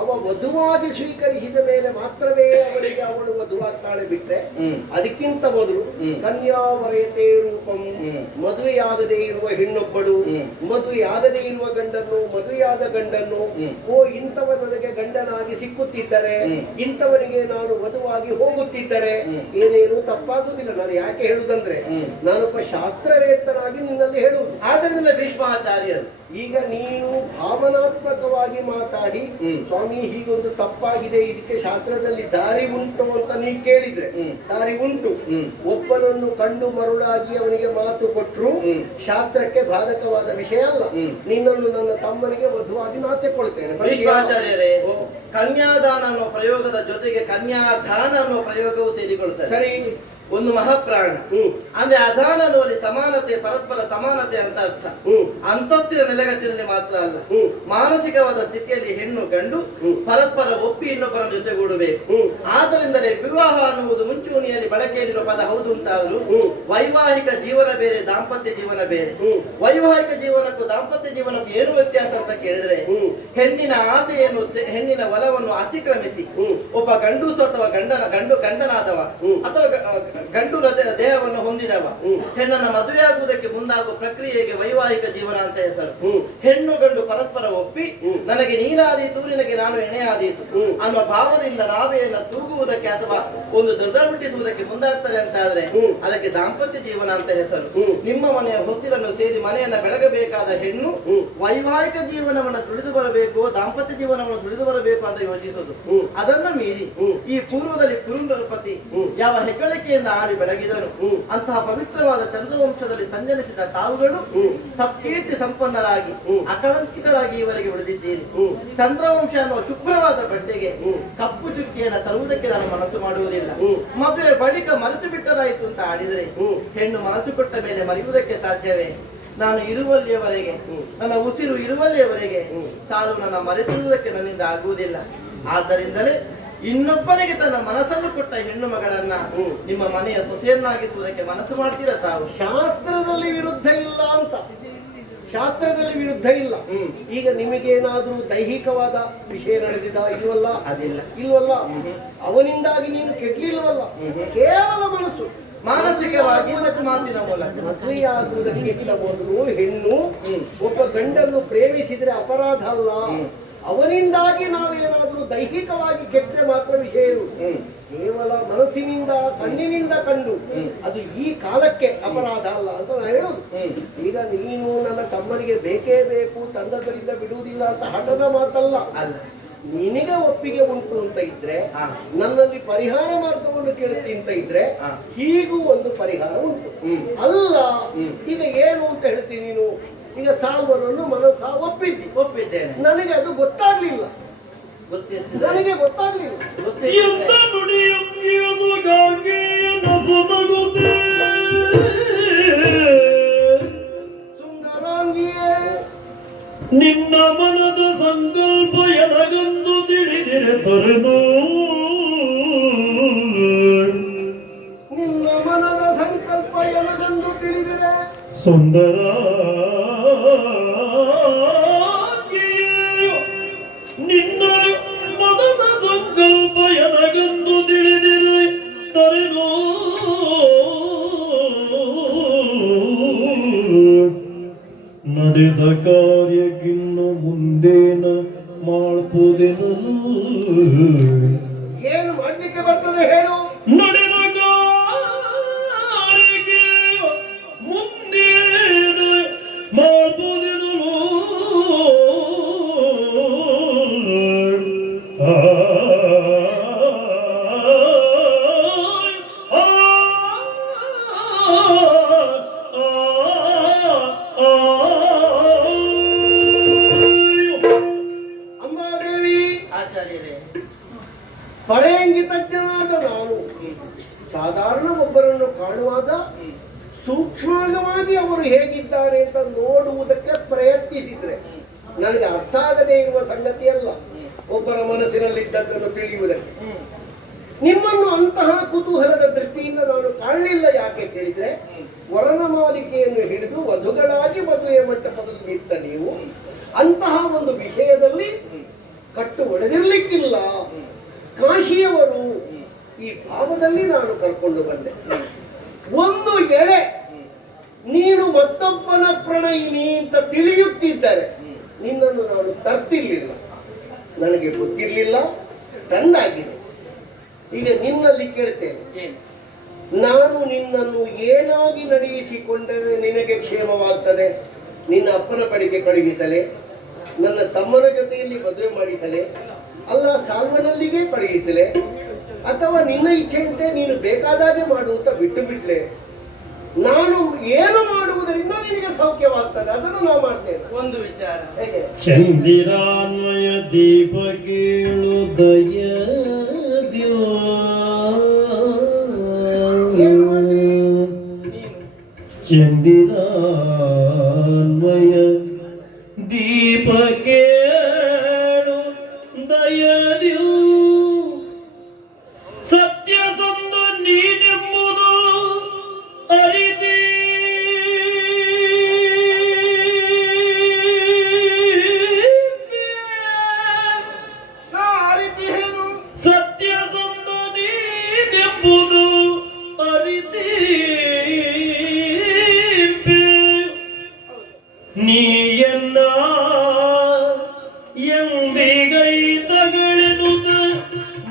ಅವ ವಧುವಾಗಿ ಸ್ವೀಕರಿಸಿದ ಮೇಲೆ ಮಾತ್ರವೇ ಅವಳಿಗೆ ಅವಳು ವಧುವಾಗ್ತಾಳೆ ಬಿಟ್ರೆ ಅದಕ್ಕಿಂತ ಮೊದಲು ಕನ್ಯಾವರಯತೆ ರೂಪಂ, ಮದುವೆಯಾಗದೇ ಇರುವ ಹೆಣ್ಣೊಬ್ಬಳು ಮದುವೆಯಾಗದೇ ಇರುವ ಗಂಡನ್ನು, ಮದುವೆಯಾದ ಗಂಡನ್ನು, ಓ ಇಂಥವ ನನಗೆ ಗಂಡನಾಗಿ ಸಿಕ್ಕುತ್ತಿದ್ದರೆ, ಇಂಥವನಿಗೆ ನಾನು ವಧುವಾಗಿ ಹೋಗುತ್ತಿದ್ದರೆ ಏನೇನು ತಪ್ಪಾಗುವುದಿಲ್ಲ. ನಾನು ಯಾಕೆ ಹೇಳುವುದಂದ್ರೆ ನಾನೊಬ್ಬ ಶಾಸ್ತ್ರವೇತ್ತನಾಗಿ ನಿನ್ನಲ್ಲಿ ಹೇಳುವುದು. ಆದ್ದರಿಂದ ಭೀಷ್ಮಾಚಾರ್ಯರು ಈಗ ನೀನು ಭಾವನಾತ್ಮಕವಾಗಿ ಮಾತಾಡಿ ಸ್ವಾಮಿ ಹೀಗೊಂದು ತಪ್ಪಾಗಿದೆ, ಇದಕ್ಕೆ ಶಾಸ್ತ್ರದಲ್ಲಿ ದಾರಿ ಉಂಟು ಅಂತ ನೀನು ಕೇಳಿದ್ರೆ ದಾರಿ ಉಂಟು. ಒಬ್ಬನನ್ನು ಕಂಡು ಮರುಳಾಗಿ ಅವನಿಗೆ ಮಾತು ಕೊಟ್ಟರು ಶಾಸ್ತ್ರಕ್ಕೆ ಬಾಧಕವಾದ ವಿಷಯ ಅಲ್ಲ. ನಿನ್ನನ್ನು ನನ್ನ ತಮ್ಮನಿಗೆ ವಧುವಾಗಿ ನಾ ತೆಕ್ಕೊಳ್ತೇನೆ. ಭೀಷ್ಮಾಚಾರ್ಯರೇ, ಕನ್ಯಾದಾನ ಅನ್ನೋ ಪ್ರಯೋಗದ ಜೊತೆಗೆ ಕನ್ಯಾದಾನ ಅನ್ನೋ ಪ್ರಯೋಗವು ಸೇರಿಕೊಳ್ಳುತ್ತದೆ. ಸರಿ, ಒಂದು ಮಹಾಪ್ರಾಣ ಅಂದ್ರೆ ಅದಾನ ಅನ್ನುವಲ್ಲಿ ಸಮಾನತೆ, ಪರಸ್ಪರ ಸಮಾನತೆ ಅಂತ ಅರ್ಥ. ಅಂತಸ್ತಿನ ನೆಲೆಗಟ್ಟಿನಲ್ಲಿ ಮಾತ್ರ ಅಲ್ಲ, ಮಾನಸಿಕವಾದ ಸ್ಥಿತಿಯಲ್ಲಿ ಹೆಣ್ಣು ಗಂಡು ಪರಸ್ಪರ ಒಪ್ಪಿ ಇನ್ನೊಬ್ಬರ ಜೊತೆಗೂಡಬೇಕು. ಆದ್ದರಿಂದಲೇ ವಿವಾಹ ಅನ್ನುವುದು ಮುಂಚೂಣಿಯಲ್ಲಿ ಬಳಕೆಯಲ್ಲಿರುವ ಪದ ಹೌದು ಅಂತಾದ್ರೂ ವೈವಾಹಿಕ ಜೀವನ ಬೇರೆ, ದಾಂಪತ್ಯ ಜೀವನ ಬೇರೆ. ವೈವಾಹಿಕ ಜೀವನಕ್ಕೂ ದಾಂಪತ್ಯ ಜೀವನಕ್ಕೂ ಏನು ವ್ಯತ್ಯಾಸ ಅಂತ ಕೇಳಿದ್ರೆ, ಹೆಣ್ಣಿನ ಆಸೆಯನ್ನು, ಹೆಣ್ಣಿನ ಒಲವನ್ನು ಅತಿಕ್ರಮಿಸಿ ಒಬ್ಬ ಗಂಡೂಸು ಅಥವಾ ಗಂಡನಾದವ ಅಥವಾ ಗಂಡು ದೇಹವನ್ನು ಹೊಂದಿದವ ಹೆಣ್ಣನ್ನು ಮದುವೆಯಾಗುವುದಕ್ಕೆ ಮುಂದಾಗುವ ಪ್ರಕ್ರಿಯೆಗೆ ವೈವಾಹಿಕ ಜೀವನ ಅಂತ ಹೆಸರು. ಹೆಣ್ಣು ಗಂಡು ಪರಸ್ಪರ ಒಪ್ಪಿ ನನಗೆ ನೀನಾದೀತು, ನಿನಗೆ ನಾನು ಎಣೆಯಾದೀತು ಅನ್ನುವ ಭಾವದಿಂದ ನಾವೆಯನ್ನು ತೂಗುವುದಕ್ಕೆ ಅಥವಾ ಒಂದು ದೃಢಪಡಿಸುವುದಕ್ಕೆ ಮುಂದಾಗ್ತಾರೆ ಅಂತ ಆದ್ರೆ ಅದಕ್ಕೆ ದಾಂಪತ್ಯ ಜೀವನ ಅಂತ ಹೆಸರು. ನಿಮ್ಮ ಮನೆಯ ಹೊತ್ತಿಲನ್ನು ಸೇರಿ ಮನೆಯನ್ನ ಬೆಳಗಬೇಕಾದ ಹೆಣ್ಣು ವೈವಾಹಿಕ ಜೀವನವನ್ನು ತುಳಿದು ಬರಬೇಕು, ದಾಂಪತ್ಯ ಜೀವನವನ್ನು ತುಳಿದು ಬರಬೇಕು ಅಂತ ಯೋಚಿಸುವುದು. ಅದನ್ನು ಮೀರಿ ಈ ಪೂರ್ವದಲ್ಲಿ ಕುರುಂದರಪತಿ ಯಾವ ಹೆಗ್ಗಳಿಕೆಯಿಂದ ಆಡಿ ಬೆಳಗಿದರು ಅಂತಹ ಪವಿತ್ರವಾದ ಚಂದ್ರವಂಶದಲ್ಲಿ ಸಂಜನಿಸಿದ ತಾವುಗಳು ಸತ್ಕೀರ್ತಿ ಸಂಪನ್ನರಾಗಿ ಅಕಳಂಕಿತರಾಗಿ ಇವರಿಗೆ ಉಳಿದಿದ್ದೇನೆ. ಚಂದ್ರವಂಶ ಅನ್ನುವ ಶುಭ್ರವಾದ ಬಟ್ಟೆಗೆ ಕಪ್ಪು ಚುಕ್ಕಿಯನ್ನು ತರುವುದಕ್ಕೆ ನಾನು ಮನಸ್ಸು ಮಾಡುವುದಿಲ್ಲ. ಮದುವೆ ಬಳಿಕ ಮರೆತು ಬಿಟ್ಟರಾಯಿತು ಅಂತ ಆಡಿದರೆ ಹೆಣ್ಣು ಮನಸ್ಸು ಕೊಟ್ಟ ಮೇಲೆ ಮರೆಯುವುದಕ್ಕೆ ಸಾಧ್ಯವೇ? ನಾನು ಇರುವಲ್ಲಿಯವರೆಗೆ, ನನ್ನ ಉಸಿರು ಇರುವಲ್ಲಿಯವರೆಗೆ ಸಾಲು ನನ್ನ ಮರೆತಿರುವುದಕ್ಕೆ ನನ್ನಿಂದ ಆಗುವುದಿಲ್ಲ. ಆದ್ದರಿಂದಲೇ ಇನ್ನೊಬ್ಬನಿಗೆ ತನ್ನ ಮನಸ್ಸನ್ನು ಕೊಟ್ಟ ಹೆಣ್ಣು ಮಗಳನ್ನ ನಿಮ್ಮ ಮನೆಯ ಸೊಸೆಯನ್ನಾಗಿಸುವುದಕ್ಕೆ ಮನಸ್ಸು ಮಾಡ್ತೀರಾ ತಾವು? ಶಾಸ್ತ್ರದಲ್ಲಿ ವಿರುದ್ಧ ಇಲ್ಲ ಅಂತ, ಶಾಸ್ತ್ರದಲ್ಲಿ ವಿರುದ್ಧ ಇಲ್ಲ. ಈಗ ನಿಮಗೇನಾದ್ರೂ ದೈಹಿಕವಾದ ವಿಷಯ ನಡೆದಿದ? ಇಲ್ವಲ್ಲ. ಅದಿಲ್ಲ. ಇಲ್ವಲ್ಲ. ಅವನಿಂದಾಗಿ ನೀನು ಕೆಡ್ಲಿಲ್ವಲ್ಲ, ಕೇವಲ ಮನಸ್ಸು ಮಾನಸಿಕವಾಗಿ ಮಾತಿನ ಮೂಲಕ. ಮದುವೆಯಾಗುವುದಕ್ಕಿಂತ ಮೊದಲು ಹೆಣ್ಣು ಒಬ್ಬ ಗಂಡನ್ನು ಪ್ರೇಮಿಸಿದ್ರೆ ಅಪರಾಧ ಅಲ್ಲ. ಅವನಿಂದಾಗಿ ನಾವೇನಾದ್ರೂ ದೈಹಿಕವಾಗಿ ಕೆಟ್ಟರೆ ಮಾತ್ರ ವಿಷಯ ಇರುವುದು. ಕೇವಲ ಮನಸ್ಸಿನಿಂದ, ಕಣ್ಣಿನಿಂದ ಕಂಡು ಅದು ಈ ಕಾಲಕ್ಕೆ ಅಪರಾಧ ಅಲ್ಲ ಅಂತ ನಾನು ಹೇಳುದು. ಈಗ ನೀನು ನನ್ನ ತಮ್ಮನಿಗೆ ಬೇಕೇ ಬೇಕು, ತಂದದರಿಂದ ಬಿಡುವುದಿಲ್ಲ ಅಂತ ಹಠದ ಮಾತಲ್ಲ. ನಿನಗೆ ಒಪ್ಪಿಗೆ ಉಂಟು ಅಂತ ಇದ್ರೆ, ನನ್ನಲ್ಲಿ ಪರಿಹಾರ ಮಾರ್ಗವನ್ನು ಕೇಳುತ್ತಿ ಅಂತ ಇದ್ರೆ ಹೀಗೂ ಒಂದು ಪರಿಹಾರ ಉಂಟು. ಅಲ್ಲ ಈಗ ಏನು ಅಂತ ಹೇಳ್ತೀನಿ ನೀನು? ಈಗ ಸಾಲ್ವನನ್ನು ಮನಸ್ಸ ಒಪ್ಪಿದ್ದೇನೆ, ನನಗೆ ಅದು ಗೊತ್ತಾಗ್ಲಿಲ್ಲ, ನನಗೆ ಗೊತ್ತಾಗ್ಲಿಲ್ಲ. ಸುಂದರಾಂಗಿಯೇ, ನಿನ್ನ ಮನದ ಸಂಕಲ್ಪ ಎನಗಂದು ತಿಳಿದಿರೆ ತೊರೆದು, ನಿನ್ನ ಮನದ ಸಂಕಲ್ಪ ಎನಗಂದು ತಿಳಿದಿರೆ ಸುಂದರ ನಿನ್ನ ಮನದ ಸಂಕಲ್ಪ ಎನಗಂದು ತಿಳಿದಿರೆ ತೊರೆದು ನಡೆದ ಕಾರ್ಯಕ್ಕಿನ್ನು ಮುಂದೇನ ಮಾಡ್ಬೋದೇನು ಏನು ಮಾಡ್ಲಿಕ್ಕೆ ಬರ್ತದೆ ಹೇಳು? ನಡೆದ ಕಾರ್ಯಕ್ಕೆ ಮುಂದೇನ ಮಾಡ್ಬೋದೇನು ಅಂಬಾದೇವಿ, ಆಚಾರ್ಯರೇ, ಪರೇಂಗಿತಜ್ಞನಾದ ನಾನು ಸಾಧಾರಣ ಒಬ್ಬರನ್ನು ಕಾಣುವಾಗ ಸೂಕ್ಷ್ಮವಾಗಿ ಅವರು ಹೇಗಿದ್ದಾರೆ ಅಂತ ನೋಡುವುದಕ್ಕೆ ಪ್ರಯತ್ನಿಸಿದ್ರೆ ನನಗೆ ಅರ್ಥ ಆಗದೇ ಇರುವ ಸಂಗತಿಯಲ್ಲ ಒಬ್ಬರ ಮನಸ್ಸಿನಲ್ಲಿದ್ದದ್ದನ್ನು ತಿಳಿಯುವುದಕ್ಕೆ. ನಿಮ್ಮನ್ನು ಅಂತಹ ಕುತೂಹಲದ ದೃಷ್ಟಿಯಿಂದ ನಾನು ಕಾಣಲಿಲ್ಲ. ಯಾಕೆ ಕೇಳಿದ್ರೆ, ವರನ ಮಾಲಿಕೆಯನ್ನು ಹಿಡಿದು ವಧುಗಳಾಗಿ ಮದುವೆ ಮಂಟಪದಲ್ಲಿ ನಿಂತ ನೀವು ಅಂತಹ ಒಂದು ವಿಷಯದಲ್ಲಿ ಕಟ್ಟು ಒಡೆದಿರ್ಲಿಕ್ಕಿಲ್ಲ. ಕಾಶಿಯವರು ಈ ಭಾವದಲ್ಲಿ ನಾನು ಕರ್ಕೊಂಡು ಬಂದೆ. ಒಂದು ಎಳೆ ನೀನು ಮತ್ತೊಬ್ಬನ ಪ್ರಣಯಿನಿ ಅಂತ ತಿಳಿಯುತ್ತಿದ್ದರೆ ನಿನ್ನನ್ನು ನಾನು ತರ್ತಿರ್ಲಿಲ್ಲ. ನನಗೆ ಗೊತ್ತಿರಲಿಲ್ಲ, ತಂದಾಗಿದೆ. ಈಗ ನಿನ್ನಲ್ಲಿ ಕೇಳ್ತೇನೆ, ಏನು? ನಾನು ನಿನ್ನನ್ನು ಏನಾಗಿ ನಡೆಯಿಸಿಕೊಂಡರೆ ನಿನಗೆ ಕ್ಷೇಮವಾಗ್ತದೆ? ನಿನ್ನ ಅಪ್ಪನ ಬಳಿಗೆ ಕಳುಹಿಸಲೆ, ನನ್ನ ತಮ್ಮನ ಜೊತೆಯಲ್ಲಿ ಮದುವೆ ಮಾಡಿಸಲೆ, ಅಲ್ಲ ಸಾಲ್ವನಲ್ಲಿಗೆ ಕಳುಹಿಸಲೆ, ಅಥವಾ ನಿನ್ನ ಇಚ್ಛೆಯಂತೆ ನೀನು ಬೇಕಾದಾಗೆ ಮಾಡುವಂತ ಬಿಟ್ಟು ಬಿಡ್ಲೆ? ನಾನು ಏನು ಮಾಡುವುದರಿಂದ ನಿನಗೆ ಸೌಖ್ಯವಾಗ್ತದೆ ಅದನ್ನು ನಾವು ಮಾಡ್ತೇನೆ. ಒಂದು ವಿಚಾರ, ಹೇಗೆ? ಚಂದಿರಾನ್ವಯ ದೀಪ ಕೇಳು ದಯದ್ಯೋ ಏನು ಮಾಡ್ಲಿ? ನೀನು ಚಂದಿರಾನ್ವಯ ದೀಪ ಕೇಳು ದಯದ್ಯೋ ಸತ್ಯ ಸಂದ ನೀನೆಂಬುದು ಅರಿತಿ ಏನು? ಸತ್ಯ ಸಂದ ನೀನೆಂಬುದು ಅರಿತಿ ನೀಯನ್ನ ಎಂದಿಗೈ ತಗಳೆನುದ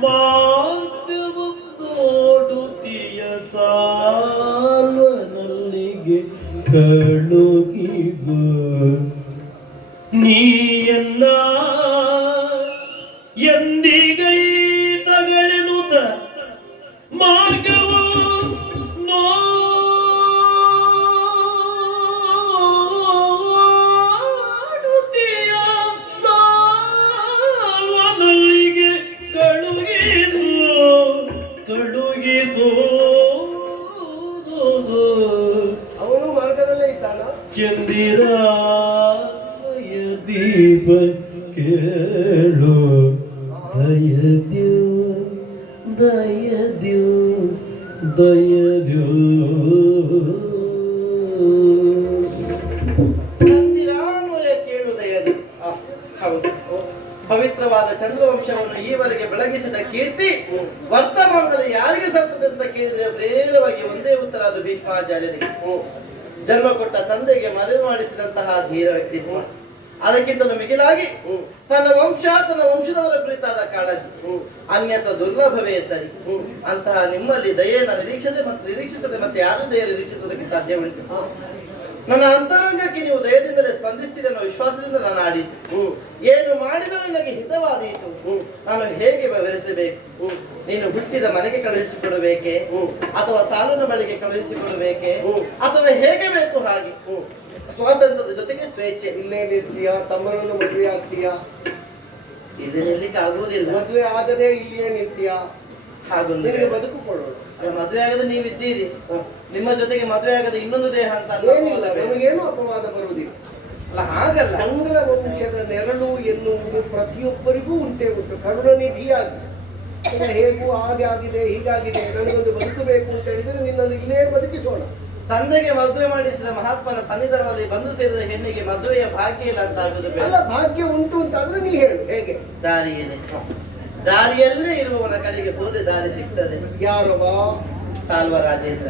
ಮಾರ್ಗವು ನೋಡುತ್ತೀಯ ಸಾಲ್ವನಲ್ಲಿಗೆ ಕಳುಹಿಸು. ನೀಯನ್ನ ಎಂದಿಗೈ ತಗಳೆನುದ ಮಾರ್ಗವು ನೋಡುತ್ತೀಯ ಸಾಲ್ವನಲ್ಲಿಗೆ ಕಳುಹಿಸು ಕಳುಹಿಸು. ಅವನು ಮಾರ್ಗದಲ್ಲೇ ಇದ್ದಾನ. ಚಂದಿರಾಯ ದೀಪ ಕೇಳು ದಯದ್ಯೋ ದಯದ್ಯೋ ದಯದ್ಯೋ. ಚಂದಿರಾನ್ವಯ ಕೇಳುವುದೆಯದು. ಹೌದು, ಪವಿತ್ರವಾದ ಚಂದ್ರವಂಶವನ್ನು ಈವರೆಗೆ ಬೆಳಗಿಸಿದ ಕೀರ್ತಿ ವರ್ತಮಾನದಲ್ಲಿ ಯಾರಿಗೆ ಸತ್ತದೆ ಅಂತ ಕೇಳಿದ್ರೆ ಪ್ರೇರವಾಗಿ ಒಂದೇ ಉತ್ತರ, ಅದು ಭೀಷ್ಮಾಚಾರ್ಯರಿಗೆ. ಜನ್ಮ ಕೊಟ್ಟ ತಂದೆಗೆ ಮದುವೆ ಮಾಡಿಸಿದಂತಹ ಧೀರ ವ್ಯಕ್ತಿತ್ವ, ಅದಕ್ಕಿಂತ ಮಿಗಿಲಾಗಿ ತನ್ನ ವಂಶದವರ ಕುರಿತಾದ ಕಾಳಜಿ ಅನ್ಯಥ ದುರ್ಲಭವೇ ಸರಿ. ಅಂತಹ ನಿಮ್ಮಲ್ಲಿ ದಯೆಯನ್ನು ನಿರೀಕ್ಷಿಸದೆ ಮತ್ತೆ ಯಾರು ದಯ ನಿರೀಕ್ಷಿಸುವುದಕ್ಕೆ ಸಾಧ್ಯವಿಲ್ಲ. ನನ್ನ ಅಂತರಂಗಕ್ಕೆ ನೀವು ದಯದಿಂದಲೇ ಸ್ಪಂದಿಸ್ತೀರಿ ಅನ್ನೋ ವಿಶ್ವಾಸದಿಂದ ನಾನು ಆಡಿದ್ದು. ಏನು ಮಾಡಿದರೂ ನಿನಗೆ ಹಿತವಾದೀತು. ನಾನು ಹೇಗೆ ವಿವರಿಸಬೇಕು? ನೀನು ಹುಟ್ಟಿದ ಮನೆಗೆ ಕಳುಹಿಸಿಕೊಡಬೇಕೆ, ಅಥವಾ ಸಾಲುನ ಬಳಿಗೆ ಕಳುಹಿಸಿಕೊಡಬೇಕೆ, ಅಥವಾ ಹೇಗೆ ಬೇಕು ಹಾಗೆ? ಸ್ವಾತಂತ್ರ್ಯದ ಜೊತೆಗೆ ಸ್ವೇಚ್ಛೆ. ಇಲ್ಲೇ ನಿಲ್ತೀಯ, ತಮ್ಮನನ್ನು ಮದುವೆ ಆಗ್ತೀಯಾ? ಇದು ನಿಲ್ಲಿಕ್ಕೆ ಆಗುವುದಿಲ್ಲ. ಮದುವೆ ಆಗದೆ ಇಲ್ಲಿಯೇ ನಿಲ್ತೀಯ? ಹಾಗೊಂದು ನಿನಗೆ ಬದುಕು ಕೊಡೋಣ. ಮದುವೆ ಆಗದೆ ನೀವಿದ್ದೀರಿ, ನಿಮ್ಮ ಜೊತೆಗೆ ಮದುವೆ ಆಗದೆ ಇನ್ನೊಂದು ದೇಹ ಅಂತ ಏನಿಲ್ಲ, ನಮಗೇನು ಅಪವಾದ ಬರುವುದಿಲ್ಲ. ಅಲ್ಲ, ಹಾಗಲ್ಲ. ಚಂದ್ರ ವಂಶದ ನೆರಳು ಎನ್ನುವುದು ಪ್ರತಿಯೊಬ್ಬರಿಗೂ ಉಂಟೇ ಉಂಟು. ಕರುಣನಿಧಿಯಾಗಿ ಹೇಗೂ ಹಾಗೆ ಆಗಿದೆ ಹೀಗಾಗಿದೆ, ನನಗೊಂದು ಬದುಕು ಬೇಕು ಅಂತ ಹೇಳಿದ್ರೆ ನಿನ್ನನ್ನು ಇಲ್ಲೇ ಬದುಕಿಸೋಣ. ತಂದೆಗೆ ಮದುವೆ ಮಾಡಿಸಿದ ಮಹಾತ್ಮನ ಸನ್ನಿಧಾನದಲ್ಲಿ ಬಂದು ಸೇರಿದ ಹೆಣ್ಣಿಗೆ ಮದುವೆಯ ಭಾಗ್ಯ ಇಲ್ಲ ಅಂತ ಆಗುದು ಬೇಡ. ಅಲ್ಲ, ಭಾಗ್ಯ ಉಂಟು ಅಂತಾದ್ರೆ ನೀ ಹೇಳು ಹೇಗೆ? ದಾರಿ ಇದೆ. ದಾರಿಯಲ್ಲೇ ಇರುವವರ ಕಡೆಗೆ ಹೋದ್ರೆ ದಾರಿ ಸಿಗ್ತದೆ. ಯಾರವ? ಸಾಲ್ವ ರಾಜೇಂದ್ರ.